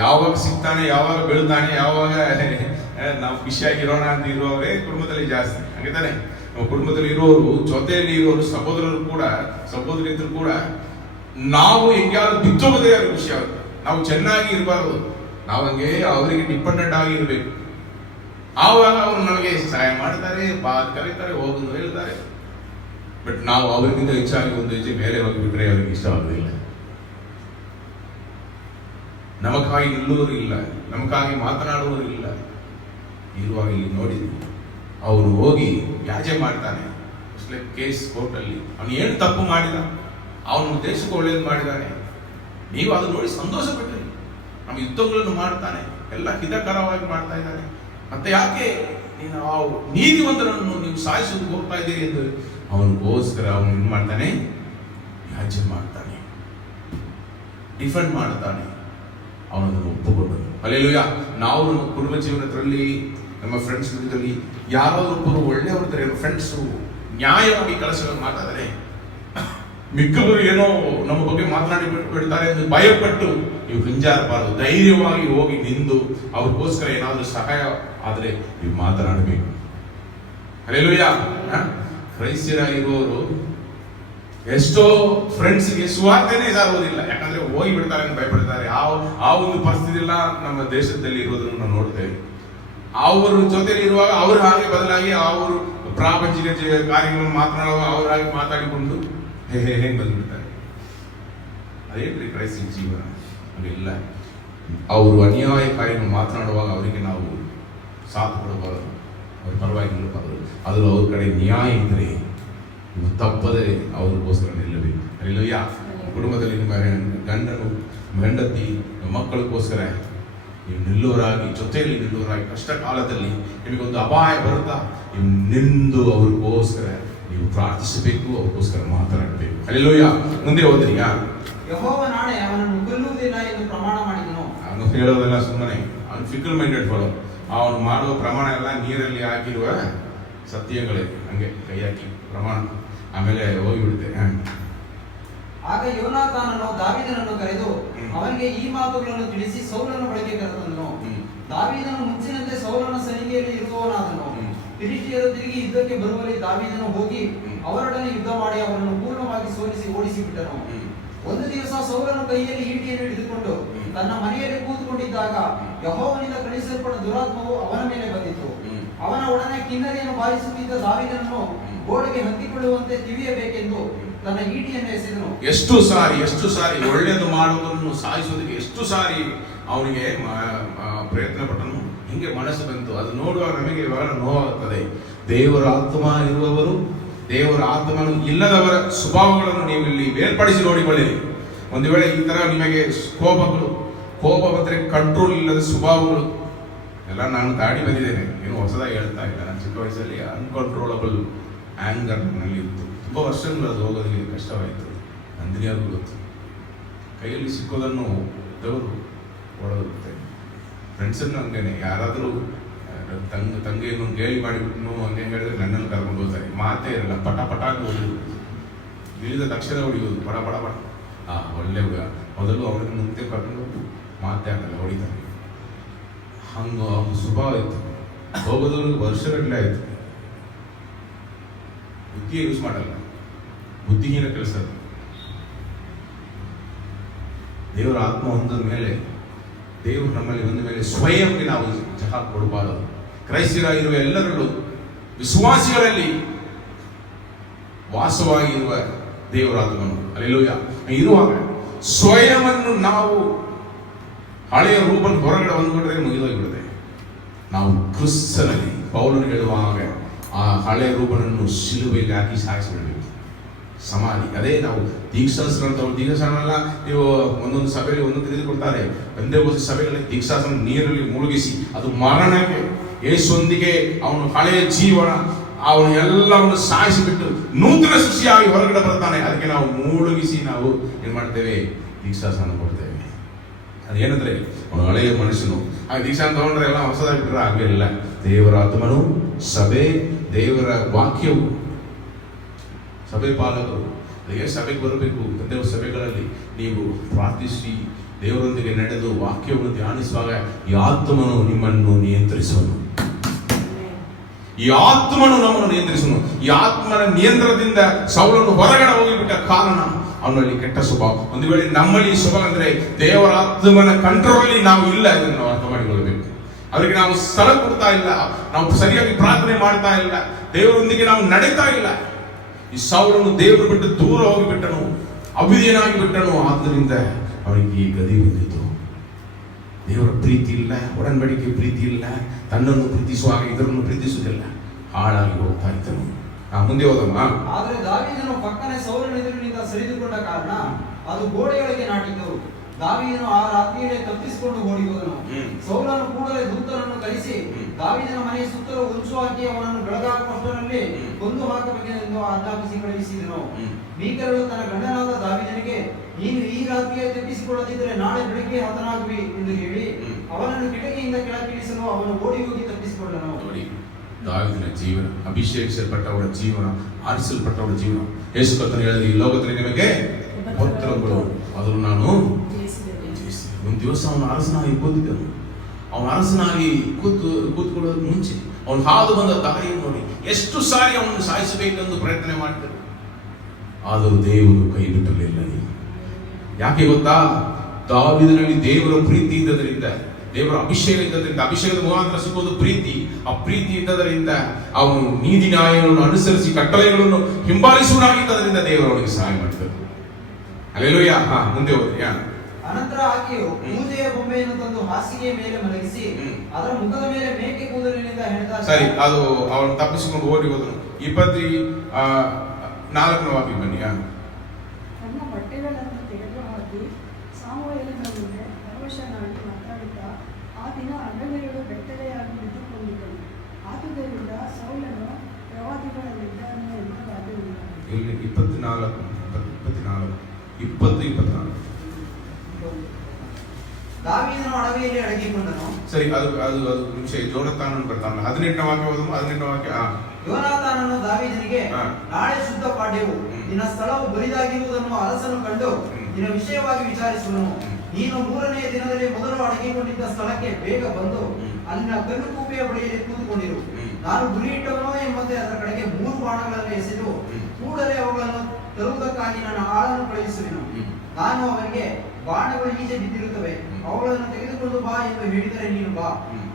ಯಾವಾಗ ಸಿಗ್ತಾನೆ, ಯಾವಾಗ ಬೀಳ್ತಾನೆ, ಯಾವಾಗ ನಾವು ಖುಷಿಯಾಗಿರೋಣ ಅಂತ ಇರುವವರೇ ಕುಟುಂಬದಲ್ಲಿ ಜಾಸ್ತಿ. ಹಂಗೆ ತಾನೆ, ನಮ್ಮ ಕುಟುಂಬದಲ್ಲಿ ಇರೋರು, ಜೊತೆಯಲ್ಲಿ ಇರೋರು, ಸಹೋದರರು ಕೂಡ, ಸಹೋದರಿದ್ರು ಕೂಡ ನಾವು ಹೆಂಗಾದ್ರು ಬಿತ್ತೋಗೋದೇ ಅವ್ರ ವಿಷಯ. ನಾವು ಚೆನ್ನಾಗಿ ಇರಬಾರ್ದು, ನಾವು ಹಂಗೆ ಅವರಿಗೆ ಡಿಪೆಂಡೆಂಟ್ ಆಗಿ ಇರಬೇಕು. ಆವಾಗ ಅವರು ನಮಗೆ ಸಹಾಯ ಮಾಡ್ತಾರೆ, ಕರೀತಾರೆ, ಹೋಗೋದು ಹೇಳ್ತಾರೆ. ಬಟ್ ನಾವು ಅವರಿಗಿಂತ ಹೆಚ್ಚಾಗಿ ಒಂದು ಹೆಜ್ಜೆ ಮೇಲೆ ಹೋಗಿಬಿಟ್ರೆ ಅವರಿಗೆ ಇಷ್ಟ ಆಗೋದಿಲ್ಲ. ನಮಗಾಗಿ ನಿಲ್ಲುವರು ಇಲ್ಲ, ನಮಗಾಗಿ ಮಾತನಾಡುವರು ಇಲ್ಲ. ಇರುವಾಗ ಇಲ್ಲಿ ನೋಡಿದ್ವಿ, ಅವರು ಹೋಗಿ ವ್ಯಾಜ್ಯ ಮಾಡ್ತಾನೆ. ಕೇಸ್ ಕೋರ್ಟಲ್ಲಿ ಅವನು ಏನು ತಪ್ಪು ಮಾಡಿದ, ಅವನು ದೇಶಕ್ಕೆ ಒಳ್ಳೇದು ಮಾಡಿದ್ದಾನೆ, ನೀವು ಅದು ನೋಡಿ ಸಂತೋಷ ಪಟ್ರಿ. ನಮ್ಮ ಯುದ್ಧಗಳನ್ನು ಮಾಡ್ತಾನೆ, ಎಲ್ಲ ಹಿತಕರವಾಗಿ ಮಾಡ್ತಾ ಇದ್ದಾನೆ, ಮತ್ತೆ ಯಾಕೆ ನೀನು ಆ ನೀತಿವಂತರನ್ನು ನೀವು ಸಾಯಿಸೋದು ಹೋಗ್ತಾ ಇದ್ದೀರಿ ಎಂದು ಅವನಿಗೋಸ್ಕರ ಅವನು ಏನು ಮಾಡ್ತಾನೆ, ವ್ಯಾಜ್ಯ ಮಾಡ್ತಾನೆ, ಡಿಫೆಂಡ್ ಮಾಡ್ತಾನೆ. ಅವನನ್ನು ಒಪ್ಪುಕೊಂಡನು. ಹಲ್ಲೆಲೂಯಾ. ನಾವು ನಮ್ಮ ಕುಟುಂಬ ಜೀವನದಲ್ಲಿ, ನಮ್ಮ ಫ್ರೆಂಡ್ಸ್ ಜೊತೆಯಲ್ಲಿ ಯಾರಾದೊಬ್ಬರು ಒಳ್ಳೆಯವ್ರಿದ್ದಾರೆ, ಫ್ರೆಂಡ್ಸು ನ್ಯಾಯವಾಗಿ ಕೆಲಸಗಳನ್ನು ಮಾಡ್ತಾರೆ, ಮಿಕ್ಕವರು ಏನೋ ನಮ್ಮ ಬಗ್ಗೆ ಮಾತನಾಡಿ ಬಿಡ್ತಾರೆ ಎಂದು ಭಯಪಟ್ಟು ನೀವು ಹಿಂಜಾರಬಾರದು. ಧೈರ್ಯವಾಗಿ ಹೋಗಿ ನಿಂದು ಅವ್ರಿಗೋಸ್ಕರ ಏನಾದರೂ ಸಹಾಯ ಆದರೆ ನೀವು ಮಾತನಾಡಬೇಕು. ಹಲ್ಲೆಲೂಯಾ. ಕ್ರೈಸ್ತರಾಗಿರುವವರು ಎಷ್ಟೋ ಫ್ರೆಂಡ್ಸ್ಗೆ ಸುವಾರ್ತೆನೇ ಸಾರುವುದಿಲ್ಲ, ಯಾಕಂದ್ರೆ ಹೋಗಿ ಬಿಡ್ತಾರೆ ಅಂತ ಭಯಪಡ್ತಾರೆ. ಆ ಒಂದು ಪರಿಸ್ಥಿತಿ ಎಲ್ಲ ನಮ್ಮ ದೇಶದಲ್ಲಿ ಇರೋದನ್ನು ನಾವು ನೋಡ್ತೇವೆ. ಅವರು ಜೊತೆಲಿ ಇರುವಾಗ ಅವರು ಹಾಗೆ ಬದಲಾಗಿ ಅವರು ಪ್ರಾಪಂಚಿಕ ಕಾರ್ಯಗಳನ್ನು ಮಾತನಾಡುವಾಗ ಅವ್ರ ಹಾಗೆ ಮಾತಾಡಿಕೊಂಡು ಹೇಗೆ ಬಂದ್ಬಿಡ್ತಾರೆ. ಅದೇನ್ರಿ ಕ್ರೈಸ್ತ ಜೀವನ? ಇಲ್ಲ, ಅವರು ಅನ್ಯಾಯಕಾರಿಯನ್ನು ಮಾತನಾಡುವಾಗ ಅವರಿಗೆ ನಾವು ಸಾಥ್ ಕೊಡಬಾರದು, ಅವ್ರ ಪರವಾಗಿ ನಿಲ್ಲಬಾರದು. ಆದರೂ ಅವ್ರ ಕಡೆ ನ್ಯಾಯ ಇದ್ರೆ ನೀವು ತಪ್ಪದೆ ಅವ್ರಿಗೋಸ್ಕರ ನಿಲ್ಲಬೇಕು. ಹಲ್ಲೆಲೂಯಾ. ಕುಟುಂಬದಲ್ಲಿ ನಿಮ್ಮ ಗಂಡನು, ಹೆಂಡತಿ, ಮಕ್ಕಳಿಗೋಸ್ಕರ ನೀವು ನಿಲ್ಲುವರಾಗಿ, ಜೊತೆಯಲ್ಲಿ ನಿಲ್ಲುವರಾಗಿ, ಕಷ್ಟ ಕಾಲದಲ್ಲಿ ನಿಮಗೊಂದು ಅಪಾಯ ಬರುತ್ತಾ ನೀವು ನಿಂದು ಅವ್ರಿಗೋಸ್ಕರ ನೀವು ಪ್ರಾರ್ಥಿಸಬೇಕು, ಅವ್ರಿಗೋಸ್ಕರ ಮಾತನಾಡಬೇಕು. ಹಲ್ಲೆಲೂಯಾ. ಮುಂದೆ ಹೋದ್ರಿ. ಯೆಹೋವನಾಣೆ, ಅವನನ್ನು ಕೊಲ್ಲುವುದಿಲ್ಲ ಎಂದು ಪ್ರಮಾಣ ಮಾಡಿದನು. ಅವನು ಹೇಳೋದೆಲ್ಲ ಸುಮ್ಮನೆ, ಅವನು ಫಿಕಲ್ ಮೈಂಡೆಡ್ ಫಾಲೋ. ಅವನು ಮಾಡುವ ಪ್ರಮಾಣ ಎಲ್ಲ ನೀರಲ್ಲಿ ಹಾಕಿರುವ ಸತ್ಯಗಳೇ ಹಂಗೆ ಕೈ ಹಾಕಿ ಪ್ರಮಾಣ, ಆಮೇಲೆ ಹೋಗಿಬಿಡುತ್ತೆ. ಆಗ ಯೋನಾತಾನನು ದಾವೀದನನ್ನು ಕರೆದು ಅವನಿಗೆ ಈ ಮಾತುಗಳನ್ನು ತಿಳಿಸಿ ಸೌಲನ ಬಳಿಗೆ ಕರೆತಂದನು. ದಾವೀದನು ಮುಂಚಿನಂತೆ ಸೌಲನ ಸನಿಗೆಯಲ್ಲಿ ಇರುವವನಾದನು. ಫಿಲಿಷ್ಟಿಯರು ತಿರುಗಿ ಯುದ್ಧಕ್ಕೆ ಬರುವಲ್ಲಿ ದಾವೀದನು ಹೋಗಿ ಅವರೊಡನೆ ಯುದ್ಧ ಮಾಡಿ ಅವರನ್ನು ಪೂರ್ಣವಾಗಿ ಸೋಲಿಸಿ ಓಡಿಸಿಬಿಟ್ಟನು. ಒಂದು ದಿವಸ ಸೌಲನು ಕೈಯಲ್ಲಿ ಈಟಿಯನ್ನು ಹಿಡಿದುಕೊಂಡು ತನ್ನ ಮನೆಯಲ್ಲಿ ಕೂತುಕೊಂಡಿದ್ದಾಗ ಯೆಹೋವನಿಂದ ಕಳುಹಿಸಲ್ಪಟ್ಟ ದುರಾತ್ಮವು ಅವನ ಮೇಲೆ ಬಂದಿತು. ಅವನ ಒಡನೆ ಕಿನ್ನರಿಯನ್ನು ಬಾರಿಸುತ್ತಿದ್ದ ದಾವೀದನನ್ನು ಗೋಡೆಗೆ ಹತ್ತಿಕೊಳ್ಳುವಂತೆ ತಿವಿಯಬೇಕೆಂದು ತನ್ನ ಈಟಿಯನ್ನು ಎಸೆದನು. ಎಷ್ಟು ಸಾರಿ ಒಳ್ಳೆಯದು ಮಾಡುವುದನ್ನು ಸಾಧಿಸೋದಕ್ಕೆ ಎಷ್ಟು ಸಾರಿ ಅವನಿಗೆ ಪ್ರಯತ್ನ ಪಟ್ಟನು. ಹಿಂಗೆ ಮನಸ್ಸು ಬಂತು. ಅದು ನೋಡುವಾಗ ನಮಗೆ ಬಹಳ ನೋವಾಗುತ್ತದೆ. ದೇವರ ಆತ್ಮ ಇರುವವರು, ದೇವರ ಆತ್ಮನು ಇಲ್ಲದವರ ಸ್ವಭಾವಗಳನ್ನು ನೀವು ಇಲ್ಲಿ ಬೇರ್ಪಡಿಸಿ ನೋಡಿಕೊಳ್ಳಿರಿ. ಒಂದು ವೇಳೆ ಈ ತರ ನಿಮಗೆ ಕೋಪ ಬಂದರೆ ಕಂಟ್ರೋಲ್ ಇಲ್ಲದ ಸ್ವಭಾವಗಳು ಎಲ್ಲ ನಾನು ದಾಡಿ ಬಂದಿದ್ದೇನೆ, ಏನು ಹೊಸದಾಗಿ ಹೇಳ್ತಾ ಇಲ್ಲ. ನಾನು ಚಿಕ್ಕ ವಯಸ್ಸಲ್ಲಿ ಅನ್ಕಂಟ್ರೋಲಬಲ್ ಆಂಗರ್ ನಲ್ಲಿ ಇತ್ತು. ತುಂಬ ವರ್ಷಗಳು ಅದು ಹೋಗೋದಕ್ಕೆ ಕಷ್ಟವಾಯಿತು. ನಂದಿನಿಯಾಗೂ ಗೊತ್ತು. ಕೈಯಲ್ಲಿ ಸಿಕ್ಕೋದನ್ನು ದೇವರು ಹೊಡೆದುತ್ತೆ. ಫ್ರೆಂಡ್ಸನ್ನು ಹಂಗೇನೆ, ಯಾರಾದರೂ ತಂಗಿಯನ್ನು ಗೇಲಿ ಮಾಡಿಬಿಟ್ಟು ಹಂಗೆ ಹೇಳಿದ್ರೆ ನನ್ನನ್ನು ಕರ್ಕೊಂಡು ಹೋಗ್ತಾರೆ. ಮಾತೇ ಇರಲ್ಲ, ಪಟ ಅಂತ ಹೊಡೆಯುವುದು, ಇಳಿದ ತಕ್ಷಣ ಹೊಡೆಯುವುದು, ಬಡ ಒಳ್ಳೆ ಹುಡುಗ. ಮೊದಲು ಅವನಿಗೆ ಮುಂದೆ ಕರ್ಕೊಂಡು ಮಾತೇ ಆಗಲ್ಲ, ಹೊಡಿತಾನೆ. ಹಂಗೆ ಅವನ ಸ್ವಭಾವ ಇತ್ತು. ಹೋಗೋದವ್ರಿಗೆ ವರ್ಷಗಟ್ಟಲೆ ಆಯಿತು. ಬುದ್ಧಿಯೇ ಯೂಸ್ ಮಾಡಲ್ಲ, ಬುದ್ಧಿಹೀನ ಕೆಲಸ. ದೇವರ ಆತ್ಮ ಹೊಂದ ಮೇಲೆ, ದೇವರು ನಮ್ಮಲ್ಲಿ ಬಂದ ಮೇಲೆ ಸ್ವಯಂಗೆ ನಾವು ಜಹ ಕೊಡಬಾರದು. ಕ್ರೈಸ್ತರಾಗಿರುವ ಎಲ್ಲರಲ್ಲೂ, ವಿಶ್ವಾಸಿಗಳಲ್ಲಿ ವಾಸವಾಗಿರುವ ದೇವರ ಆತ್ಮನು ಅಲ್ಲೆಲ್ಲೂಯ ಇರುವಾಗ ಸ್ವಯಂವನ್ನು ನಾವು ಹಳೆಯ ರೂಪನ್ನು ಹೊರಗಡೆ ಬಂದ್ಬಿಟ್ರೆ ಮುಗಿದೋಗಿಬಿಡುತ್ತೆ. ನಾವು ಕ್ರಿಸ್ತನಲ್ಲಿ ಪೌಲನು ಹೇಳುವಾಗ ಆ ಹಳೆಯ ರೂಪನನ್ನು ಶಿಲುಬೆಯಲ್ಲಿ ಹಾಕಿ ಸಾಯಿಸಿಬಿಡಬೇಕು. ಸಮಾಧಿ, ಅದೇ ನಾವು ದೀಕ್ಷಾಸನ ದೀಕ್ಷಾಸನ ನೀವು ಒಂದೊಂದು ಸಭೆಯಲ್ಲಿ ಒಂದೊಂದು ತಿಳಿದುಕೊಡ್ತಾರೆ. ಪೆಂತೆಕೋಸ್ತ ಸಭೆಗಳಲ್ಲಿ ದೀಕ್ಷಾಸನ ನೀರಲ್ಲಿ ಮುಳುಗಿಸಿ ಅದು ಮರಣಕ್ಕೆ ಯೇಸುವೊಂದಿಗೆ ಅವನು ಹಳೆಯ ಜೀವನ ಅವನು ಎಲ್ಲವನ್ನು ಸಾಯಿಸಿಬಿಟ್ಟು ನೂತನ ಸೃಷ್ಟಿಯಾಗಿ ಹೊರಗಡೆ ಬರ್ತಾನೆ. ಅದಕ್ಕೆ ನಾವು ಮುಳುಗಿಸಿ ನಾವು ಏನ್ ಮಾಡ್ತೇವೆ, ದೀಕ್ಷಾಸನ ಕೊಡ್ತೇವೆ. ಅದೇನಂದ್ರೆ ಅವನು ಹಳೆಯ ಮನುಷ್ಯನು. ಆ ದೀಕ್ಷಾನ ತಗೊಂಡ್ರೆ ಎಲ್ಲ ಹೊಸದಾಗಿ ಬಿಟ್ರೆ ಆಗಲಿಲ್ಲ. ದೇವರ ಆತ್ಮನು, ಸಭೆ, ದೇವರ ವಾಕ್ಯವು, ಸಭೆ ಪಾಲಕರು ಅದಕ್ಕೆ ಸಭೆಗೆ ಬರಬೇಕು. ದೇವರ ಸಭೆಗಳಲ್ಲಿ ನೀವು ಪ್ರಾರ್ಥಿಸಿ ದೇವರೊಂದಿಗೆ ನಡೆದು ವಾಕ್ಯವನ್ನು ಧ್ಯಾನಿಸುವಾಗ ಈ ಆತ್ಮನು ನಿಮ್ಮನ್ನು ನಿಯಂತ್ರಿಸುವನು. ಈ ಆತ್ಮನು ನಮ್ಮನ್ನು ನಿಯಂತ್ರಿಸುವನು. ಈ ಆತ್ಮನ ನಿಯಂತ್ರಣದಿಂದ ಸೌಲನು ಹೊರಗಡೆ ಹೋಗಿಬಿಟ್ಟ ಕಾರಣ ಅವನಲ್ಲಿ ಕೆಟ್ಟ ಸ್ವಭಾವ. ಒಂದು ವೇಳೆ ನಮ್ಮಲ್ಲಿ ಸ್ವಭಾವ ಅಂದ್ರೆ ದೇವರ ಆತ್ಮನ ಕಂಟ್ರೋಲ್ ನಾವು ಇಲ್ಲ, ಇದನ್ನು ನಾವು ಅರ್ಥ ಮಾಡಿಕೊಳ್ಳಬೇಕು. ಅವರಿಗೆ ನಾವು ಸ್ಥಳ ಕೊಡ್ತಾ ಇಲ್ಲ, ನಾವು ಸರಿಯಾಗಿ ಪ್ರಾರ್ಥನೆ ಮಾಡ್ತಾ ಇಲ್ಲ, ದೇವರೊಂದಿಗೆ ನಾವು ನಡೀತಾ ಇಲ್ಲ. ಈ ಸೌಲನು ದೇವರು ಬಿಟ್ಟು ದೂರ ಹೋಗಿಬಿಟ್ಟನು, ಅವಿಧೇಯನಾಗಿ ಬಿಟ್ಟನು. ಆದ್ದರಿಂದ ಅವನಿಗೆ ಈ ಗದಿ ಬಂದಿತು. ದೇವರ ಪ್ರೀತಿ ಇಲ್ಲ, ಒಡಂಬಡಿಕೆ ಪ್ರೀತಿ ಇಲ್ಲ, ತನ್ನನ್ನು ಪ್ರೀತಿಸುವಾಗ ಇದರನ್ನು ಪ್ರೀತಿಸುವುದಿಲ್ಲ, ಹಾಳಾಗಿ ಹೋಗ್ತಾ ಇದ್ದನು. ಮುಂದೆ ಹೋದಮ್ಮ. ಆದರೆ ದಾವೀದನು ಪಕ್ಕನೆ ಸೌಲನ ಎದುರಿನಿಂದ ಸರಿದುಕೊಂಡ ಕಾರಣ ಅದು ಗೋಡೆಯೊಳಗೆ ನಾಟಿತು. ದಾವೀದನು ಆ ರಾತ್ರಿಯಲ್ಲೇ ತಪ್ಪಿಸಿಕೊಂಡು ಓಡಿ ಹೋದನು. ಸೌಲನು ಕೂಡಲೇ ದೂತರನ್ನು ಕರೆಸಿ ದಾವೀದನ ಮನೆಯ ಸುತ್ತಲೂ ಹೊಂಚು ಹಾಕಿ ಅವನನ್ನು ಬೆಳಗಾಗುವಷ್ಟರಲ್ಲಿ ಕೊಂದು ಹಾಕಬೇಕೆಂದು ಆಜ್ಞಾಪಿಸಿ ಕಳುಹಿಸಿದನು. ಮೀಕಲಳು ತನ್ನ ಗಂಡನಾದ ದಾವೀದನಿಗೆ, ನೀನು ಈ ರಾತ್ರಿಯೇ ತಪ್ಪಿಸಿಕೊಳ್ಳದಿದ್ದರೆ ನಾಳೆ ಬೆಳಿಗ್ಗೆ ಹತನಾಗುವಿ ಎಂದು ಹೇಳಿ ಅವನನ್ನು ಕಿಟಕಿಯಿಂದ ಕೆಳಗಿಳಿಸಲು ಅವನು ಓಡಿ ಹೋಗಿ ತಪ್ಪಿಸಿಕೊಂಡನು. ದಾವೀದನ ಜೀವನ, ಅಭಿಷೇಕಿಸಲ್ಪಟ್ಟವರ ಜೀವನ, ಆರಿಸಲ್ಪಟ್ಟವರ ಜೀವನ. ಯೇಸು ಕರ್ತನು ಹೇಳಿದ, ಈ ಲೋಕದಲ್ಲಿ ನಿಮಗೆ ಪತ್ರಗಳು, ಅದನ್ನು ನಾನು ಒಂದು ದಿವಸ ಅವನು ಅರಸನಾಗಿ ಕೂತಿದ್ದನು. ಅವನು ಅರಸನಾಗಿ ಕೂತ್ಕೊಳ್ಳೋದಕ್ಕೆ ಮುಂಚೆ ಅವನು ಹಾದು ಬಂದ ದಾರಿಯನ್ನು ನೋಡಿ ಎಷ್ಟು ಸಾರಿ ಅವನನ್ನು ಸಾಯಿಸಬೇಕೆಂದು ಪ್ರಯತ್ನ ಮಾಡಿದರು. ಆದರೂ ದೇವರು ಕೈ ಬಿಟ್ಟಲಿಲ್ಲ. ಯಾಕೆ ಗೊತ್ತಾ? ದಾವೀದನಲ್ಲಿ ದೇವರ ಪ್ರೀತಿ ಇದ್ದದರಿಂದ, ದೇವರ ಅಭಿಷೇಕ ಇದ್ದದರಿಂದ, ಅಭಿಷೇಕದ ಮುಖಾಂತರ ಸಿಗೋದು ಪ್ರೀತಿ. ಆ ಪ್ರೀತಿ ಇದ್ದದರಿಂದ ಅವನು ನೀತಿ ನ್ಯಾಯಗಳನ್ನು ಅನುಸರಿಸಿ ಕಟ್ಟಳೆಗಳನ್ನು ಹಿಂಬಾಲಿಸುವನಾಗಿದ್ದರಿಂದ ದೇವರು ಅವನಿಗೆ ಸಹಾಯ ಮಾಡಿದರು. ಅಲ್ಲೆಲ್ಲೂಯ. ಮುಂದೆ ಹೋದ್ರಿ. ಅನಂತರ ಆಕೆಯು ಪೂಜೆಯ ಬೊಂಬೆಯನ್ನು ತಂದು ಹಾಸಿಗೆಯ ಮೇಲೆ ಮಲಗಿಸಿ ಅದರ ಮುಖದ ಮೇಲೆ ಮೇಕೆ ಕೂದಲಿನಿಂದ ಹೆಣೆದ. ಸರಿ, ಅದು ಅವನು ತಪ್ಪಿಸಿಕೊಂಡು ಓಡಿ ಹೋದನು. 24ನೇ ವಾಕ್ಯ ಬನ್ನಿ. ತನ್ನ ಬಟ್ಟೆಗಳನ್ನು ತೆಗೆದುಹಾಕಿ ಸಾಮುವೇಲನ ಮುಂದೆ ಪರವಶನಾಗಿ ಮಾತಾಡುತ್ತಾ ಆ ದಿನ ಹಗಲಿರುಳು ಬೆತ್ತಲೆಯಾಗಿ ನಿಂತುಕೊಂಡಿದ್ದನು. ಆದುದರಿಂದ ಸೌಲನು ಪ್ರವಾದಿಗಳಲ್ಲಿದ್ದಾನೆ ಎಂಬ ಗಾದೆಯುಂಟಾಯಿತು. ಇಲ್ಲಿ 24 ದಾವೀದನು ಅಡವಿಯಲ್ಲಿ ಅಡಗಿಕೊಂಡನು. ಸರಿ, ಅದು ಮುಂಚೆ ಜೋನತಾನನು ಬರ್ತಾನಲ್ಲ, 18ನೇ ವಾಕ್ಯ ಓದಮ್ಮ. 18ನೇ ವಾಕ್ಯ ಯೋನಾತಾನನು ದಾವೀದನಿಗೆ, ಹಾ. ನಾಳೆ ಶುದ್ಧ ಪಾಡ್ಯವು, ನಿನ್ನ ಸ್ಥಳವು ಬರಿದಾಗಿರುವುದನ್ನು ಅರಸನು ಕಂಡು ನಿನ್ನ ವಿಷಯವಾಗಿ ವಿಚಾರಿಸುವನು. ನೀನು 3ನೇ ದಿನದಲ್ಲಿ ಮೊದಲು ಅಡಗಿಕೊಂಡಿದ್ದ ಸ್ಥಳಕ್ಕೆ ಬೇಗ ಬಂದು ಅಲ್ಲಿನ ಕಲ್ಲು ಕೂಪೆಯ ಬಳಿಯಲ್ಲಿ ಕೂತುಕೊಂಡಿರು. ನಾನು ಗುರಿಯಿಟ್ಟವನೋ ಎಂಬಂತೆ ಅದರ ಕಡೆಗೆ 3 ಬಾಣಗಳನ್ನು ಎಸೆದು ಕೂಡಲೇ ಅವುಗಳನ್ನು ತರುವುದಕ್ಕಾಗಿ ನನ್ನ ಆಳನ್ನು ಕಳುಹಿಸುವೆನು. ನಾನು ಅವನಿಗೆ, ಬಾಣಗಳು ಈಚೆ ಬಿದ್ದಿರುತ್ತವೆ, ಅವುಗಳನ್ನು ತೆಗೆದುಕೊಂಡು ಬಾ ಎಂದು ಹೇಳಿದರೆ ನೀನು ಬಾ.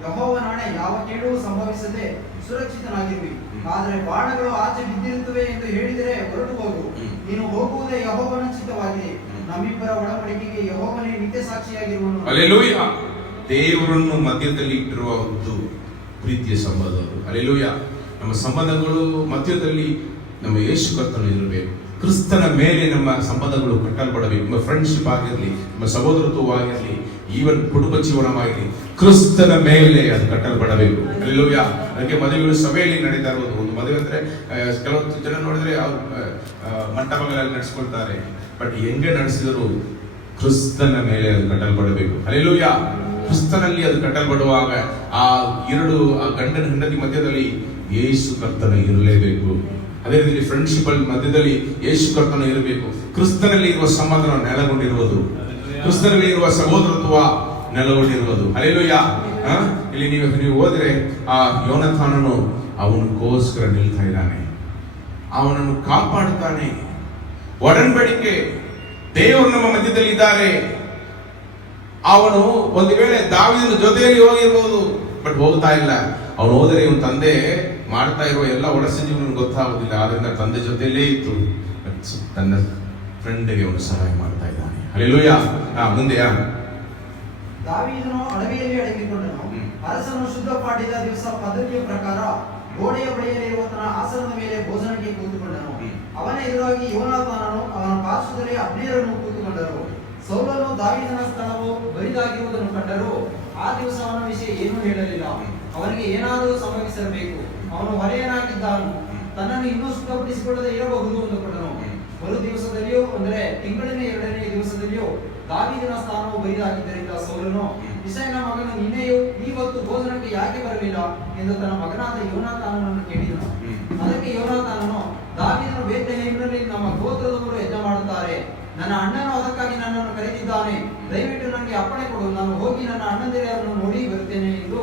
ಯೆಹೋವನಾಣೆ, ಯಾವ ಕೇಡೂ ಸಂಭವಿಸದೆ ಸುರಕ್ಷಿತನಾಗಿರುವಿ. ಆದರೆ ಬಾಣಗಳು ಆಚೆ ಬಿದ್ದಿರುತ್ತವೆ ಎಂದು ಹೇಳಿದರೆ ಹೊರಟು ಹೋಗು. ನೀನು ಹೋಗುವುದೇ ಯೆಹೋವನ ಚಿತ್ತವಾಗಿದೆ. ನಮ್ಮಿಬ್ಬರ ಒಡಂಬಡಿಕೆಗೆ ಯೆಹೋವನೇ ನಿತ್ಯ ಸಾಕ್ಷಿಯಾಗಿರುವನು. ಹಲ್ಲೆಲೂಯ. ದೇವರನ್ನು ಮಧ್ಯದಲ್ಲಿ ಇಟ್ಟಿರುವ ಒಂದು ಪ್ರೀತಿಯ ಸಂಬಂಧ ಅದು. ಹಲ್ಲೆಲೂಯ. ನಮ್ಮ ಸಂಬಂಧಗಳು ಮಧ್ಯದಲ್ಲಿ ನಮ್ಮ ಯೇಸು ಕರ್ತನು ಇರಬೇಕು. ಕ್ರಿಸ್ತನ ಮೇಲೆ ನಮ್ಮ ಸಂಬಂಧಗಳು ಕಟ್ಟಲ್ಪಡಬೇಕು. ನಮ್ಮ ಫ್ರೆಂಡ್ಶಿಪ್ ಆಗಿರಲಿ, ನಮ್ಮ ಸಹೋದರತ್ವವಾಗಿರಲಿ, ಈವನ್ ಕುಟುಂಬ ಜೀವನವಾಗಿರಲಿ, ಕ್ರಿಸ್ತನ ಮೇಲೆ ಅದು ಕಟ್ಟಲ್ಪಡಬೇಕು. ಹಲ್ಲೆಲೂಯ. ಅದಕ್ಕೆ ಮದುವೆಗಳು ಸಭೆಯಲ್ಲಿ ನಡೀತಾ ಇರೋದು. ಒಂದು ಮದುವೆ ಅಂದ್ರೆ ಕೆಲವೊಂದು ಜನ ನೋಡಿದ್ರೆ ಅವ್ರು ಮಂಟಪಗಳಲ್ಲಿ ನಡೆಸ್ಕೊಳ್ತಾರೆ. ಬಟ್ ಹೆಂಗೆ ನಡೆಸಿದ್ರು ಕ್ರಿಸ್ತನ ಮೇಲೆ ಅದು ಕಟ್ಟಲ್ಪಡಬೇಕು. ಹಲ್ಲೆಲೂಯ. ಕ್ರಿಸ್ತನಲ್ಲಿ ಅದು ಕಟ್ಟಲ್ಪಡುವಾಗ ಆ ಗಂಡನ ಹೆಂಡತಿ ಮಧ್ಯದಲ್ಲಿ ಯೇಸು ಕರ್ತನ ಇರಲೇಬೇಕು. ಅದೇ ರೀತಿ ಫ್ರೆಂಡ್ಶಿಪ್ ಅಲ್ಲಿ ಮಧ್ಯದಲ್ಲಿ ಯೇಸು ಕರ್ತನ ಇರಬೇಕು. ಕ್ರಿಸ್ತನಲ್ಲಿ ಇರುವ ಸಂಬಂಧ ನೆಲೆಗೊಂಡಿರುವುದು, ಕ್ರಿಸ್ತನಲ್ಲಿ ಇರುವ ಸಹೋದರತ್ವ ನೆಲೆಗೊಂಡಿರುವುದು. ಹಲ್ಲೆಲೂಯ. ಇಲ್ಲಿ ನೀವು ಹೋದ್ರೆ ಆ ಯೋನಾತಾನನು ಅವನಿಗೋಸ್ಕರ ನಿಲ್ತಾ ಇದ್ದಾನೆ, ಅವನನ್ನು ಕಾಪಾಡುತ್ತಾನೆ. ಒಡಂಬಡಿಕೆ, ದೇವರು ನಮ್ಮ ಮಧ್ಯದಲ್ಲಿ ಇದ್ದಾರೆ. ಅವನು ಒಂದು ವೇಳೆ ದಾವೀದನ ಜೊತೆಯಲ್ಲಿ ಹೋಗಿರ್ಬೋದು, ಬಟ್ ಹೋಗ್ತಾ ಇಲ್ಲ. ಅವನು ಹೋದರೆ ಇವನ್ ತಂದೆ ಮಾಡ್ತಾ ಇರುವ ಎಲ್ಲ ಒಳಸಂಜೀವನ ಗೊತ್ತಾಗುದಿಲ್ಲ. ಆದ್ರಿಂದ ತಂದೆ ಜೊತೆಯಲ್ಲೇ ಇತ್ತು, ತನ್ನ ಫ್ರೆಂಡ್ಗೆ ಅವನು ಸಹಾಯ ಮಾಡ್ತಾ ಇದ್ದಾನೆ. ಹಲ್ಲೆಲೂಯ. ಮುಂದೆಯಾ ದಾವೀದನು ಅಡವಿಯಲ್ಲಿ ಅಡಗಿಕೊಂಡನು. ಅರಸನು ಶುದ್ಧ ಪಾಡ್ಯದ ದಿವಸ ಪದ್ಧತಿಯ ಪ್ರಕಾರ ಗೋಡೆಯ ಬಳಿಯಲ್ಲಿರುವ ತನ್ನ ಆಸನದ ಮೇಲೆ ಭೋಜನಕ್ಕೆ ಕೂತುಕೊಂಡನು. ಅವನ ಎದುರಾಗಿ ಯೋನಾತಾನನು, ಅವನ ಪಾರ್ಶ್ವದಲ್ಲಿ ಅಬ್ನೇರನು ಕೂತುಕೊಂಡರು. ಸೌಲನು ದಾವೀದನ ಸ್ಥಳವು ಬರಿದಾಗಿರುವುದನ್ನು ಕಂಡರು. ಆ ದಿವಸ ಅವನ ವಿಷಯ ಏನೂ ಹೇಳಲಿಲ್ಲ. ಅವನಿಗೆ ಏನಾದರೂ ಸಂಭವಿಸಿರಬೇಕು, ಅವನು ಹೊರೆಯನಾಗಿದ್ದಾನು, ತನ್ನನ್ನು ಇನ್ನೂ ಶುದ್ಧಪಡಿಸಿಕೊಳ್ಳದೆ ಇರಬಹುದು ಅಂದುಕೊಂಡನು. ಮರು ದಿವಸದಲ್ಲಿಯೂ, ಅಂದರೆ ತಿಂಗಳಿನ 2ನೇ ದಿವಸದಲ್ಲಿಯೂ ದಾವೀದನ ಸ್ಥಾನವು ಬರಿದಾಗಿದ್ದರಿಂದ ಸೌಲನು, ಇಷಯನ ಮಗನು ನಿನ್ನೆಯೂ ಇವತ್ತು ಭೋಜನಕ್ಕೆ ಯಾಕೆ ಬರಲಿಲ್ಲ ಎಂದು ತನ್ನ ಮಗನಾದ ಯೋನಾತಾನನನ್ನು ಕೇಳಿದನು. ಅದಕ್ಕೆ ಯೋನಾತಾನನು, ದಾವೀದನು ಬೇತ್ಲೆಹೇಮಿನಲ್ಲಿ ನಮ್ಮ ಗೋತ್ರದವರು ಯಜ್ಞ ಮಾಡುತ್ತಾರೆ. ನನ್ನ ಅಣ್ಣನು ಅದಕ್ಕಾಗಿ ನನ್ನನ್ನು ಕರೆದಿದ್ದಾನೆ. ದಯವಿಟ್ಟು ನನಗೆ ಅಪ್ಪಣೆ ಕೊಡು, ನಾನು ಹೋಗಿ ನನ್ನ ಅಣ್ಣಂದಿರನ್ನು ನೋಡಿ ಬರುತ್ತೇನೆ ಎಂದು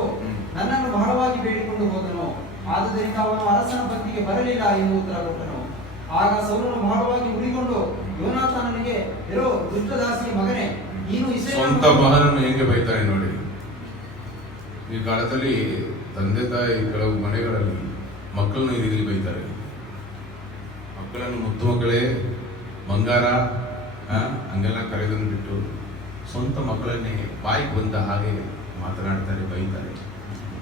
ನನ್ನನ್ನು ಬಹಳವಾಗಿ ಬೇಡಿಕೊಂಡು ಹೋದನು. ಆದುದರಿಂದ ಅವನು ಅರಸನ ಪಂಕ್ತಿಗೆ ಬರಲಿಲ್ಲ ಎಂದು ಉತ್ತರ ಕೊಟ್ಟನು. ಆಗ ಸೌಲನು ಬಹಳವಾಗಿ ಉರಿಕೊಂಡು ಯೋನಾತಾನನಿಗೆ, ಇರೋ ದುಷ್ಟದಾಸಿಯ ಮಗನೇ, ನೀನು ಸ್ವಂತ ಮಗನನ್ನು ಹೆಂಗೆ ಬೈತಾರೆ ನೋಡಿ. ಈ ಕಾಲದಲ್ಲಿ ತಂದೆ ತಾಯಿ ಕೆಲವು ಮನೆಗಳಲ್ಲಿ ಮಕ್ಕಳನ್ನು ಈ ರೀತಿ ಬೈತಾರೆ. ಮಕ್ಕಳನ್ನು ಮುದ್ದು ಮಕ್ಕಳೇ, ಬಂಗಾರ ಹಂಗೆಲ್ಲ ಕರೆದನ್ನು ಬಿಟ್ಟು ಸ್ವಂತ ಮಕ್ಕಳನ್ನೇ ಬಾಯಿಗೆ ಬಂದ ಹಾಗೆ ಮಾತನಾಡ್ತಾರೆ, ಬೈತಾರೆ.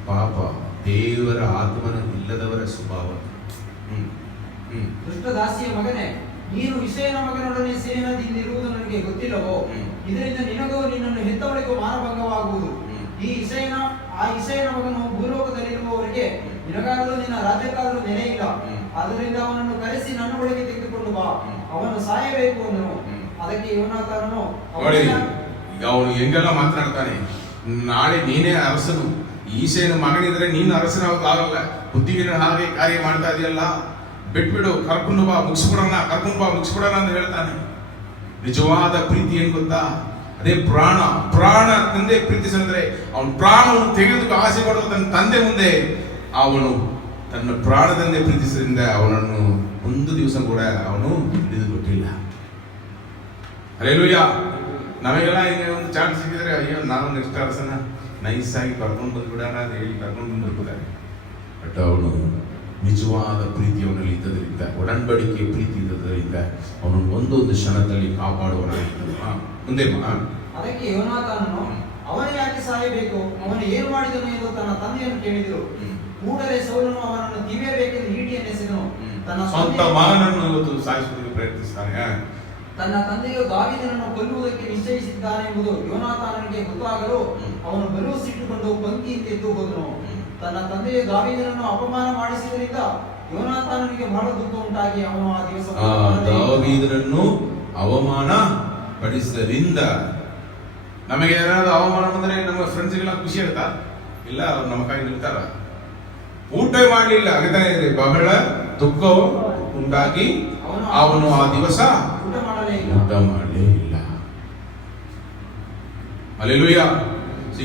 ಪಾಪ, ದೇವರ ಆತ್ಮನ ಇಲ್ಲದವರ ಸ್ವಭಾವ. ದುಷ್ಟದಾಸಿಯ ಮಗನೇ, ನೀನು ಇಷಯನ ಮಗನೊಡನೆ ಸೇನದಿಂದಿರುವುದು ನನಗೆ ಗೊತ್ತಿಲ್ಲವೋ? ಇದರಿಂದ ನಿನಗೂ ನಿನ್ನನ್ನು ಹೆತ್ತವಳಿಗೂ ಮಾನಭಂಗವಾಗುವುದು. ಆ ಇಷಯನ ಮಗನು ಭೂಲೋಕದಲ್ಲಿರುವವರಿಗೆ ನಿನಗಾಗಲೂ ನಿನ್ನ ರಾಜ್ಯಕ್ಕಾಗಲೂ ನೆಲೆಯಿಲ್ಲ. ಆದ್ದರಿಂದ ಅವನನ್ನು ಕರೆಸಿ ನನ್ನ ಬಳಿಗೆ ತೆಗೆದುಕೊಂಡು ಬಾ, ಅವನು ಸಾಯಬೇಕು ಅಂದನು. ಅದಕ್ಕೆ ಯೋನಾತಾನನು, ಅವನು ಹೆಂಗೆಲ್ಲ ಮಾತನಾಡ್ತಾನೆ. ನಾಳೆ ನೀನೇ ಅರಸನು, ಈಶೆಯನ ಮಗನಿದ್ರೆ ನೀನು ಅರಸನಾಗಲ್ಲ, ಬುದ್ಧಿಗಿನ ಹಾಗೆ ಕಾರ್ಯ ಮಾಡ್ತಾ ಇದೆಯಲ್ಲ, ಬಿಟ್ಬಿಡು, ಕರ್ಕೊಂಡು ಬಾ ಮುಗಿಸ್ಬಿಡೋಣ ಅಂತ ಹೇಳ್ತಾನೆ. ನಿಜವಾದ ಪ್ರೀತಿ ಏನ್ ಗೊತ್ತಾ? ಅದೇ ಪ್ರಾಣ ತಂದೆ ಪ್ರೀತಿಸಿದ್ರೆ ಅವನ ಪ್ರಾಣವನ್ನು ತೆಗೆದು ಆಸೆ ಮಾಡುವ ತನ್ನ ತಂದೆ ಮುಂದೆ ಅವನು ತನ್ನ ಪ್ರಾಣದಂತೆ ಪ್ರೀತಿಸಿದ್ರಿಂದ ಅವನನ್ನು ಒಂದು ದಿವಸ ಕೂಡ ಅವನು ಹಿಡಿದುಕೊಟ್ಟಿಲ್ಲ. ಹಲ್ಲೆಲೂಯಾ. ನಮಗೆಲ್ಲ ಹಿಂಗೆ ಒಂದು ಚಾನ್ಸ್ ಸಿಕ್ಕಿದ್ರೆ, ಅಯ್ಯೋ ನಾವು ನೆಕ್ಸ್ಟ್ ಅರಸನ ನೈಸ್ ಆಗಿ ಕರ್ಕೊಂಡು ಬಂದ್ಬಿಡೋಣ ಅಂತ ಹೇಳಿ ಕರ್ಕೊಂಡು ಬಂದಿರ್ತಾರೆ. ಬಟ್ ಅವನು ನಿಜವಾದ ಪ್ರೀತಿ ಅವನಲ್ಲಿ ಇದ್ದದರಿಂದ, ಒಡಂಬಡಿಕೆ ಪ್ರೀತಿ ಇದ್ದದರಿಂದ ಅವನನ್ನು ಒಂದೊಂದು ಕ್ಷಣದಲ್ಲಿ ಕಾಪಾಡುವನಾಗಿದ್ದನು. ಮುಂದೆ ಅದಕ್ಕೆ ಯೋನಾತಾನನು, ಅವನು ಯಾಕೆ ಸಾಯಬೇಕು, ಅವನು ಏನು ಮಾಡಿದನು ಎಂದು ತನ್ನ ತಂದೆಯನ್ನು ಕೇಳಿದರು. ಕೂಡಲೇ ಸೌಲನು ಅವನನ್ನು ತಿವಿಯಬೇಕೆಂದು ಈಟಿಯನ್ನು ಎಸೆದನು. ತನ್ನ ಸ್ವಂತ ಮಗನನ್ನು ಇವತ್ತು ಸಾಯಿಸುವುದಕ್ಕೆ ಪ್ರಯತ್ನಿಸ್ತಾನೆ. ತನ್ನ ತಂದೆಯು ದಾವೀದನನ್ನು ಕೊಲ್ಲುವುದಕ್ಕೆ ನಿಶ್ಚಯಿಸಿದ್ದಾನೆಂಬುದು ಯೋನಾತಾನನಿಗೆ ಗೊತ್ತಾಗಲು ಅವನು ಬಲು ಸಿಟ್ಟುಕೊಂಡು ಪಂಕ್ತಿಯಿಂದ ಎದ್ದು ಹೋದನು. ತನ್ನ ತಂದೆಯು ದಾವೀದನನ್ನು ಅಪಮಾನ ಮಾಡಿಸಿದ್ದರಿಂದ ಯೋನಾತಾನನಿಗೆ ಬಹಳ ದುಃಖ ಉಂಟಾಗಿ ಅವನು ಆ ದಿವಸ ದಾವೀದನನ್ನು ಅವಮಾನ ಪಡಿಸಿದ್ದರಿಂದ. ನಮಗೆ ಏನಾದ್ರು ಅವಮಾನ ಬಂದ್ರೆ ನಮ್ಮ ಫ್ರೆಂಡ್ಸ್ಗೆಲ್ಲ ಖುಷಿ ಆಗುತ್ತಾ? ಇಲ್ಲ, ಅವ್ರು ನಮ್ಮ ಕೈ ನಿಲ್ತಾರ? ಊಟ ಮಾಡಲಿಲ್ಲ. ಆಗ್ತಾನೆ ಇದೆ, ಬಹಳ ದುಃಖವು ಉಂಟಾಗಿ ಅವನು ಆ ದಿವಸ ಊಟ ಮಾಡಲೇ ಇಲ್ಲ. ಊಟ ಮಾಡಲೇ ಇಲ್ಲ. ಹಲ್ಲೆಲೂಯಾ.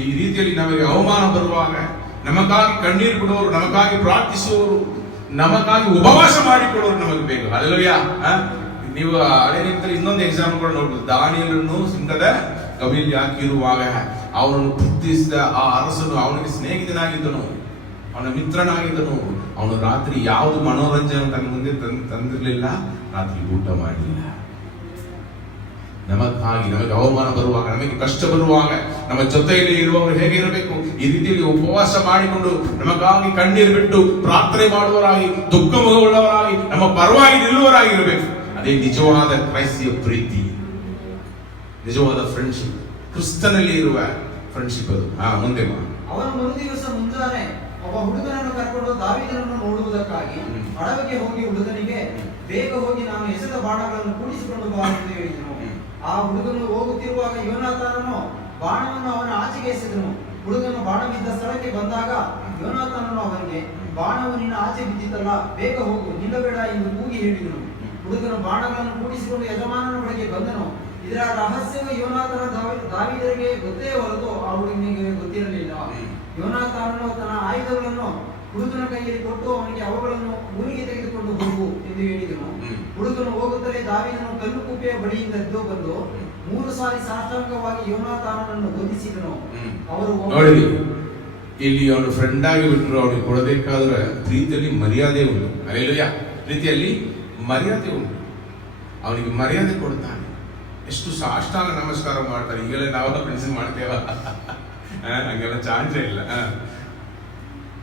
ಈ ರೀತಿಯಲ್ಲಿ ನಮಗೆ ಅವಮಾನ ಬರುವಾಗ ನಮಗಾಗಿ ಕಣ್ಣೀರು ಬಿಡುವವರು, ನಮಗಾಗಿ ಪ್ರಾರ್ಥಿಸುವವರು, ನಮಗಾಗಿ ಉಪವಾಸ ಮಾಡಿಕೊಳ್ಳೋರು ನಮಗೆ ಬೇಕು. ಹಲ್ಲೆಲೂಯಾ. ನೀವು ಹಳೆ ನಿಮಿತ್ತಲ್ಲಿ ಇನ್ನೊಂದು ಎಕ್ಸಾಂಪಲ್ ಕೂಡ ನೋಡ್ಬೋದು. ದಾನಿಯೇಲನನ್ನು ಸಿಂಹದ ಗವಿಯಲ್ಲಿ ಹಾಕಿರುವಾಗ ಅವನನ್ನು ಪ್ರೀತಿಸಿದ ಆ ಅರಸನು ಅವನಿಗೆ ಸ್ನೇಹಿತನಾಗಿದ್ದನು, ಅವನ ಮಿತ್ರನಾಗಿದ್ದನು. ಅವನು ರಾತ್ರಿ ಯಾವುದು ಮನೋರಂಜನೆ ತನ್ನ ಮುಂದೆ ತಂದಿರಲಿಲ್ಲ, ರಾತ್ರಿ ಊಟ ಮಾಡಲಿಲ್ಲ. ನಮಗಾಗಿ, ನಮಗೆ ಅವಮಾನ ಬರುವಾಗ, ನಮಗೆ ಕಷ್ಟ ಬರುವಾಗ ನಮ್ಮ ಜೊತೆಯಲ್ಲಿ ಇರುವವರು ಹೇಗೆ ಇರಬೇಕು? ಈ ರೀತಿಯಲ್ಲಿ ಉಪವಾಸ ಮಾಡಿಕೊಂಡು ನಮಗಾಗಿ ಕಣ್ಣೀರು ಬಿಟ್ಟು ಪ್ರಾರ್ಥನೆ ಮಾಡುವವರಾಗಿ, ದುಃಖ ಮುಖವುಳ್ಳವರಾಗಿ, ನಮ್ಮ ಪರವಾಗಿ ನಿಲ್ಲುವವರಾಗಿ ಇರಬೇಕು. ಅದೇ ನಿಜವಾದ ಕ್ರೈಸ್ತಿಯ ಪ್ರೀತಿ, ನಿಜವಾದ ಫ್ರೆಂಡ್ಶಿಪ್, ಕ್ರಿಸ್ತನಲ್ಲಿ ಇರುವ ಫ್ರೆಂಡ್ಶಿಪ್ ಅದು. ಮುಂದೆ ಅವನು ಮರುದಿವಸ ಮುಂಜಾನೆ ಒಬ್ಬ ಹುಡುಗನನ್ನು ಕರ್ಕೊಂಡು ದಾವೀದನನ್ನು ನೋಡುವುದಕ್ಕಾಗಿ ಅಡವಿಗೆ ಹೋಗಿ ಹುಡುಗನಿಗೆ, ಬೇಗ ಹೋಗಿ ನಾನು ಎಸೆದ ಬಾಣಗಳನ್ನು ಕೂಡಿಸಿಕೊಂಡು ಬಾ ಎಂದು ಹೇಳಿದನು. ಆ ಹುಡುಗನು ಹೋಗುತ್ತಿರುವಾಗ ಯೋನಾತಾನನು ಬಾಣವನ್ನು ಅವನ ಆಚೆಗೆ ಎಸೆದನು. ಹುಡುಗನು ಬಾಣ ಬಿದ್ದ ಸ್ಥಳಕ್ಕೆ ಬಂದಾಗ ಯೋನಾತಾನನು ಅವನಿಗೆ, ಬಾಣವು ನಿನ್ನ ಆಚೆ ಬಿದ್ದಿತ್ತಲ್ಲ, ಬೇಗ ಹೋಗು, ನಿಲ್ಲಬೇಡ ಎಂದು ಕೂಗಿ ಹೇಳಿದನು. ಹುಡುಗನು ಬಾಣಗಳನ್ನು ಕೂಡಿಸಿಕೊಂಡು ಯಜಮಾನನ ಬಳಿಗೆ ಬಂದನು. ಇದರ ರಹಸ್ಯವು ಯೋನಾತಾನ ದಾವೀದನಿಗೆ ಗೊತ್ತೇ ಹೊರತು ಆ ಹುಡುಗನಿಗೆ ಗೊತ್ತಿರಲಿಲ್ಲ. ಯೋನಾತಾನನು ತನ್ನ ಆಯುಧಗಳನ್ನು ಹುಡುಗನ ಕೈಯಲ್ಲಿ ಕೊಟ್ಟು ಅವನಿಗೆ ಅವುಗಳನ್ನು ಊರಿಗೆ ತೆಗೆದುಕೊಂಡು ಹೋಗು ಎಂದು ಹೇಳಿದನು. ಹುಡುಗನು ಹೋಗುತ್ತಲೇ ದಾವೀದನು ಕಲ್ಲು ಕುಪ್ಪೆಯ ಬಳಿಯಿಂದ ಎದ್ದು ಬಂದು 3 ಸಾರಿ ಸಾಷ್ಟಾಂಗವಾಗಿ ಯೋನಾತಾನನನ್ನು ವಂದಿಸಿದನು. ಅವರು ನೋಡಿ, ಇಲ್ಲಿ ಅವನು ಫ್ರೆಂಡ್ ಆಗಿ ಬಿಟ್ಟರು, ಅವನಿಗೆ ಕೊಡಬೇಕಾದ್ರೆ ಪ್ರೀತಿಯಲ್ಲಿ ಮರ್ಯಾದೆ ಉಂಟು. ಹಲ್ಲೆಲೂಯಾ. ಪ್ರೀತಿಯಲ್ಲಿ ಮರ್ಯಾದೆ ಉಂಟು. ಅವನಿಗೆ ಮರ್ಯಾದೆ ಕೊಡ್ತಾನೆ. ಎಷ್ಟು ಸಾಷ್ಟಾಂಗ ನಮಸ್ಕಾರ ಮಾಡ್ತಾರೆ. ಈಗಲೇ ನಾವೆಲ್ಲ ಫ್ರೆಂಡ್ಸ್ ಮಾಡ್ತೇವ? ಹಂಗೆಲ್ಲ ಚಾನ್ಸೇ ಇಲ್ಲ.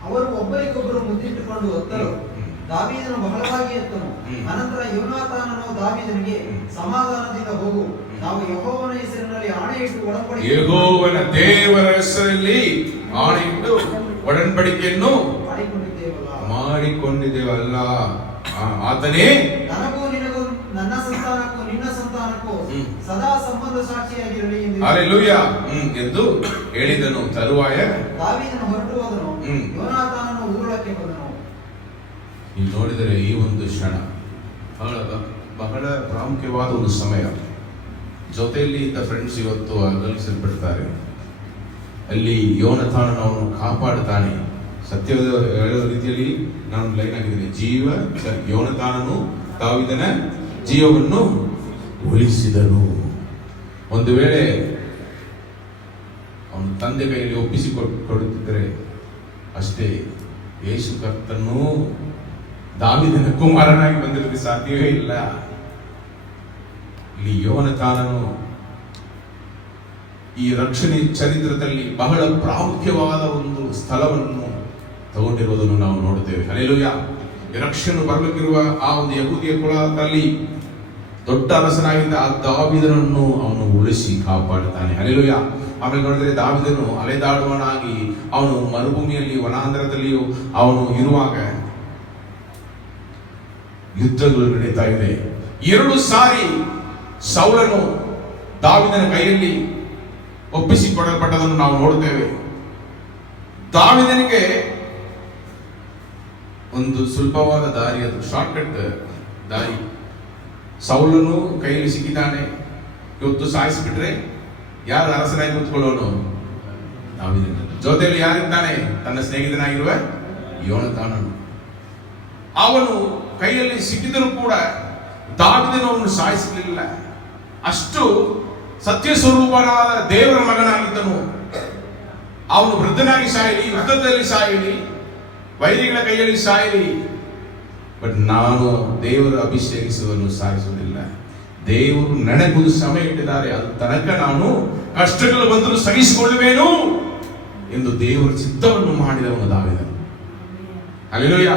ಅವರು ಒಬ್ಬರಿಗೊಬ್ಬರು ಮುದ್ದಿಟ್ಟುಕೊಂಡು ಹೊತ್ತರು. ದಾವೀದನು ಬಹಳವಾಗಿ ಎತ್ತನು. ಅನಂತರ ಯೋನಾತಾನನು ದಾವೀದನಿಗೆ, ಸಮಾಧಾನದಿಂದ ಹೋಗು, ನಾವು ಯೆಹೋವನ ಹೆಸರಿನಲ್ಲಿ ಆಣೆಯಿಟ್ಟು ಒಡಂಬಡಿಕೆ, ಯೆಹೋವನ ದೇವರ ಹೆಸರಲ್ಲಿ ಆಣೆಯಿಟ್ಟು ಒಡಂಬಡಿಕೆಯನ್ನು ಮಾಡಿಕೊಂಡಿದ್ದೇವಲ್ಲ. ಆತನೇ ನನಗೂ ನಿನಗೂ ನನ್ನ ಸಂತಾನಕ್ಕೂ ನಿನ್ನ ಸಂತಾನಕ್ಕೂ ಸದಾ ಸಂಬಂಧ ಸಾಕ್ಷಿಯಾಗಿರಲಿ ಎಂದು ಹಲ್ಲೆಲೂಯಾ ಎಂದು ಹೇಳಿದನು. ತರುವಾಯ ದಾವೀದನು ಹೊರಟು ಹೋದನು. ಯೋನಾತಾನನು ಊರೊಳಕ್ಕೆ ಬಂದನು. ನೀವು ನೋಡಿದರೆ ಈ ಒಂದು ಕ್ಷಣ ಬಹಳ ಪ್ರಾಮುಖ್ಯವಾದ ಒಂದು ಸಮಯ. ಜೊತೆಯಲ್ಲಿ ಇದ್ದ ಫ್ರೆಂಡ್ಸ್ ಇವತ್ತು ಅಗಲಿಸಲ್ಪಡ್ತಾರೆ. ಅಲ್ಲಿ ಯೋನಾತಾನನು ಅವನು ಕಾಪಾಡುತ್ತಾನೆ. ಸತ್ಯದ ಹೇಳುವ ರೀತಿಯಲ್ಲಿ ನಾನು ಲೈನ್ ಆಗಿದ್ದೇನೆ. ಯೋನಾತಾನನು ದಾವೀದನ ಜೀವವನ್ನು ಉಳಿಸಿದನು. ಒಂದು ವೇಳೆ ಅವನು ತಂದೆ ಕೈಯಲ್ಲಿ ಒಪ್ಪಿಸಿಕೊಡುತ್ತಿದ್ದರೆ ಅಷ್ಟೇ, ಯೇಸು ಕರ್ತನು ದಾವೀದನ ಕುಮಾರನಾಗಿ ಬಂದಿರಲಿಕ್ಕೆ ಸಾಧ್ಯವೇ ಇಲ್ಲ. ಇಲ್ಲಿ ಯೋನಾತಾನನು ಈ ರಕ್ಷಣೆ ಚರಿತ್ರದಲ್ಲಿ ಬಹಳ ಪ್ರಾಮುಖ್ಯವಾದ ಒಂದು ಸ್ಥಳವನ್ನು ತಗೊಂಡಿರುವುದನ್ನು ನಾವು ನೋಡುತ್ತೇವೆ. ಹಲ್ಲೆಲೂಯಾ. ರಕ್ಷಣೆ ಬರಲಿಕ್ಕಿರುವ ಆ ಒಂದು ಯಹೂದಿಯ ಕುಲದಲ್ಲಿ ದೊಡ್ಡ ಅರಸನಾಗಿದ್ದ ಆ ದಾವೀದನನ್ನು ಅವನು ಉಳಿಸಿ ಕಾಪಾಡುತ್ತಾನೆ. ಹಲ್ಲೆಲೂಯಾ. ಆಮೇಲೆ ನೋಡಿದ್ರೆ ದಾವೀದನು ಅಲೆದಾಡುವನಾಗಿ ಅವನು ಮರುಭೂಮಿಯಲ್ಲಿ, ವನಾಂತರದಲ್ಲಿಯೂ ಅವನು ಇರುವಾಗ ಯುದ್ಧಗಳು ನಡೀತಾ ಇದೆ. 2 ಸಾರಿ ಸೌಲನು ದಾವೀದನ ಕೈಯಲ್ಲಿ ಒಪ್ಪಿಸಿಕೊಡಲ್ಪಟ್ಟದನ್ನು ನಾವು ನೋಡುತ್ತೇವೆ. ದಾವೀದನಿಗೆ ಒಂದು ಸುಲಭವಾದ ದಾರಿ, ಅದು ಶಾರ್ಟ್ಕಟ್ ದಾರಿ. ಸೌಲನು ಕೈಯಲ್ಲಿ ಸಿಕ್ಕಿದ್ದಾನೆ, ಇವತ್ತು ಸಾಯಿಸಿಬಿಟ್ರೆ ಯಾರು ಅರಸನಾಗಿ ಕೂತ್ಕೊಳ್ಳೋನು? ದಾವೀದನ ಜೊತೆಯಲ್ಲಿ ಯಾರಿದ್ದಾನೆ? ತನ್ನ ಸ್ನೇಹಿತನಾಗಿರುವ ಯೋನಾತಾನನು. ಅವನು ಕೈಯಲ್ಲಿ ಸಿಕ್ಕಿದರೂ ಕೂಡ ದಾವೀದನು ಅವನು ಸಾಯಿಸಲಿಲ್ಲ. ಅಷ್ಟು ಸತ್ಯ ಸ್ವರೂಪನಾದ ದೇವರ ಮಗನಾಗಿದ್ದನು. ಅವನು ವೃದ್ಧನಾಗಿ ಸಾಯಲಿ, ಯುದ್ಧದಲ್ಲಿ ಸಾಯಲಿ, ವೈರಿಗಳ ಕೈಯಲ್ಲಿ ಸಾಯಲಿ, ಬಟ್ ನಾನು ದೇವರು ಅಭಿಷೇಕಿಸುವನು ಸಾಯಿಸುವುದಿಲ್ಲ. ದೇವರು ನನಗೊಂದು ಸಮಯ ಇಟ್ಟಿದ್ದಾರೆ, ಅದು ತನಕ ನಾನು ಕಷ್ಟಗಳು ಬಂದರೂ ಸಹಿಸಿಕೊಳ್ಳುವೇನು ಎಂದು ದೇವರ ಚಿತ್ತವನ್ನು ಮಾಡಿದವನು ದಾವೀದನು. ಹಲ್ಲೆಲೂಯಾ.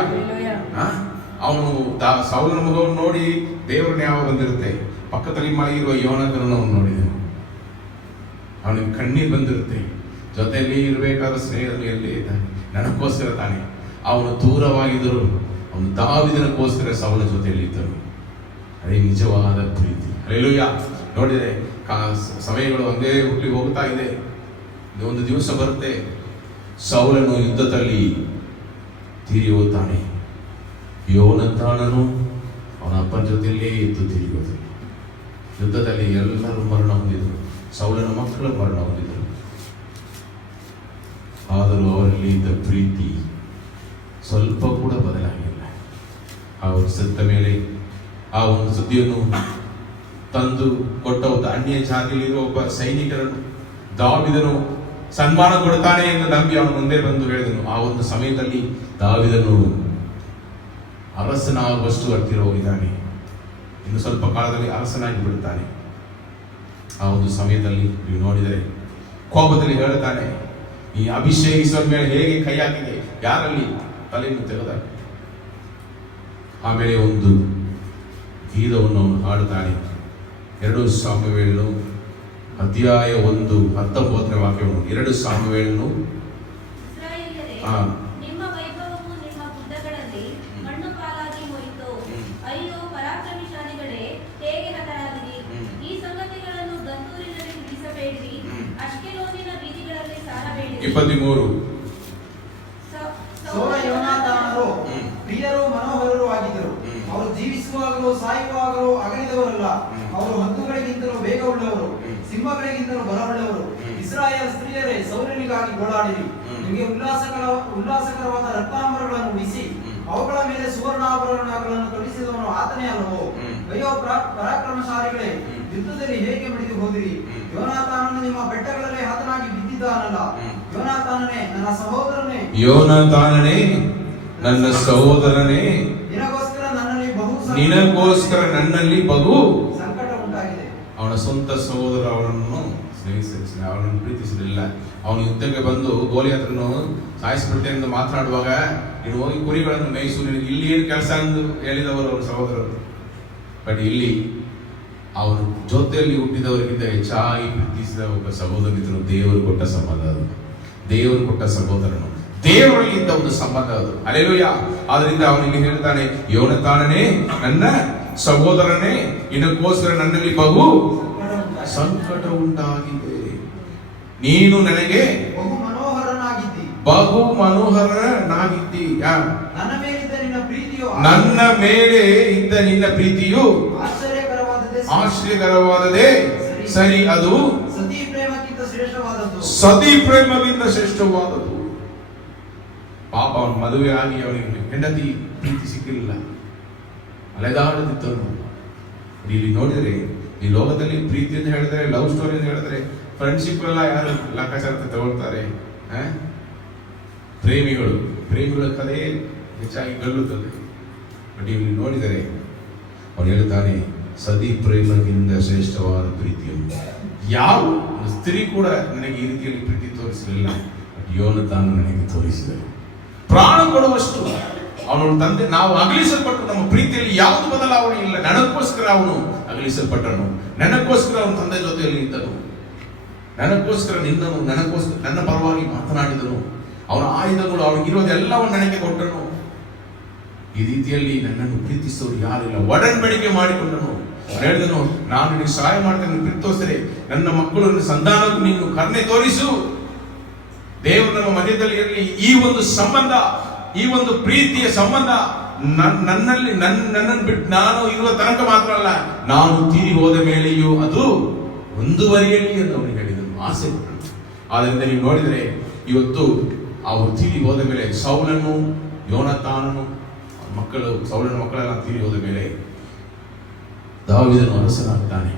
ಅವನು ಸೌಲನ ಮುಖವನ್ನು ನೋಡಿ ದೇವರನ್ನ ಯಾವ ಬಂದಿರುತ್ತೆ, ಪಕ್ಕದಲ್ಲಿ ಮಲಗಿರುವ ಯೋನಾತಾನನನ್ನು ಅವನು ನೋಡಿದನು. ಅವನಿಗೆ ಕಣ್ಣೀರು ಬಂದಿರುತ್ತೆ. ಜೊತೆಯಲ್ಲಿ ಇರಬೇಕಾದ ಸ್ನೇಹಿತನು ಎಲ್ಲಿ ಇದ್ದಾನೆ? ನನಗೋಸ್ಕರ ತಾನೆ. ಅವನು ದೂರವಾಗಿದ್ದರು, ಅವನು ದಾವೀದನಿಗೋಸ್ಕರ ಸೌಲನ ಜೊತೆಯಲ್ಲಿ ಇದ್ದರು. ಅದೇ ನಿಜವಾದ ಪ್ರೀತಿ. ಹಲ್ಲೆಲೂಯಾ. ನೋಡಿದರೆ ಸಮಯಗಳು ಒಂದೇ ಹುಟ್ಟಿ ಹೋಗ್ತಾ ಇದೆ. 1 ದಿವಸ ಬರುತ್ತೆ, ಸೌಲನು ಯುದ್ಧದಲ್ಲಿ ತೀರಿ ಹೋಗ್ತಾನೆ. ಯೋನಾತಾನನು ಅವನ ಅಪ್ಪನ ಜೊತೆಯಲ್ಲೇ ಇದ್ದು ತೀರಿ ಹೋದನು. ಯುದ್ಧದಲ್ಲಿ ಎಲ್ಲರೂ ಮರಣ ಹೊಂದಿದರು, ಸೌಲನ ಮಕ್ಕಳು ಮರಣ ಹೊಂದಿದರು. ಆದರೂ ಅವರಲ್ಲಿ ಇದ್ದ ಪ್ರೀತಿ ಸ್ವಲ್ಪ ಕೂಡ ಬದಲಾಗಿಲ್ಲ. ಅವರು ಸತ್ತ ಮೇಲೆ ಆ ಒಂದು ಸುದ್ದಿಯನ್ನು ತಂದು ಕೊಟ್ಟ ಒಂದು ಅನ್ಯ ಜಾತಿಯಲ್ಲಿರುವ ಒಬ್ಬ ಸೈನಿಕರನ್ನು ದಾವಿದನು ಸನ್ಮಾನ ಕೊಡ್ತಾನೆ ಎಂದು ನಂಬಿ ಅವನು ಮುಂದೆ ಬಂದು ಹೇಳಿದನು. ಆ ಒಂದು ಸಮಯದಲ್ಲಿ ದಾವಿದನು ಅರಸನಾಗುವಷ್ಟು ಹತ್ತಿರ ಹೋಗಿದ್ದಾನೆ. ಇನ್ನು ಸ್ವಲ್ಪ ಕಾಲದಲ್ಲಿ ಅರಸನಾಗಿ ಬಿಡುತ್ತಾನೆ. ಆ ಒಂದು ಸಮಯದಲ್ಲಿ ನೀವು ನೋಡಿದರೆ ಕೋಪದಲ್ಲಿ ಹೇಳುತ್ತಾನೆ, ಈ ಅಭಿಷೇಕಿಸುವ ಮೇಲೆ ಹೇಗೆ ಕೈ ಹಾಕಿದೆ, ಯಾರಲ್ಲಿ ತಲೆಯನ್ನು ತೆಗೆದ. ಆಮೇಲೆ ಒಂದು ಗೀತವನ್ನು ಅವನು ಹಾಡುತ್ತಾನೆ. 2 ಸಾಮುವೇಲನು ಅಧ್ಯಾಯ 1 19ನೇ ವಾಕ್ಯವನ್ನು 2 ಸಾಮುವೇಲನು ಇಸ್ರಾಯೇಲ್ಯರೇ, ನಿಮ್ಮ ವೈಭವವು ನಿಮ್ಮ ಗುಡ್ಡಗಳಲ್ಲಿ ಮಣ್ಣು ಪಾಲಾಗಿ ಹೋಯಿತು. ಅಯ್ಯೋ ಪರಾಕ್ರಮಶಾಲಿಗಳೇ, ಹೇಗೆ ಹತರಾದಿರಿ! ಈ ಸಂಗತಿಗಳನ್ನು ಗತ್ತೂರಿನಲ್ಲಿ ತಿಳಿಸಬೇಡಿರಿ, ಅಷ್ಕೆಲೋನಿನ ಬೀದಿಗಳಲ್ಲಿ ಸಾರಬೇಡಿರಿ. 23 ಸೌಲ ಯೋನಾತಾನರು ಪ್ರಿಯರು ಮನೋಹರರು ಆಗಿದ್ದರು. ಅವರು ಜೀವಿಸುವಾಗಲೂ ಸಾಯುವಾಗಲೂ ಅಗಲಿದವರಲ್ಲ. ಅವರು ಹದ್ದುಗಳಿಗಿಂತಲೂ ವೇಗವುಳ್ಳವರು, ಸಿಂಹಗಳಿಗಿಂತಲೂ ಬಲವುಳ್ಳವರು. ಇಸ್ರಾಯೇಲ್ ಸ್ತ್ರೀಯರೇ, ಸೌಲನಿಗಾಗಿ ಗೋಳಾಡಿರಿ. ನಿಮಗೆ ಉಲ್ಲಾಸಕರವಾದ ರತ್ನಾಂಬರಗಳನ್ನು ಉಡಿಸಿ ಅವುಗಳ ಮೇಲೆ ಸುವರ್ಣಾಭರಣಗಳನ್ನು ತೊಡಿಸಿದವನು ಆತನೇ ಅಲ್ಲವೋ? ಅಯ್ಯೋ ಪರಾಕ್ರಮಶಾಲಿಗಳೇ, ಯುದ್ಧದಲ್ಲಿ ಹೇಗೆ ಮಡಿದು ಹೋದಿರಿ! ಯೋನಾತಾನನು ನಿಮ್ಮ ಬೆಟ್ಟಗಳಲ್ಲಿ ಹತನಾಗಿ ಬಿದ್ದಿದ್ದಾನಲ್ಲ. ಯೋನಾತಾನನೇ, ನನ್ನ ಸಹೋದರನೇ, ಯೋನಾತಾನನೇ, ನನ್ನ ಸಹೋದರನೇ, ನಿನಗೋಸ್ಕರ ನನ್ನಲ್ಲಿ ಬಹು ಸಂಕಟ ಉಂಟಾಗಿದೆ. ಅವನ ಸ್ವಂತ ಸಹೋದರ ಅವನನ್ನು ಅವನನ್ನು ಪ್ರೀತಿಸಲಿಲ್ಲ. ಅವನು ಯುದ್ಧಕ್ಕೆ ಬಂದು ಗೋಲಿಯಾತನನ್ನು ಸಾಯಿಸಿಬಿಡ್ತೇನೆ ಎಂದು ಮಾತನಾಡುವಾಗ, ನೀನು ಹೋಗಿ ಕುರಿಗಳನ್ನು ಮೇಯಿಸು, ನಿನಗೆ ಇಲ್ಲಿ ಏನು ಕೆಲಸ ಎಂದು ಹೇಳಿದವರು ಅವನ ಸಹೋದರರು. ಬಟ್ ಇಲ್ಲಿ ಅವನು ಜೊತೆಯಲ್ಲಿ ಹುಟ್ಟಿದವರಿಗಿಂತ ಹೆಚ್ಚಾಗಿ ಪ್ರೀತಿಸಿದ ಒಬ್ಬ ಸಹೋದರನಿದ್ರು. ದೇವರು ಕೊಟ್ಟ ಸಂಬಂಧ ಅದು. ದೇವರು ಕೊಟ್ಟ ಸಹೋದರನು, ದೇವರಲ್ಲಿ ಇದ್ದ ಒಂದು ಸಂಬಂಧ ಅದು. ಹಲ್ಲೆಲೂಯಾ. ಆದ್ರಿಂದ ಅವನಿಗೆ ಹೇಳ್ತಾನೆ, ಯೋನಾತಾನನೇ, ನನ್ನ ಸಹೋದರನೇ, ನಿನಗೋಸ್ಕರ ನನ್ನಲ್ಲಿ ಬಹು ಸಂಕಟ ಉಂಟಾಗಿದೆ. ನೀನು ನನಗೆ ಬಹು ಮನೋಹರನಾಗಿದ್ದಿ. ನನ್ನ ಮೇಲೆ ಇದ್ದ ನಿನ್ನ ಪ್ರೀತಿಯು ಆಶ್ಚರ್ಯಕರವಾದದೇ ಸರಿ. ಅದು ಸತಿ ಪ್ರೇಮಕ್ಕಿಂತ ಶ್ರೇಷ್ಠವಾದದ್ದು. ಪಾಪ ಅವನ ಮದುವೆ ಆಗಿ ಅವನಿಗೆ ಹೆಂಡತಿ ಪ್ರೀತಿ ಸಿಕ್ಕಿಲ್ಲ, ಅಲೆದಾಡುತ್ತಿದ್ದನು. ಇಲ್ಲಿ ನೋಡಿದರೆ ಈ ಲೋಕದಲ್ಲಿ ಪ್ರೀತಿ ಅಂತ ಹೇಳಿದ್ರೆ, ಲವ್ ಸ್ಟೋರಿ ಅಂತ ಹೇಳಿದ್ರೆ, ಫ್ರೆಂಡ್ಶಿಪ್ ಎಲ್ಲ ಯಾರು ಲೆಕ್ಕಾಚಾರ ತಗೊಳ್ತಾರೆ? ಪ್ರೇಮಿಗಳ ಕಥೆ ಹೆಚ್ಚಾಗಿ ಗೆಲ್ಲುತ್ತದೆ. ಬಟ್ ಇಲ್ಲಿ ನೋಡಿದರೆ ಅವನು ಹೇಳ್ತಾನೆ, ಸತಿ ಪ್ರೇಮಕ್ಕಿಂತ ಶ್ರೇಷ್ಠವಾದ ಪ್ರೀತಿಯನ್ನು ಯಾವ ಸ್ತ್ರೀ ಕೂಡ ನನಗೆ ಈ ರೀತಿಯಲ್ಲಿ ಪ್ರೀತಿ ತೋರಿಸಲಿಲ್ಲ. ಯೋನಾತಾನ ನನಗೆ ತೋರಿಸಿದರು. ಪ್ರಾಣ ಕೊಡುವಷ್ಟು ಅವನ ತಂದೆ. ನಾವು ಅಗಲಿಸಲ್ಪಟ್ಟು ನಮ್ಮ ಪ್ರೀತಿಯಲ್ಲಿ ಯಾವುದು ಬದಲಾವಣೆ ಇಲ್ಲ. ನನಗೋಸ್ಕರ ಅವನು ಅಗಲಿಸಲ್ಪಟ್ಟನು, ನನಗೋಸ್ಕರ ಅವನ ತಂದೆ ಜೊತೆಯಲ್ಲಿ ನಿಂತನು, ನನಗೋಸ್ಕರ ನಿಂತನು, ನನಗೋಸ್ಕರ ನನ್ನ ಪರವಾಗಿ ಮಾತನಾಡಿದನು. ಅವನ ಆಯುಧಗಳು, ಅವನಿಗಿರೋದೆಲ್ಲವನ್ನು ನನಗೆ ಕೊಟ್ಟನು. ಈ ರೀತಿಯಲ್ಲಿ ನನ್ನನ್ನು ಪ್ರೀತಿಸುವವರು ಯಾರಿಲ್ಲ. ಒಡಂಬಡಿಕೆ ಮಾಡಿಕೊಂಡನು. ಹೇಳಿದನು, ನಾನು ನಿನಗೆ ಸಹಾಯ ಮಾಡ್ತೇನೆ, ಪ್ರೀತಿಸರೆ ನನ್ನ ಮಕ್ಕಳನ್ನು ಸಂಧಾನಕ್ಕೂ ನೀನು ಕರುಣೆ ತೋರಿಸು. ದೇವರು ನಮ್ಮ ಮಧ್ಯದಲ್ಲಿ ಇರಲಿ. ಈ ಒಂದು ಸಂಬಂಧ, ಈ ಒಂದು ಪ್ರೀತಿಯ ಸಂಬಂಧ ನನ್ನನ್ನು ಬಿಟ್ಟು ನಾನು ಇರುವ ತನಕ ಮಾತ್ರ ಅಲ್ಲ, ನಾನು ತೀರಿ ಹೋದ ಮೇಲೆಯೂ ಅದು ಮುಂದುವರಿಯಲಿ ಎಂದು ಅವನಿಗೆ ಹೇಳಿದನು, ಆಸೆ ಪಟ್ಟನು. ಆದ್ದರಿಂದ ನೀವು ನೋಡಿದರೆ ಇವತ್ತು ಅವರು ತೀರಿ ಹೋದ ಮೇಲೆ ಸೌಲನು, ಯೋನಾತಾನನು ಮಕ್ಕಳು, ಸೌಲನ ಮಕ್ಕಳೆಲ್ಲ ತೀರಿ ಹೋದ ಮೇಲೆ ದಾವೀದನು ಅರಸನಾಗ್ತಾನೆ.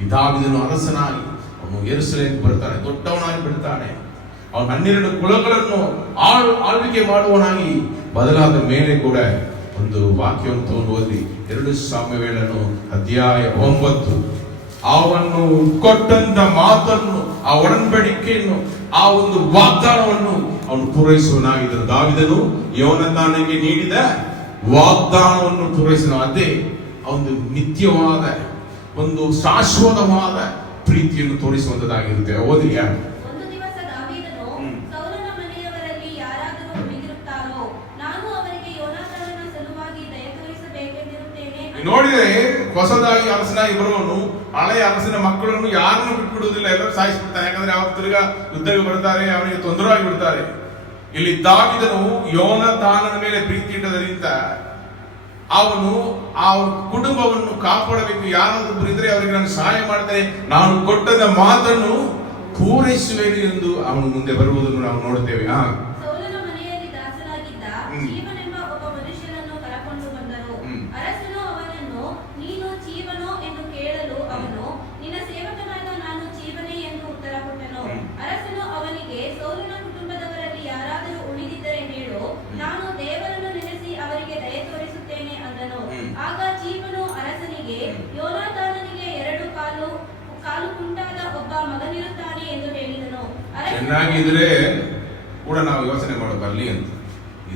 ಈ ದಾವೀದನು ಅರಸನಾಗಿ ಅವನು ಯೆರೂಸಲೇಮಿಗೆ ಬರ್ತಾನೆ, ದೊಡ್ಡವನಾಗಿ ಬಿಡ್ತಾನೆ. ಅವನು 12 ಕುಲಗಳನ್ನು ಆಳ್ವಿಕೆ ಮಾಡುವನಾಗಿ ಬದಲಾದ ಮೇಲೆ ಕೂಡ ಒಂದು ವಾಕ್ಯವನ್ನು ತಗೊಂಡು ಹೋದ್ರಿ. 2 ಸಾಮುವೇಲನು ಅಧ್ಯಾಯ 9. ಅವನು ಕೊಟ್ಟಂತ ಮಾತನ್ನು, ಆ ಒಡಂಬಡಿಕೆಯನ್ನು, ಆ ಒಂದು ವಾಗ್ದಾನವನ್ನು ಅವನು ಪೂರೈಸುವನಾಗಿದ್ದರು. ದಾವೀದನು ಯೋನಾತಾನನಿಗೆ ನೀಡಿದ ವಾಗ್ದಾನವನ್ನು ಪೂರೈಸಿದ. ಅದೇ ಒಂದು ನಿತ್ಯವಾದ, ಒಂದು ಶಾಶ್ವತವಾದ ಪ್ರೀತಿಯನ್ನು ತೋರಿಸುವಂತದ್ದಾಗಿರುತ್ತೆ. ಓದಿ. ಒಂದು ದಿವಸ ದಾವೀದನು ಸೌಲನ ಮನೆಯವರಲ್ಲಿ ಯಾರಾದರೂ ಉಳಿದಿರುತ್ತಾರೋ, ನಾನು ಅವರಿಗೆ ಯೋನಾತಾನನ ಸಲುವಾಗಿ ದಯ ತೋರಿಸಬೇಕೆಂದಿರುತ್ತೇನೆ. ನೋಡಿದರೆ ಹೊಸದಾಗಿ ಅರಸನಾಗಿ ಬರುವನು ಹಳೆಯ ಅರಸನ ಮಕ್ಕಳನ್ನು ಯಾರನ್ನು ಬಿಟ್ಬಿಡುವುದಿಲ್ಲ, ಎಲ್ಲರೂ ಸಾಯಿಸ್ಬಿಡ್ತಾನೆ. ಯಾಕಂದ್ರೆ ಅವ್ರು ತಿರುಗಾ ಯುದ್ಧಕ್ಕೆ ಬರ್ತಾರೆ, ಅವನಿಗೆ ತೊಂದರೆ ಆಗಿಬಿಡ್ತಾರೆ. ಇಲ್ಲಿ ದಾವೀದನು ಯೋನಾತಾನನ ಮೇಲೆ ಪ್ರೀತಿ ಇಟ್ಟದರಿಂದ ಅವನು ಆ ಕುಟುಂಬವನ್ನು ಕಾಪಾಡಬೇಕು. ಯಾರಾದ್ರೂ ಇದ್ರೆ ಅವರಿಗೆ ನಾನು ಸಹಾಯ ಮಾಡ್ತೇನೆ, ನಾನು ಕೊಟ್ಟದ ಮಾತನ್ನು ಪೂರೈಸುವೆನು ಎಂದು ಅವನು ಮುಂದೆ ಬರುವುದನ್ನು ನಾವು ನೋಡುತ್ತೇವೆ. ಸೌಲನ ಮನೆಯಲ್ಲಿ ದಾಸನಾಗಿದ್ದ ಜೀವನೆಂಬ ಒಬ್ಬ ಮನುಷ್ಯನನ್ನು ಕರಕೊಂಡು ಬಂದರು. ಅರಸನು ಅವನನ್ನು, ನೀನು ಜೀವನೋ ಎಂದು ಕೇಳಲು ಅವನು, ನಿನ್ನ ಸೇವಕನಾದ ನಾನು ಜೀವನೇ ಎಂದು ಉತ್ತರ ಕೊಟ್ಟನು. ಅರಸನು ಅವನಿಗೆ, ಸೌಲನ ಕುಟುಂಬದವರಲ್ಲಿ ಯಾರಾದರೂ ಉಳಿದಿದ್ದರೆ ಹೇಳು, ನಾನು ದೇವರನ್ನು ನೆನೆಸಿ ಅವರಿಗೆ ದಯೆ ತೋರಿಸುತ್ತೇನೆ ಅಂದನು. ಆಗ ಜೀವನು ಅರಸನಿಗೆ, ಯೋನಾತಾನನಿಗೆ 2 ಕಾಲು ಕುಂಟಾದ ಒಬ್ಬ ಮಗನಿರುತ್ತಾನೆ ಎಂದು ಹೇಳಿದನು. ಚೆನ್ನಾಗಿದ್ರೆ ಕೂಡ ನಾವು ಯೋಚನೆ ಮಾಡೋ ಬರಲಿ ಅಂತ.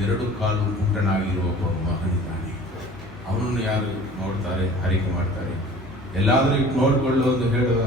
2 ಕಾಲು ಕುಂಟನಾಗಿರುವ ಒಬ್ಬ ಮಗನಿದ್ದಾನೆ. ಅವನನ್ನು ಯಾರು ನೋಡ್ತಾರೆ, ಹರಿಕೆ ಮಾಡ್ತಾರೆ, ಎಲ್ಲಾದ್ರೂ ಇಟ್ಟು ನೋಡ್ಕೊಳ್ಳು ಅಂತ ಹೇಳುವ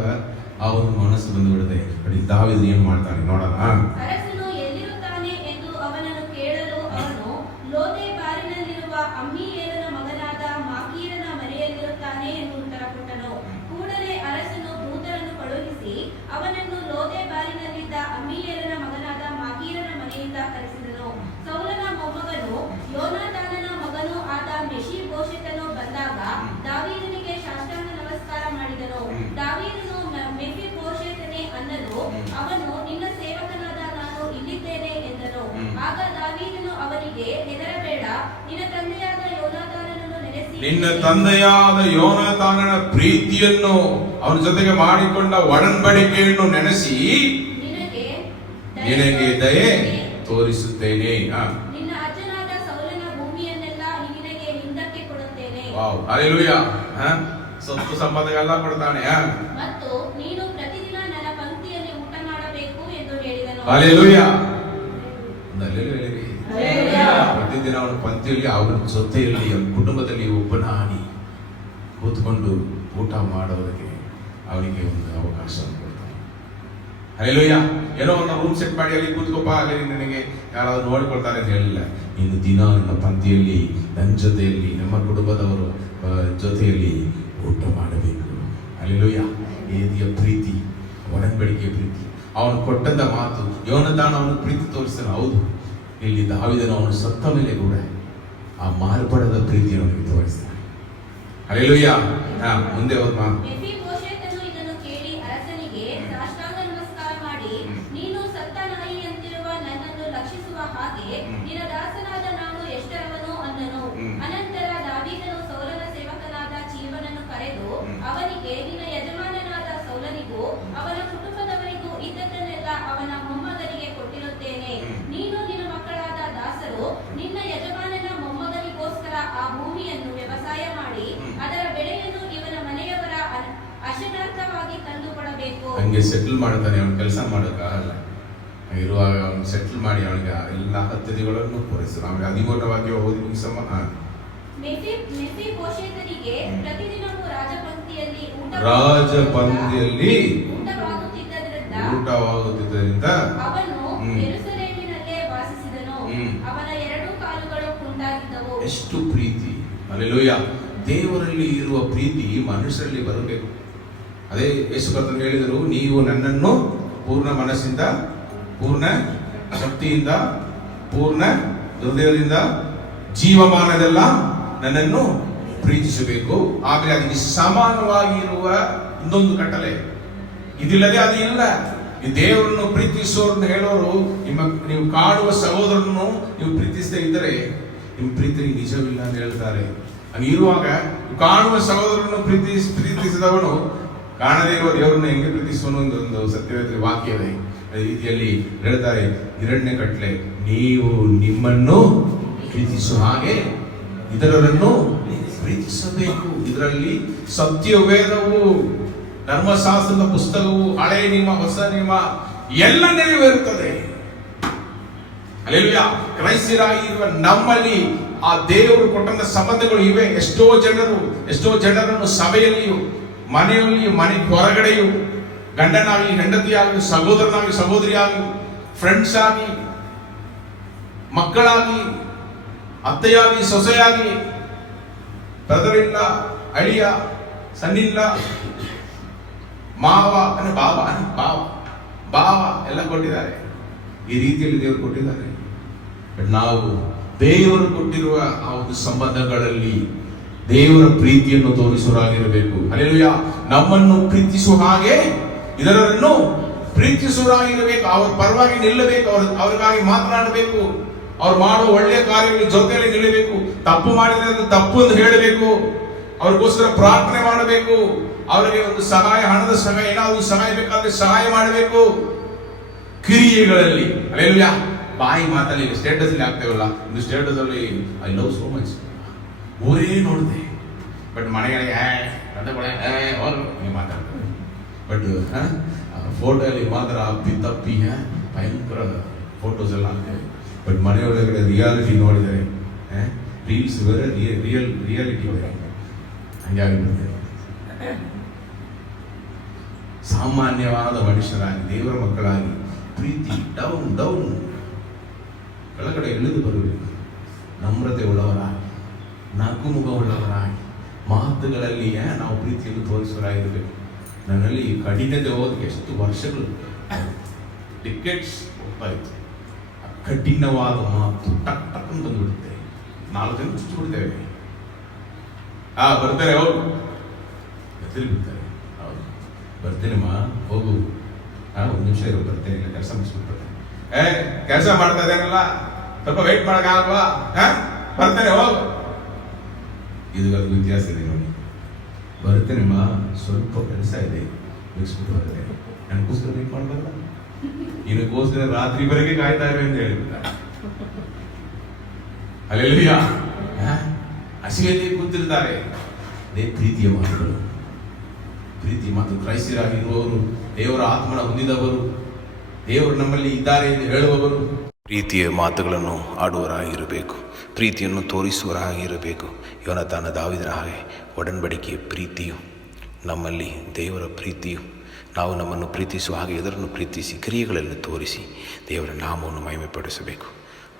ಆ ಒಂದು ಮನಸ್ಸು ಬಂದು ಬಿಡುತ್ತೆ. ಬಟ್ ದಾವೀದ ಏನ್ ಮಾಡ್ತಾನೆ ನೋಡೋಣ. ಅರಸನು ಎಲ್ಲಿರುತ್ತಾನೆ ಎಂದು ಅವನನ್ನು ಕೇಳಲು ಅವನು, ಲೋದೆಬಾರಿನಲ್ಲಿರುವ ಅಮ್ಮೀಯೇಲನ ಮಗನಾದ ಮಾಕೀರನ ಮನೆಯಲ್ಲಿರುತ್ತಾನೆ ಎಂದು ಉತ್ತರ ಕೊಟ್ಟನು. ಕೂಡಲೇ ಅರಸನು ದೂತರನ್ನು ಕಳುಹಿಸಿ ಅವನನ್ನು ಲೋದೆಬಾರಿನಲ್ಲಿದ್ದ ಅಮ್ಮೀಯೇಲನ ಮಗನಾದ ಮಾಕೀರನ ಮನೆಯಿಂದ ಕರೆಸಿದನು. ಸೌಲನ ಮೊಮ್ಮಗನು ಯೋನಾತಾನನ ಮಗನೂ ಆದ ಮೆಫೀಬೋಶೆತನು ಬಂದಾಗ ದಾವೀದನಿಗೆ ಸಾಷ್ಟಾಂಗ ನಮಸ್ಕಾರ ಮಾಡಿದನು. ದಾವೀದನು ಮೆಫೀಬೋಶೆತನೇ ಅನ್ನಲು ಅವನು, ನಿನ್ನ ಸೇವಕನಾದ ನಾನು ಇಲ್ಲಿದ್ದೇನೆ ಎಂದನು. ಆಗ ದಾವೀದನು ಅವನಿಗೆ, ಹೆದರಬೇಡ, ನಿನ್ನ ತಂದೆಯಾದ ಯೋನಾತಾನನನ್ನು ನೆನೆಸಿ, ನಿನ್ನ ತಂದೆಯಾದ ಯೋನಾತಾನನ ಪ್ರೀತಿಯನ್ನು ಅವನ ಜೊತೆಗೆ ಮಾಡಿಕೊಂಡ ಒಡಂಬಡಿಕೆಯನ್ನು ನೆನೆಸಿ ನಿನಗೆ ದಯೆ ತೋರಿಸುತ್ತೇನೆ. ನಿನ್ನ ಅಜ್ಜನಾದ ಸೌಲನ ಭೂಮಿಯನ್ನೆಲ್ಲ ನಿನಗೆ ಹಿಂದಕ್ಕೆ ಕೊಡುತ್ತೇನೆ. Wow, hallelujah. ಸೊತ್ತು ಸಂಪದೆಲ್ಲ ಕೊಡ್ತಾನೆ. ಮತ್ತು ನೀನು ಪ್ರತಿದಿನ ನನ್ನ ಪಂಕ್ತಿಯಲ್ಲಿ ಊಟ ಮಾಡಬೇಕು ಎಂದು ಹೇಳಿದನು. ಹಲ್ಲೆಲೂಯಾ. ಪ್ರತಿದಿನ ಅವನ ಪಂಕ್ತಿಯಲ್ಲಿ ಅವನ ಜೊತೆಯಲ್ಲಿ ಅವನ ಕುಟುಂಬದಲ್ಲಿ ಒಬ್ಬನಾಗಿ ಕೂತ್ಕೊಂಡು ಊಟ ಮಾಡೋದಕ್ಕೆ ಅವನಿಗೆ ಒಂದು ಅವಕಾಶ ಕೊಡ್ತಾನೆ. ಹಲ್ಲೆಲೂಯಾ. ಏನೋ ಒಂದು ರೂಮ್ ಸೆಟ್ ಮಾಡಿ ಅಲ್ಲಿ ಕೂತ್ಕೋಪ, ಅಲ್ಲಿ ನನಗೆ ಯಾರಾದ್ರೂ ನೋಡಿಕೊಳ್ತಾರೆ ಅಂತ ಹೇಳಿಲ್ಲ. ಇನ್ನು ದಿನ ನನ್ನ ಪಂಕ್ತಿಯಲ್ಲಿ ನನ್ನ ಜೊತೆಯಲ್ಲಿ ನಮ್ಮ ಕುಟುಂಬದವರ ಜೊತೆಯಲ್ಲಿ ಊಟ ಮಾಡಬೇಕು. ಹಲ್ಲೆಲೂಯಾ. ಏದಿಯ ಪ್ರೀತಿ, ಒಡಂಬಡಿಕೆಯ ಪ್ರೀತಿ, ಅವನು ಕೊಟ್ಟಂತ ಮಾತು. ಯೋನಾತಾನ ಅವನು ಪ್ರೀತಿ ತೋರಿಸ್ತಾನೆ. ಹೌದು, ಇಲ್ಲಿ ದಾವೀದನು ಅವನು ಸತ್ತ ಮೇಲೆ ಕೂಡ ಆ ಮಾರ್ಪಡದ ಪ್ರೀತಿಯನ್ನು ಅವನಿಗೆ ತೋರಿಸ್ತಾನೆ. ಹಲ್ಲೆಲೂಯಾ. ಮುಂದೆ ಹೋದ್ಮಾ. ಮೆಫೀಬೋಶೆತನು ಇದನ್ನು ಕೇಳಿ ಅರಸನಿಗೆ ಸಾಷ್ಟಾಂಗ ನಮಸ್ಕಾರ ಮಾಡಿ, ನೀನು ಸತ್ತ ನಾಯಿಯಂತಿರುವ ನನ್ನನ್ನು ಲಕ್ಷಿಸುವ ಹಾಗೆ ನಿನ್ನ ದಾಸನಾದ ನಾನು ಎಷ್ಟರವನು ಅಂದನು. ಅನಂತರ ದಾವೀದನು ಸೌಲನ ಸೇವಕನಾದ ಜೀವನನ್ನು ಕರೆದು ಅವನಿಗೆ, ನಿನ್ನ ಯಜಮಾನನಾದ ಸೌಲನಿಗೂ ಅವನ ಕುಟುಂಬದವರಿಗೂ ಇದ್ದದ್ದನ್ನೆಲ್ಲ ಅವನ ಮೊಮ್ಮಗನಿಗೆ ಕೊಟ್ಟಿರುತ್ತೇನೆ. ನೀನು ನಿನ್ನ ಮಕ್ಕಳಾದ ದಾಸರು ನಿನ್ನ ಯಜಮಾನನ ಮೊಮ್ಮಗನಿಗೋಸ್ಕರ ಆ ಭೂಮಿಯನ್ನು ವ್ಯವಸಾಯ ಮಾಡಿ ಅದರ ಬೆಳೆಯನ್ನು ಇವನ ಮನೆಯವರ ಅಶನಾರ್ಥವಾಗಿ ತಂದು ಕೊಡಬೇಕು. ಹಂಗೆ ಸೆಟಲ್ ಮಾಡ್ತಾನೆ. ಅವನ ಕೆಲಸ ಮಾಡೋಕ್ಕಾಗಲ್ಲ. ಇರುವಾಗ ಅವನು ಸೆಟಲ್ ಮಾಡಿ ಅವನಿಗೆ ಎಲ್ಲ ಹತ್ಯತೆಗಳನ್ನು ಪೂರೈಸಿದ. ಆಮೇಲೆ 13ನೇ ವಾಕ್ಯ ಓದಿ ಮುಗಿಸಮ್ಮ. ಮೆಫೀಬೋಶೆತನಿಗೆ ಪ್ರತಿದಿನವೂ ರಾಜಪಂಕ್ತಿಯಲ್ಲಿ ಊಟವಾಗುತ್ತಿದ್ದರಿಂದ ಅವನು ಯೆರೂಸಲೇಮಿನಲ್ಲೇ ವಾಸಿಸಿದನು. ಅವನ 2 ಕಾಲುಗಳು ಕುಂಟಾಗಿದ್ದವು. ಎಷ್ಟು ಪ್ರೀತಿ! ಹಲ್ಲೆಲೂಯಾ. ದೇವರಲ್ಲಿ ಇರುವ ಪ್ರೀತಿ ಮನುಷ್ಯರಲ್ಲಿ ಬರಬೇಕು. ಅದೇ ಯೇಸು ಕರ್ತನು ಹೇಳಿದರು, ನೀವು ನನ್ನನ್ನು ಪೂರ್ಣ ಮನಸ್ಸಿಂದ, ಪೂರ್ಣ ಶಕ್ತಿಯಿಂದ, ಪೂರ್ಣ ಹೃದಯದಿಂದ, ಜೀವಮಾನದೆಲ್ಲ ನನ್ನನ್ನು ಪ್ರೀತಿಸಬೇಕು. ಆಮೇಲೆ ಅದಕ್ಕೆ ಸಮಾನವಾಗಿರುವ ಇನ್ನೊಂದು ಕಟ್ಟಲೆ, ಇದಿಲ್ಲದೆ ಅದು ಇಲ್ಲ. ಈ ದೇವರನ್ನು ಪ್ರೀತಿಸೋರ್ನ ಹೇಳೋರು, ನೀವು ಕಾಣುವ ಸಹೋದರನ್ನು ನೀವು ಪ್ರೀತಿಸದೇ ಇದ್ದರೆ ನಿಮ್ಮ ಪ್ರೀತಿ ನಿಜವಿಲ್ಲ ಅಂತ ಹೇಳ್ತಾರೆ. ಹಂಗಿರುವಾಗ ಕಾಣುವ ಸಹೋದರನ್ನು ಪ್ರೀತಿಸಿದವನು ಕಾಣದೇ ಇರುವ ದೇವರನ್ನು ಹೆಂಗೆ ಪ್ರೀತಿಸುವನು ಒಂದು ಸತ್ಯವೇದ ವಾಕ್ಯ ಇದೆ. ಅದೇ ರೀತಿಯಲ್ಲಿ ಹೇಳ್ತಾರೆ, 2ನೇ ಕಟ್ಟಲೆ, ನೀವು ನಿಮ್ಮನ್ನು ಪ್ರೀತಿಸುವ ಹಾಗೆ ಇತರರನ್ನು ಪ್ರೀತಿಸಬೇಕು. ಇದರಲ್ಲಿ ಸತ್ಯವೇದವು, ಧರ್ಮಶಾಸ್ತ್ರದ ಪುಸ್ತಕವು, ಹಳೆಯ ನಿಯಮ, ಹೊಸ ನಿಯಮ ಎಲ್ಲ ನೆರವೇರುತ್ತದೆ. ಹಲ್ಲೆಲೂಯಾ. ಕ್ರೈಸ್ತರಾಗಿರುವ ನಮ್ಮಲ್ಲಿ ಆ ದೇವರು ಕೊಟ್ಟಂತ ಸಂಬಂಧಗಳು ಇವೆ. ಎಷ್ಟೋ ಜನರನ್ನು ಸಭೆಯಲ್ಲಿಯೂ, ಮನೆಯಲ್ಲಿಯೂ, ಮನೆ ಹೊರಗಡೆಯೂ, ಗಂಡನಾಗಿ ಹೆಂಡತಿಯಾಗಿ, ಸಹೋದರನಾಗಿ ಸಹೋದರಿಯಾಗಿ, ಫ್ರೆಂಡ್ಸ್ ಆಗಿ, ಮಕ್ಕಳಾಗಿ, ಅತ್ತೆಯಾಗಿ, ಸೊಸೆಯಾಗಿ, ಬ್ರದರ್ ಇಲ್ಲ, ಅಳಿಯ, ಸಣ್ಣಿಲ್ಲ, ಮಾವ ಬಾವ ಎಲ್ಲ ಕೊಟ್ಟಿದ್ದಾರೆ. ಈ ರೀತಿಯಲ್ಲಿ ದೇವರು ಕೊಟ್ಟಿದ್ದಾರೆ. ನಾವು ದೇವರು ಕೊಟ್ಟಿರುವ ಆ ಒಂದು ಸಂಬಂಧಗಳಲ್ಲಿ ದೇವರ ಪ್ರೀತಿಯನ್ನು ತೋರಿಸುವರಾಗಿರಬೇಕು. ಹಲ್ಲೆಲೂಯಾ. ನಮ್ಮನ್ನು ಪ್ರೀತಿಸುವ ಹಾಗೆ ಇದರನ್ನು ಪ್ರೀತಿಸುವರಾಗಿರಬೇಕು. ಅವ್ರ ಪರವಾಗಿ ನಿಲ್ಲಬೇಕು, ಅವ್ರಿಗಾಗಿ ಮಾತನಾಡಬೇಕು, ಅವ್ರು ಮಾಡುವ ಒಳ್ಳೆಯ ಕಾರ್ಯಗಳ ಜೊತೆಯಲ್ಲಿ ನಿಲ್ಲಬೇಕು. ತಪ್ಪು ಮಾಡಿದ್ರೆ ತಪ್ಪು ಎಂದು ಹೇಳಬೇಕು, ಅವ್ರಿಗೋಸ್ಕರ ಪ್ರಾರ್ಥನೆ ಮಾಡಬೇಕು, ಅವರಿಗೆ ಒಂದು ಸಹಾಯ, ಹಣದ ಸಹಾಯ, ಏನಾದ್ರು ಸಹಾಯ ಬೇಕಾದ್ರೆ ಸಹಾಯ ಮಾಡಬೇಕು. ಕ್ರಿಯೆಗಳಲ್ಲಿ ಹಲ್ಲೆಲೂಯಾ. ಬಾಯಿ ಮಾತಲ್ಲಿ ಸ್ಟೇಟಸ್ ಅಲ್ಲಿ ಆಗ್ತೇವಲ್ಲ, ಒಂದು ಸ್ಟೇಟಸ್ ಅಲ್ಲಿ ಐ ಲವ್ ಸೋ ಮಚ್ ಊರೇ ನೋಡಿದೆ, ಬಟ್ ಮನೆಗಳಿಗೆ ಮಾತಾಡ್ತಾರೆ. ಬಟ್ ಫೋಟೋ ಅಲ್ಲಿ ಮಾತ್ರ ಅಪ್ಪಿ ತಪ್ಪಿ ಭಯಂಕರ ಫೋಟೋಸ್ ಎಲ್ಲ ಆಗ್ತವೆ. ಬಟ್ ಮನೆಯೊಳಗಡೆ ರಿಯಾಲಿಟಿ ನೋಡಿದರೆ ರೀಲ್ಸ್ ಬೇರೆ, ರಿಯಾಲಿಟಿ ಬೇರೆ. ಹಂಗೆ ಆಗಿಬಿಡ್ತೇವೆ. ಸಾಮಾನ್ಯವಾದ ಮನುಷ್ಯರಾಗಿ, ದೇವರ ಮಕ್ಕಳಾಗಿ ಪ್ರೀತಿ ಡೌನ್ ಡೌನ್ ಕೆಳಗಡೆ ಇಳಿದು ಬರಬೇಕು. ನಮ್ರತೆ ಉಳ್ಳವರಾಗಿ, ನಗುಮುಖ ಉಳ್ಳವರಾಗಿ, ಮಾತುಗಳಲ್ಲಿ ನಾವು ಪ್ರೀತಿಯನ್ನು ತೋರಿಸುವರಾಗಿರಬೇಕು. ನನ್ನಲ್ಲಿ ಕಠಿಣತೆ ಹೋದಕ್ಕೆ ಎಷ್ಟು ವರ್ಷಗಳು, ಟಿಕೆಟ್ಸ್ ಹೋಗ್ತಾ ಇತ್ತು. ಕಠಿಣವಾದ ಮಾತು ಟಕ್ ಟಕ್ ಅಂತ ಬಂದುಬಿಡುತ್ತೆ. 4 ಜನ ಚುಚ್ಚಿಬಿಡ್ತೇವೆ. ಬರ್ತಾರೆ, ಹೋಗು ಬಿಡ್ತಾರೆ. ಹೌದು, ಬರ್ತೇನೆಮ್ಮ, ಹೋಗು, 1 ನಿಮಿಷ ಇರೋ, ಬರ್ತೇನೆ, ಇಲ್ಲ ಕೆಲಸ ಮುಗಿಸ್ಬಿಡ್ತಾರೆ. ಕೆಲಸ ಮಾಡ್ತಾ ಇದ್ದಾನಲ್ಲ, ಸ್ವಲ್ಪ ವೇಟ್ ಮಾಡೋಕ್ಕಾಗಲ್ವಾ? ಬರ್ತೇನೆ, ಹೋಗು. ಇದು ಅದು ವ್ಯತ್ಯಾಸ ಇದೆ ನೋಡಿ. ಬರ್ತೇನೆಮ್ಮ, ಸ್ವಲ್ಪ ಕೆಲಸ ಇದೆ, ಮುಗಿಸ್ಬಿಟ್ಟು ಬರ್ತೇನೆ, ನನಗೋಸ್ಕರ ವೇಟ್ ಮಾಡಬಾರ್ದ, ಇದಕ್ಕೋಸ್ಕರ ರಾತ್ರಿವರೆಗೆ ಕಾಯ್ತಾ ಇವೆ ಅಂತ ಹೇಳ್ಬಿಡ್ತಾರೆ. ಹಲ್ಲೆಲೂಯಾ. ಹಸಿವೆಯಲ್ಲಿ ಕೂತಿರ್ತಾರೆ. ಅದೇ ಪ್ರೀತಿಯ ಮಾತುಗಳು. ಪ್ರೀತಿ ಮಾತು. ಕ್ರೈಸ್ತರಾಗಿರುವವರು, ದೇವರ ಆತ್ಮನ ಹೊಂದಿದವರು, ದೇವರು ನಮ್ಮಲ್ಲಿ ಇದ್ದಾರೆ ಎಂದು ಹೇಳುವವರು ಪ್ರೀತಿಯ ಮಾತುಗಳನ್ನು ಆಡುವರಾಗಿರಬೇಕು, ಪ್ರೀತಿಯನ್ನು ತೋರಿಸುವರಾಗಿರಬೇಕು. ಯೋನಾತಾನ ದಾವೀದನ ಹಾಗೆ ಒಡಂಬಡಿಕೆಯ ಪ್ರೀತಿಯು ನಮ್ಮಲ್ಲಿ, ದೇವರ ಪ್ರೀತಿಯು ನಾವು ನಮ್ಮನ್ನು ಪ್ರೀತಿಸುವ ಹಾಗೆ ಇದರನ್ನು ಪ್ರೀತಿಸಿ ಕ್ರಿಯೆಗಳಲ್ಲಿ ತೋರಿಸಿ ದೇವರ ನಾಮವನ್ನು ಮಹಿಮೆಪಡಿಸಬೇಕು.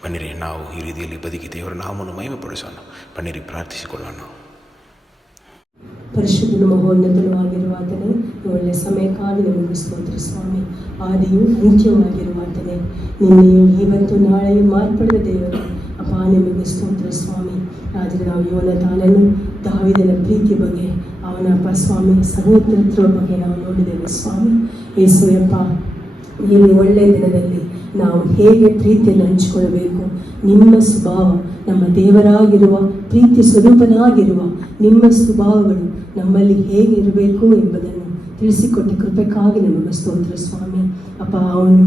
ಬನ್ನಿರಿ, ನಾವು ಈ ರೀತಿಯಲ್ಲಿ ಬದುಕಿ ದೇವರ ನಾಮವನ್ನು ಮಹಿಮೆಪಡಿಸೋಣ. ಬನ್ನಿರಿ, ಪ್ರಾರ್ಥಿಸಿಕೊಳ್ಳೋಣ. ಪರಿಶುದ್ಧನು ಮಹೋನ್ನತನೂ ಆಗಿರುವ ಆತನೇ, ಒಳ್ಳೆಯ ಸಮಯಕ್ಕಾಗಿ ನಮಗೆ ಸ್ತೋತ್ರ ಸ್ವಾಮಿ. ಆದಿಯೂ ಮುಖ್ಯವಾಗಿರುವ ಆತನೇ, ನಿನ್ನೆಯೂ ಇವತ್ತು ನಾಳೆಯೂ ಮಾರ್ಪಡದ ದೇವರು ಅಪ್ಪ, ನಿಮಗೆ ಸ್ತೋತ್ರ ಸ್ವಾಮಿ. ಆದರೆ ನಾವು ಯೋನಾತಾನನು ದಾವೀದನ ಪ್ರೀತಿ ಬಗ್ಗೆ, ಅವನಪ್ಪ ಸ್ವಾಮಿ ಸಹೋದರತ್ವ ಬಗ್ಗೆ ನಾವು ನೋಡಿದ್ದೇವೆ ಸ್ವಾಮಿ. ಯೇಸುವಪ್ಪ, ಈ ಒಳ್ಳೆಯ ದಿನದಲ್ಲಿ ನಾವು ಹೇಗೆ ಪ್ರೀತಿಯನ್ನು ಹಂಚಿಕೊಳ್ಳಬೇಕು, ನಿಮ್ಮ ಸ್ವಭಾವ, ನಮ್ಮ ದೇವರಾಗಿರುವ ಪ್ರೀತಿ ಸ್ವರೂಪನಾಗಿರುವ ನಿಮ್ಮ ಸ್ವಭಾವಗಳು ನಮ್ಮಲ್ಲಿ ಹೇಗೆ ಇರಬೇಕು ಎಂಬುದನ್ನು ತಿಳಿಸಿಕೊಟ್ಟ ಕೃಪೆಗಾಗಿ ನಮಗೆ ಸ್ತೋತ್ರ ಸ್ವಾಮಿ. ಅಪ್ಪ, ಅವನು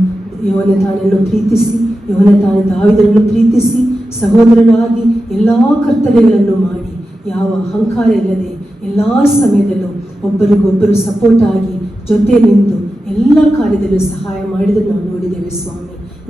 ಯೋನಾತಾನನ್ನು ಪ್ರೀತಿಸಿ, ಯೋನಾತಾನ ದಾವೀದನನ್ನು ಪ್ರೀತಿಸಿ ಸಹೋದರನಾಗಿ ಎಲ್ಲ ಕರ್ತವ್ಯಗಳನ್ನು ಮಾಡಿ, ಯಾವ ಅಹಂಕಾರ ಇಲ್ಲದೆ ಎಲ್ಲ ಸಮಯದಲ್ಲೂ ಒಬ್ಬರಿಗೊಬ್ಬರು ಸಪೋರ್ಟ್ ಆಗಿ ಜೊತೆ ನಿಂತು ಎಲ್ಲ ಕಾರ್ಯದಲ್ಲೂ ಸಹಾಯ ಮಾಡಿದರೆ ನಾವು ನೋಡಿದ್ದೇವೆ ಸ್ವಾಮಿ.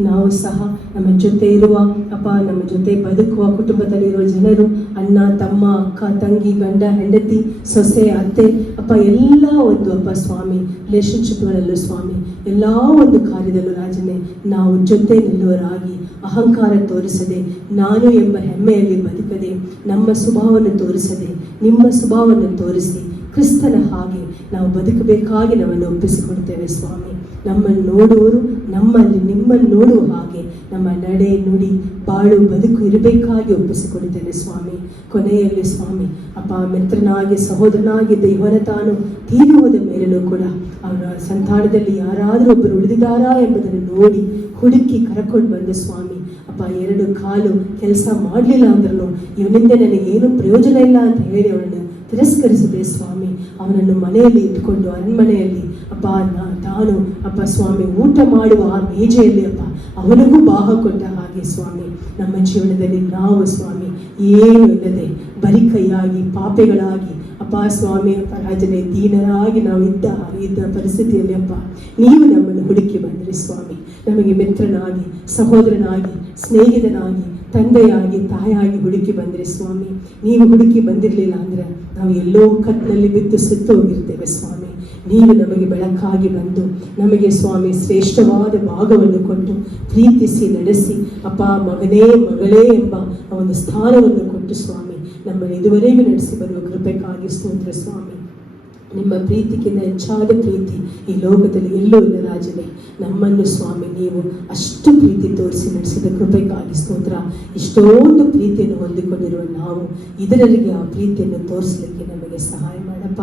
ನಾವು ಸಹ ನಮ್ಮ ಜೊತೆ ಇರುವ ಅಪ್ಪ, ನಮ್ಮ ಜೊತೆ ಬದುಕುವ ಕುಟುಂಬದಲ್ಲಿರುವ ಜನರು, ಅಣ್ಣ ತಮ್ಮ, ಅಕ್ಕ ತಂಗಿ, ಗಂಡ ಹೆಂಡತಿ, ಸೊಸೆ, ಅತ್ತೆ, ಅಪ್ಪ, ಎಲ್ಲ ಒಂದು ಅಪ್ಪ ಸ್ವಾಮಿ ರಿಲೇಶನ್ಶಿಪ್ಗಳಲ್ಲೂ ಸ್ವಾಮಿ ಎಲ್ಲ ಒಂದು ಕಾರ್ಯದಲ್ಲೂ ರಾಜನೇ ನಾವು ಜೊತೆ ನಿಲ್ಲುವರಾಗಿ, ಅಹಂಕಾರ ತೋರಿಸದೆ, ನಾನು ಎಂಬ ಹೆಮ್ಮೆಯಲ್ಲಿ ಬದುಕದೆ, ನಮ್ಮ ಸ್ವಭಾವವನ್ನು ತೋರಿಸದೆ ನಿಮ್ಮ ಸ್ವಭಾವವನ್ನು ತೋರಿಸಿ ಕ್ರಿಸ್ತನ ಹಾಗೆ ನಾವು ಬದುಕಬೇಕಾಗಿ ನಮ್ಮನ್ನು ಒಪ್ಪಿಸಿಕೊಡ್ತೇವೆ ಸ್ವಾಮಿ. ನಮ್ಮನ್ನು ನೋಡುವವರು ನಮ್ಮಲ್ಲಿ ನಿಮ್ಮನ್ನು ನೋಡುವ ಹಾಗೆ ನಮ್ಮ ನಡೆ, ನುಡಿ, ಬಾಳು, ಬದುಕು ಇರಬೇಕಾಗಿ ಒಪ್ಪಿಸಿಕೊಡುತ್ತೇವೆ ಸ್ವಾಮಿ. ಕೊನೆಯಲ್ಲಿ ಸ್ವಾಮಿ ಅಪ್ಪ, ಮಿತ್ರನಾಗಿ ಸಹೋದರನಾಗಿದ್ದ ಯೋನಾತಾನು ತೀರಿ ಹೋದ ಮೇಲೂ ಕೂಡ ಅವರ ಸಂತಾನದಲ್ಲಿ ಯಾರಾದರೂ ಒಬ್ಬರು ಉಳಿದಿದ್ದಾರಾ ಎಂಬುದನ್ನು ನೋಡಿ ಹುಡುಕಿ ಕರಕೊಂಡು ಬಂದು ಸ್ವಾಮಿ ಅಪ್ಪ, 2 ಕಾಲು ಕೆಲಸ ಮಾಡಲಿಲ್ಲ ಅಂದ್ರೂ ಇವನಿಂದ ನನಗೇನು ಪ್ರಯೋಜನ ಇಲ್ಲ ಅಂತ ಹೇಳಿ ಅವನನ್ನು ತಿರಸ್ಕರಿಸದೆ ಸ್ವಾಮಿ ಅವನನ್ನು ಮನೆಯಲ್ಲಿ ಇಟ್ಕೊಂಡು ಅರಣ್ಮನೆಯಲ್ಲಿ ಅಪ್ಪ ತಾನು ಅಪ್ಪ ಸ್ವಾಮಿ ಊಟ ಮಾಡುವ ಆ ಮೇಜೆಯಲ್ಲಿ ಅಪ್ಪ ಅವನಿಗೂ ಬಾಹ ಕೊಟ್ಟ ಹಾಗೆ ಸ್ವಾಮಿ ನಮ್ಮ ಜೀವನದಲ್ಲಿ ನಾವು ಸ್ವಾಮಿ ಏನು ಇಲ್ಲದೆ ಬರಿ ಕೈಯಾಗಿ ಪಾಪೆಗಳಾಗಿ ಅಪ್ಪ ಸ್ವಾಮಿ ಅಪ್ಪ ರಾಜನೇ ದೀನರಾಗಿ ನಾವು ಇದ್ದ ಪರಿಸ್ಥಿತಿಯಲ್ಲಿ ಅಪ್ಪ ನೀವು ನಮ್ಮನ್ನು ಹುಡುಕಿ ಬಂದ್ರಿ ಸ್ವಾಮಿ. ನಮಗೆ ಮಿತ್ರನಾಗಿ, ಸಹೋದರನಾಗಿ, ಸ್ನೇಹಿತನಾಗಿ, ತಂದೆಯಾಗಿ, ತಾಯಾಗಿ ಹುಡುಕಿ ಬಂದ್ರಿ ಸ್ವಾಮಿ. ನೀವು ಹುಡುಕಿ ಬಂದಿರಲಿಲ್ಲ ಅಂದರೆ ನಾವು ಎಲ್ಲೋ ಕತ್ತಲಲ್ಲಿ ಬಿದ್ದು ಸುತ್ತು ಹೋಗಿರ್ತೇವೆ ಸ್ವಾಮಿ. ನೀವು ನಮಗೆ ಬೆಳಕಾಗಿ ಬಂದು ನಮಗೆ ಸ್ವಾಮಿ ಶ್ರೇಷ್ಠವಾದ ಭಾಗವನ್ನು ಕೊಟ್ಟು ಪ್ರೀತಿಸಿ ನಡೆಸಿ ಅಪ್ಪ, ಮಗನೇ ಮಗಳೇ ಎಂಬ ಒಂದು ಸ್ಥಾನವನ್ನು ಕೊಟ್ಟು ಸ್ವಾಮಿ ನಮ್ಮನ್ನು ಇದುವರೆಗೂ ನಡೆಸಿ ಬರುವ ಕೃಪೆಗಾಗಿ ಸ್ತೋತ್ರ ಸ್ವಾಮಿ. ನಿಮ್ಮ ಪ್ರೀತಿಗಿಂತ ಹೆಚ್ಚಾದ ಪ್ರೀತಿ ಈ ಲೋಕದಲ್ಲಿ ಎಲ್ಲೂ ಇಲ್ಲ ರಾಜನೇ. ನಮ್ಮನ್ನು ಸ್ವಾಮಿ ನೀವು ಅಷ್ಟು ಪ್ರೀತಿ ತೋರಿಸಿ ನಡೆಸಿದ ಕೃಪೆಗಾಗಿ ಸ್ತೋತ್ರ. ಇಷ್ಟೊಂದು ಪ್ರೀತಿಯನ್ನು ಹೊಂದಿಕೊಂಡಿರುವ ನಾವು ಇದರಲ್ಲಿಗೆ ಆ ಪ್ರೀತಿಯನ್ನು ತೋರಿಸಲಿಕ್ಕೆ ನಮಗೆ ಸಹಾಯ ಮಾಡಪ್ಪ.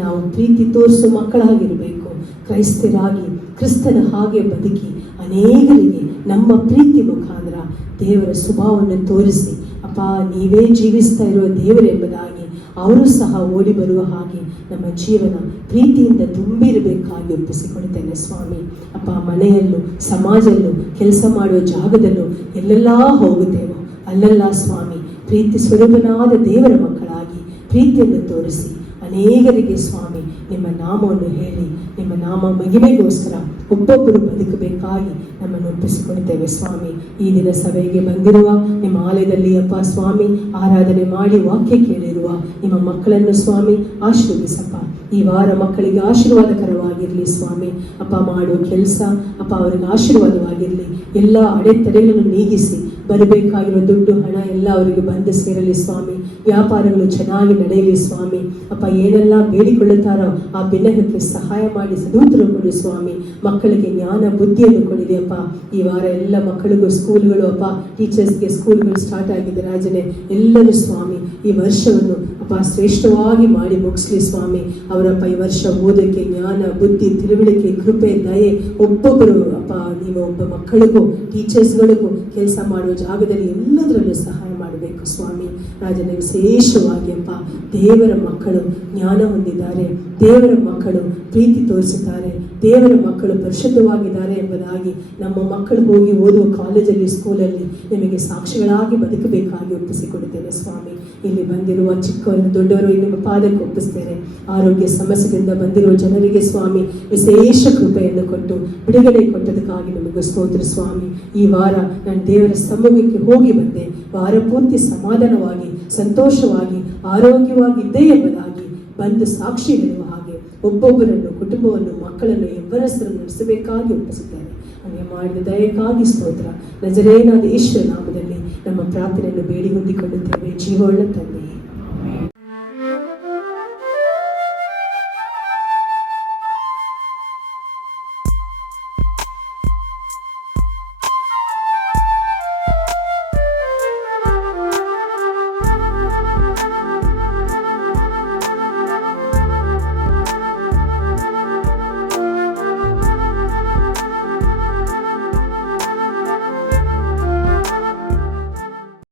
ನಾವು ಪ್ರೀತಿ ತೋರಿಸುವ ಮಕ್ಕಳಾಗಿರಬೇಕು. ಕ್ರೈಸ್ತರಾಗಿ ಕ್ರಿಸ್ತನ ಹಾಗೆ ಬದುಕಿ ಅನೇಕರಿಗೆ ನಮ್ಮ ಪ್ರೀತಿ ಮುಖಾಂತರ ದೇವರ ಸ್ವಭಾವವನ್ನು ತೋರಿಸಿ ಅಪ್ಪ ನೀವೇ ಜೀವಿಸ್ತಾ ಇರುವ ದೇವರೆಂಬುದಾಗಿ ಅವರು ಸಹ ಓಡಿ ಬರುವ ಹಾಗೆ ನಮ್ಮ ಜೀವನ ಪ್ರೀತಿಯಿಂದ ತುಂಬಿರಬೇಕಾಗಿ ಒಪ್ಪಿಸಿಕೊಳ್ತೇನೆ ಸ್ವಾಮಿ. ಅಪ್ಪ ಮನೆಯಲ್ಲೂ ಸಮಾಜಲ್ಲೂ ಕೆಲಸ ಮಾಡುವ ಜಾಗದಲ್ಲೂ ಎಲ್ಲೆಲ್ಲ ಹೋಗುತ್ತೇವೋ ಅಲ್ಲೆಲ್ಲ ಸ್ವಾಮಿ ಪ್ರೀತಿ ಸ್ವರೂಪನಾದ ದೇವರ ಮಕ್ಕಳಾಗಿ ಪ್ರೀತಿಯನ್ನು ತೋರಿಸಿ ಅನೇಕರಿಗೆ ಸ್ವಾಮಿ ನಿಮ್ಮ ನಾಮವನ್ನು ಹೇಳಿ ನಿಮ್ಮ ನಾಮ ಮಹಿಮೆಗೋಸ್ಕರ ಒಬ್ಬೊಬ್ಬರು ಬದುಕಬೇಕಾಗಿ ನಮ್ಮನ್ನು ಒಪ್ಪಿಸಿಕೊಳ್ತೇವೆ ಸ್ವಾಮಿ. ಈ ದಿನ ಸಭೆಗೆ ಬಂದಿರುವ ನಿಮ್ಮ ಆಲಯದಲ್ಲಿ ಅಪ್ಪ ಸ್ವಾಮಿ ಆರಾಧನೆ ಮಾಡಿ ವಾಕ್ಯ ಕೇಳಿರುವ ನಿಮ್ಮ ಮಕ್ಕಳನ್ನು ಸ್ವಾಮಿ ಆಶೀರ್ವದಿಸಪ್ಪ. ಈ ವಾರ ಮಕ್ಕಳಿಗೆ ಆಶೀರ್ವಾದಕರವಾಗಿರಲಿ ಸ್ವಾಮಿ. ಅಪ್ಪ ಮಾಡುವ ಕೆಲಸ ಅಪ್ಪ ಅವರಿಗೆ ಆಶೀರ್ವಾದವಾಗಿರಲಿ. ಎಲ್ಲ ಅಡೆತಡೆಗಳನ್ನು ನೀಗಿಸಿ ಬರಬೇಕಾಗಿರೋ ದುಡ್ಡು ಹಣ ಎಲ್ಲ ಅವರಿಗೆ ಬಂದು ಸೇರಲಿ ಸ್ವಾಮಿ. ವ್ಯಾಪಾರಗಳು ಚೆನ್ನಾಗಿ ನಡೆಯಲಿ ಸ್ವಾಮಿ. ಅಪ್ಪ ಏನೆಲ್ಲ ಬೇಡಿಕೊಳ್ಳುತ್ತಾರೋ ಆ ಬಿನ್ನಹಕ್ಕೆ ಸಹಾಯ ಮಾಡಿ ಸದುತ್ತರ ಕೊಡಿ ಸ್ವಾಮಿ. ಮಕ್ಕಳಿಗೆ ಜ್ಞಾನ ಬುದ್ಧಿಯನ್ನು ಕೊಡಿದೆ ಅಪ್ಪ. ಈ ವಾರ ಎಲ್ಲ ಮಕ್ಕಳಿಗೂ ಸ್ಕೂಲ್ಗಳು ಅಪ್ಪ ಟೀಚರ್ಸ್ಗೆ ಸ್ಕೂಲ್ಗಳು ಸ್ಟಾರ್ಟ್ ಆಗಿದೆ ರಾಜನೇ. ಎಲ್ಲರೂ ಸ್ವಾಮಿ ಈ ವರ್ಷವನ್ನು ಅಪ್ಪ ಶ್ರೇಷ್ಠವಾಗಿ ಮಾಡಿ ಮುಗಿಸ್ಲಿ ಸ್ವಾಮಿ. ಅವರಪ್ಪ ಈ ವರ್ಷ ಓದಕ್ಕೆ ಜ್ಞಾನ ಬುದ್ಧಿ ತಿಳುವಳಿಕೆ ಕೃಪೆ ದಯೆ ಒಬ್ಬೊಬ್ಬರು ಅಪ್ಪ ನೀವು ಒಬ್ಬ ಮಕ್ಕಳಿಗೂ ಟೀಚರ್ಸ್ಗಳಿಗೂ ಕೆಲಸ ಮಾಡುವ ಜಾಗದಲ್ಲಿ ಎಲ್ಲದರಲ್ಲೂ ಸಹಾಯ ಮಾಡಬೇಕು ಸ್ವಾಮಿ. ರಾಜನೇ ವಿಶೇಷವಾಗಿ ಅಪ್ಪ ದೇವರ ಮಕ್ಕಳು ಜ್ಞಾನ ಹೊಂದಿದ್ದಾರೆ, ದೇವರ ಮಕ್ಕಳು ಪ್ರೀತಿ ತೋರಿಸಿದ್ದಾರೆ, ದೇವರ ಮಕ್ಕಳು ಪರಿಶುದ್ಧವಾಗಿದ್ದಾರೆ ಎಂಬುದಾಗಿ ನಮ್ಮ ಮಕ್ಕಳು ಹೋಗಿ ಓದುವ ಕಾಲೇಜಲ್ಲಿ ಸ್ಕೂಲಲ್ಲಿ ನಿಮಗೆ ಸಾಕ್ಷಿಗಳಾಗಿ ಬದುಕಬೇಕಾಗಿ ಒಪ್ಪಿಸಿಕೊಡುತ್ತೇನೆ ಸ್ವಾಮಿ. ಇಲ್ಲಿ ಬಂದಿರುವ ಚಿಕ್ಕವರು ದೊಡ್ಡವರು ನಿಮ್ಮ ಪಾದಕ್ಕೆ ಒಪ್ಪಿಸ್ತೇನೆ. ಆರೋಗ್ಯ ಸಮಸ್ಯೆಯಿಂದ ಬಂದಿರುವ ಜನರಿಗೆ ಸ್ವಾಮಿ ವಿಶೇಷ ಕೃಪೆಯನ್ನು ಕೊಟ್ಟು ಬಿಡುಗಡೆ ಕೊಟ್ಟದಕ್ಕಾಗಿ ನಿಮಗೆ ಸ್ತೋತ್ರ ಸ್ವಾಮಿ. ಈ ವಾರ ನಾನು ದೇವರ ಸಮ್ಮುಖಕ್ಕೆ ಹೋಗಿ ಬಂದೆ. ವಾರ ಪೂರ್ತಿ ಸಮಾಧಾನವಾಗಿ ಸಂತೋಷವಾಗಿ ಆರೋಗ್ಯವಾಗಿದ್ದೇ ಎಂಬುದಾಗಿ ಬಂದು ಸಾಕ್ಷಿ ಹೇಳುವ ಹಾಗೆ ಒಬ್ಬೊಬ್ಬರನ್ನು ಕುಟುಂಬವನ್ನು ಮಕ್ಕಳನ್ನು ಎವ್ವರಸರನ್ನು ನಡೆಸಬೇಕಾಗಿ ಒಪ್ಪಿಸುತ್ತೇನೆ. ಹಾಗೆ ಮಾಡಿದ ದಯಕ್ಕಾಗಿ ಸ್ತೋತ್ರ. ನಜರೇನಾದ ಯೇಸುವಿನ ನಾಮದಲ್ಲಿ ನಮ್ಮ ಪ್ರಾರ್ಥನೆಯನ್ನು ಬೇಡಿ ಹೊಂದಿಕೊಳ್ಳುತ್ತೇವೆ ಜೀವವುಳ್ಳ ತಂದೆ.